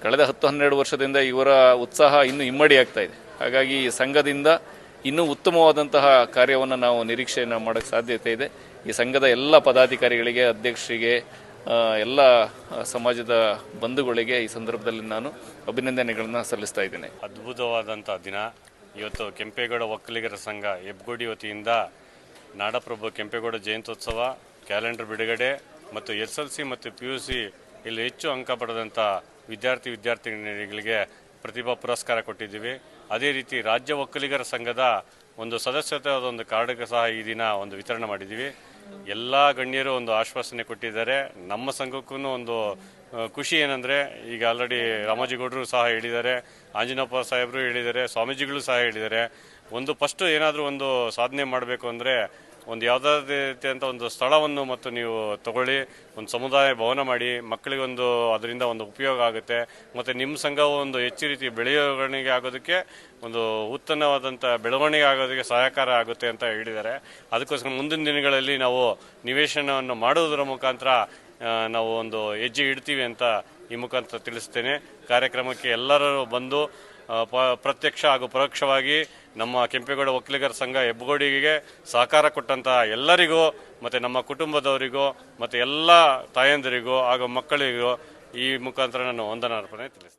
ಕಳೆದ 10-12 ವರ್ಷದಿಂದ ಇವರ ಉತ್ಸಾಹ ಇನ್ನೂ ಇಮ್ಮಡಿ ಆಗ್ತಾ ಇದೆ. ಹಾಗಾಗಿ ಈ ಸಂಘದಿಂದ ಇನ್ನೂ ಉತ್ತಮವಾದಂತಹ ಕಾರ್ಯವನ್ನು ನಾವು ನಿರೀಕ್ಷೆಯನ್ನು ಮಾಡೋಕ್ಕೆ ಸಾಧ್ಯತೆ ಇದೆ. ಈ ಸಂಘದ ಎಲ್ಲ ಪದಾಧಿಕಾರಿಗಳಿಗೆ, ಅಧ್ಯಕ್ಷರಿಗೆ, ಎಲ್ಲ ಸಮಾಜದ ಬಂಧುಗಳಿಗೆ ಈ ಸಂದರ್ಭದಲ್ಲಿ ನಾನು ಅಭಿನಂದನೆಗಳನ್ನು ಸಲ್ಲಿಸ್ತಾ ಇದ್ದೇನೆ. ಅದ್ಭುತವಾದಂಥ ದಿನ ಇವತ್ತು. ಕೆಂಪೇಗೌಡ ಒಕ್ಕಲಿಗರ ಸಂಘ ಹೆಬ್ಬಗೋಡಿ ವತಿಯಿಂದ ನಾಡಪ್ರಭು ಕೆಂಪೇಗೌಡ ಜಯಂತ್ಯೋತ್ಸವ, ಕ್ಯಾಲೆಂಡರ್ ಬಿಡುಗಡೆ ಮತ್ತು SLC ಮತ್ತು PUC ಇಲ್ಲಿ ಹೆಚ್ಚು ಅಂಕ ಪಡೆದಂಥ ವಿದ್ಯಾರ್ಥಿನಿಯರಿಗೆ ಪ್ರತಿಭಾ ಪುರಸ್ಕಾರ ಕೊಟ್ಟಿದ್ದೀವಿ. ಅದೇ ರೀತಿ ರಾಜ್ಯ ಒಕ್ಕಲಿಗರ ಸಂಘದ ಒಂದು ಸದಸ್ಯತೆ ಒಂದು ಕಾರ್ಡ್ಗೆ ಸಹ ಈ ದಿನ ಒಂದು ವಿತರಣೆ ಮಾಡಿದ್ದೀವಿ. ಎಲ್ಲ ಗಣ್ಯರು ಒಂದು ಆಶ್ವಾಸನೆ ಕೊಟ್ಟಿದ್ದಾರೆ. ನಮ್ಮ ಸಂಘಕ್ಕೂ ಒಂದು ಖುಷಿ ಏನಂದರೆ, ಈಗ ಆಲ್ರೆಡಿ ರಾಮಾಜಿಗೌಡರು ಸಹ ಹೇಳಿದ್ದಾರೆ, ಆಂಜನಪ್ಪ ಸಾಹೇಬರು ಹೇಳಿದ್ದಾರೆ, ಸ್ವಾಮೀಜಿಗಳು ಸಹ ಹೇಳಿದ್ದಾರೆ, ಒಂದು ಫಸ್ಟ್ ಏನಾದರೂ ಒಂದು ಸಾಧನೆ ಮಾಡಬೇಕು ಅಂದರೆ ಒಂದು ಯಾವುದಾದ್ರೂ ರೀತಿಯಂಥ ಒಂದು ಸ್ಥಳವನ್ನು ಮತ್ತು ನೀವು ತಗೊಳ್ಳಿ, ಒಂದು ಸಮುದಾಯ ಭವನ ಮಾಡಿ, ಮಕ್ಕಳಿಗೊಂದು ಅದರಿಂದ ಒಂದು ಉಪಯೋಗ ಆಗುತ್ತೆ, ಮತ್ತು ನಿಮ್ಮ ಸಂಘವು ಒಂದು ಹೆಚ್ಚು ರೀತಿ ಬೆಳವಣಿಗೆ ಆಗೋದಕ್ಕೆ, ಒಂದು ಉತ್ತಮವಾದಂಥ ಬೆಳವಣಿಗೆ ಆಗೋದಕ್ಕೆ ಸಹಕಾರ ಆಗುತ್ತೆ ಅಂತ ಹೇಳಿದ್ದಾರೆ. ಅದಕ್ಕೋಸ್ಕರ ಮುಂದಿನ ದಿನಗಳಲ್ಲಿ ನಾವು ನಿವೇಶನವನ್ನು ಮಾಡುವುದರ ಮುಖಾಂತರ ನಾವು ಒಂದು ಹೆಜ್ಜೆ ಇಡ್ತೀವಿ ಅಂತ ಈ ಮುಖಾಂತರ ತಿಳಿಸ್ತೇನೆ. ಕಾರ್ಯಕ್ರಮಕ್ಕೆ ಎಲ್ಲರೂ ಬಂದು ಪ್ರತ್ಯಕ್ಷ ಹಾಗೂ ಪರೋಕ್ಷವಾಗಿ ನಮ್ಮ ಕೆಂಪೇಗೌಡ ಒಕ್ಕಲಿಗರ ಸಂಘ ಹೆಬ್ಬಗೋಡಿಗೆ ಸಹಕಾರ ಕೊಟ್ಟಂಥ ಎಲ್ಲರಿಗೂ ಮತ್ತು ನಮ್ಮ ಕುಟುಂಬದವರಿಗೂ ಮತ್ತು ಎಲ್ಲ ತಾಯಂದಿರಿಗೂ ಹಾಗೂ ಮಕ್ಕಳಿಗೂ ಈ ಮುಖಾಂತರ ನಾನು ವಂದನಾರ್ಪಣೆ ತಿಳಿಸ್ತೇನೆ.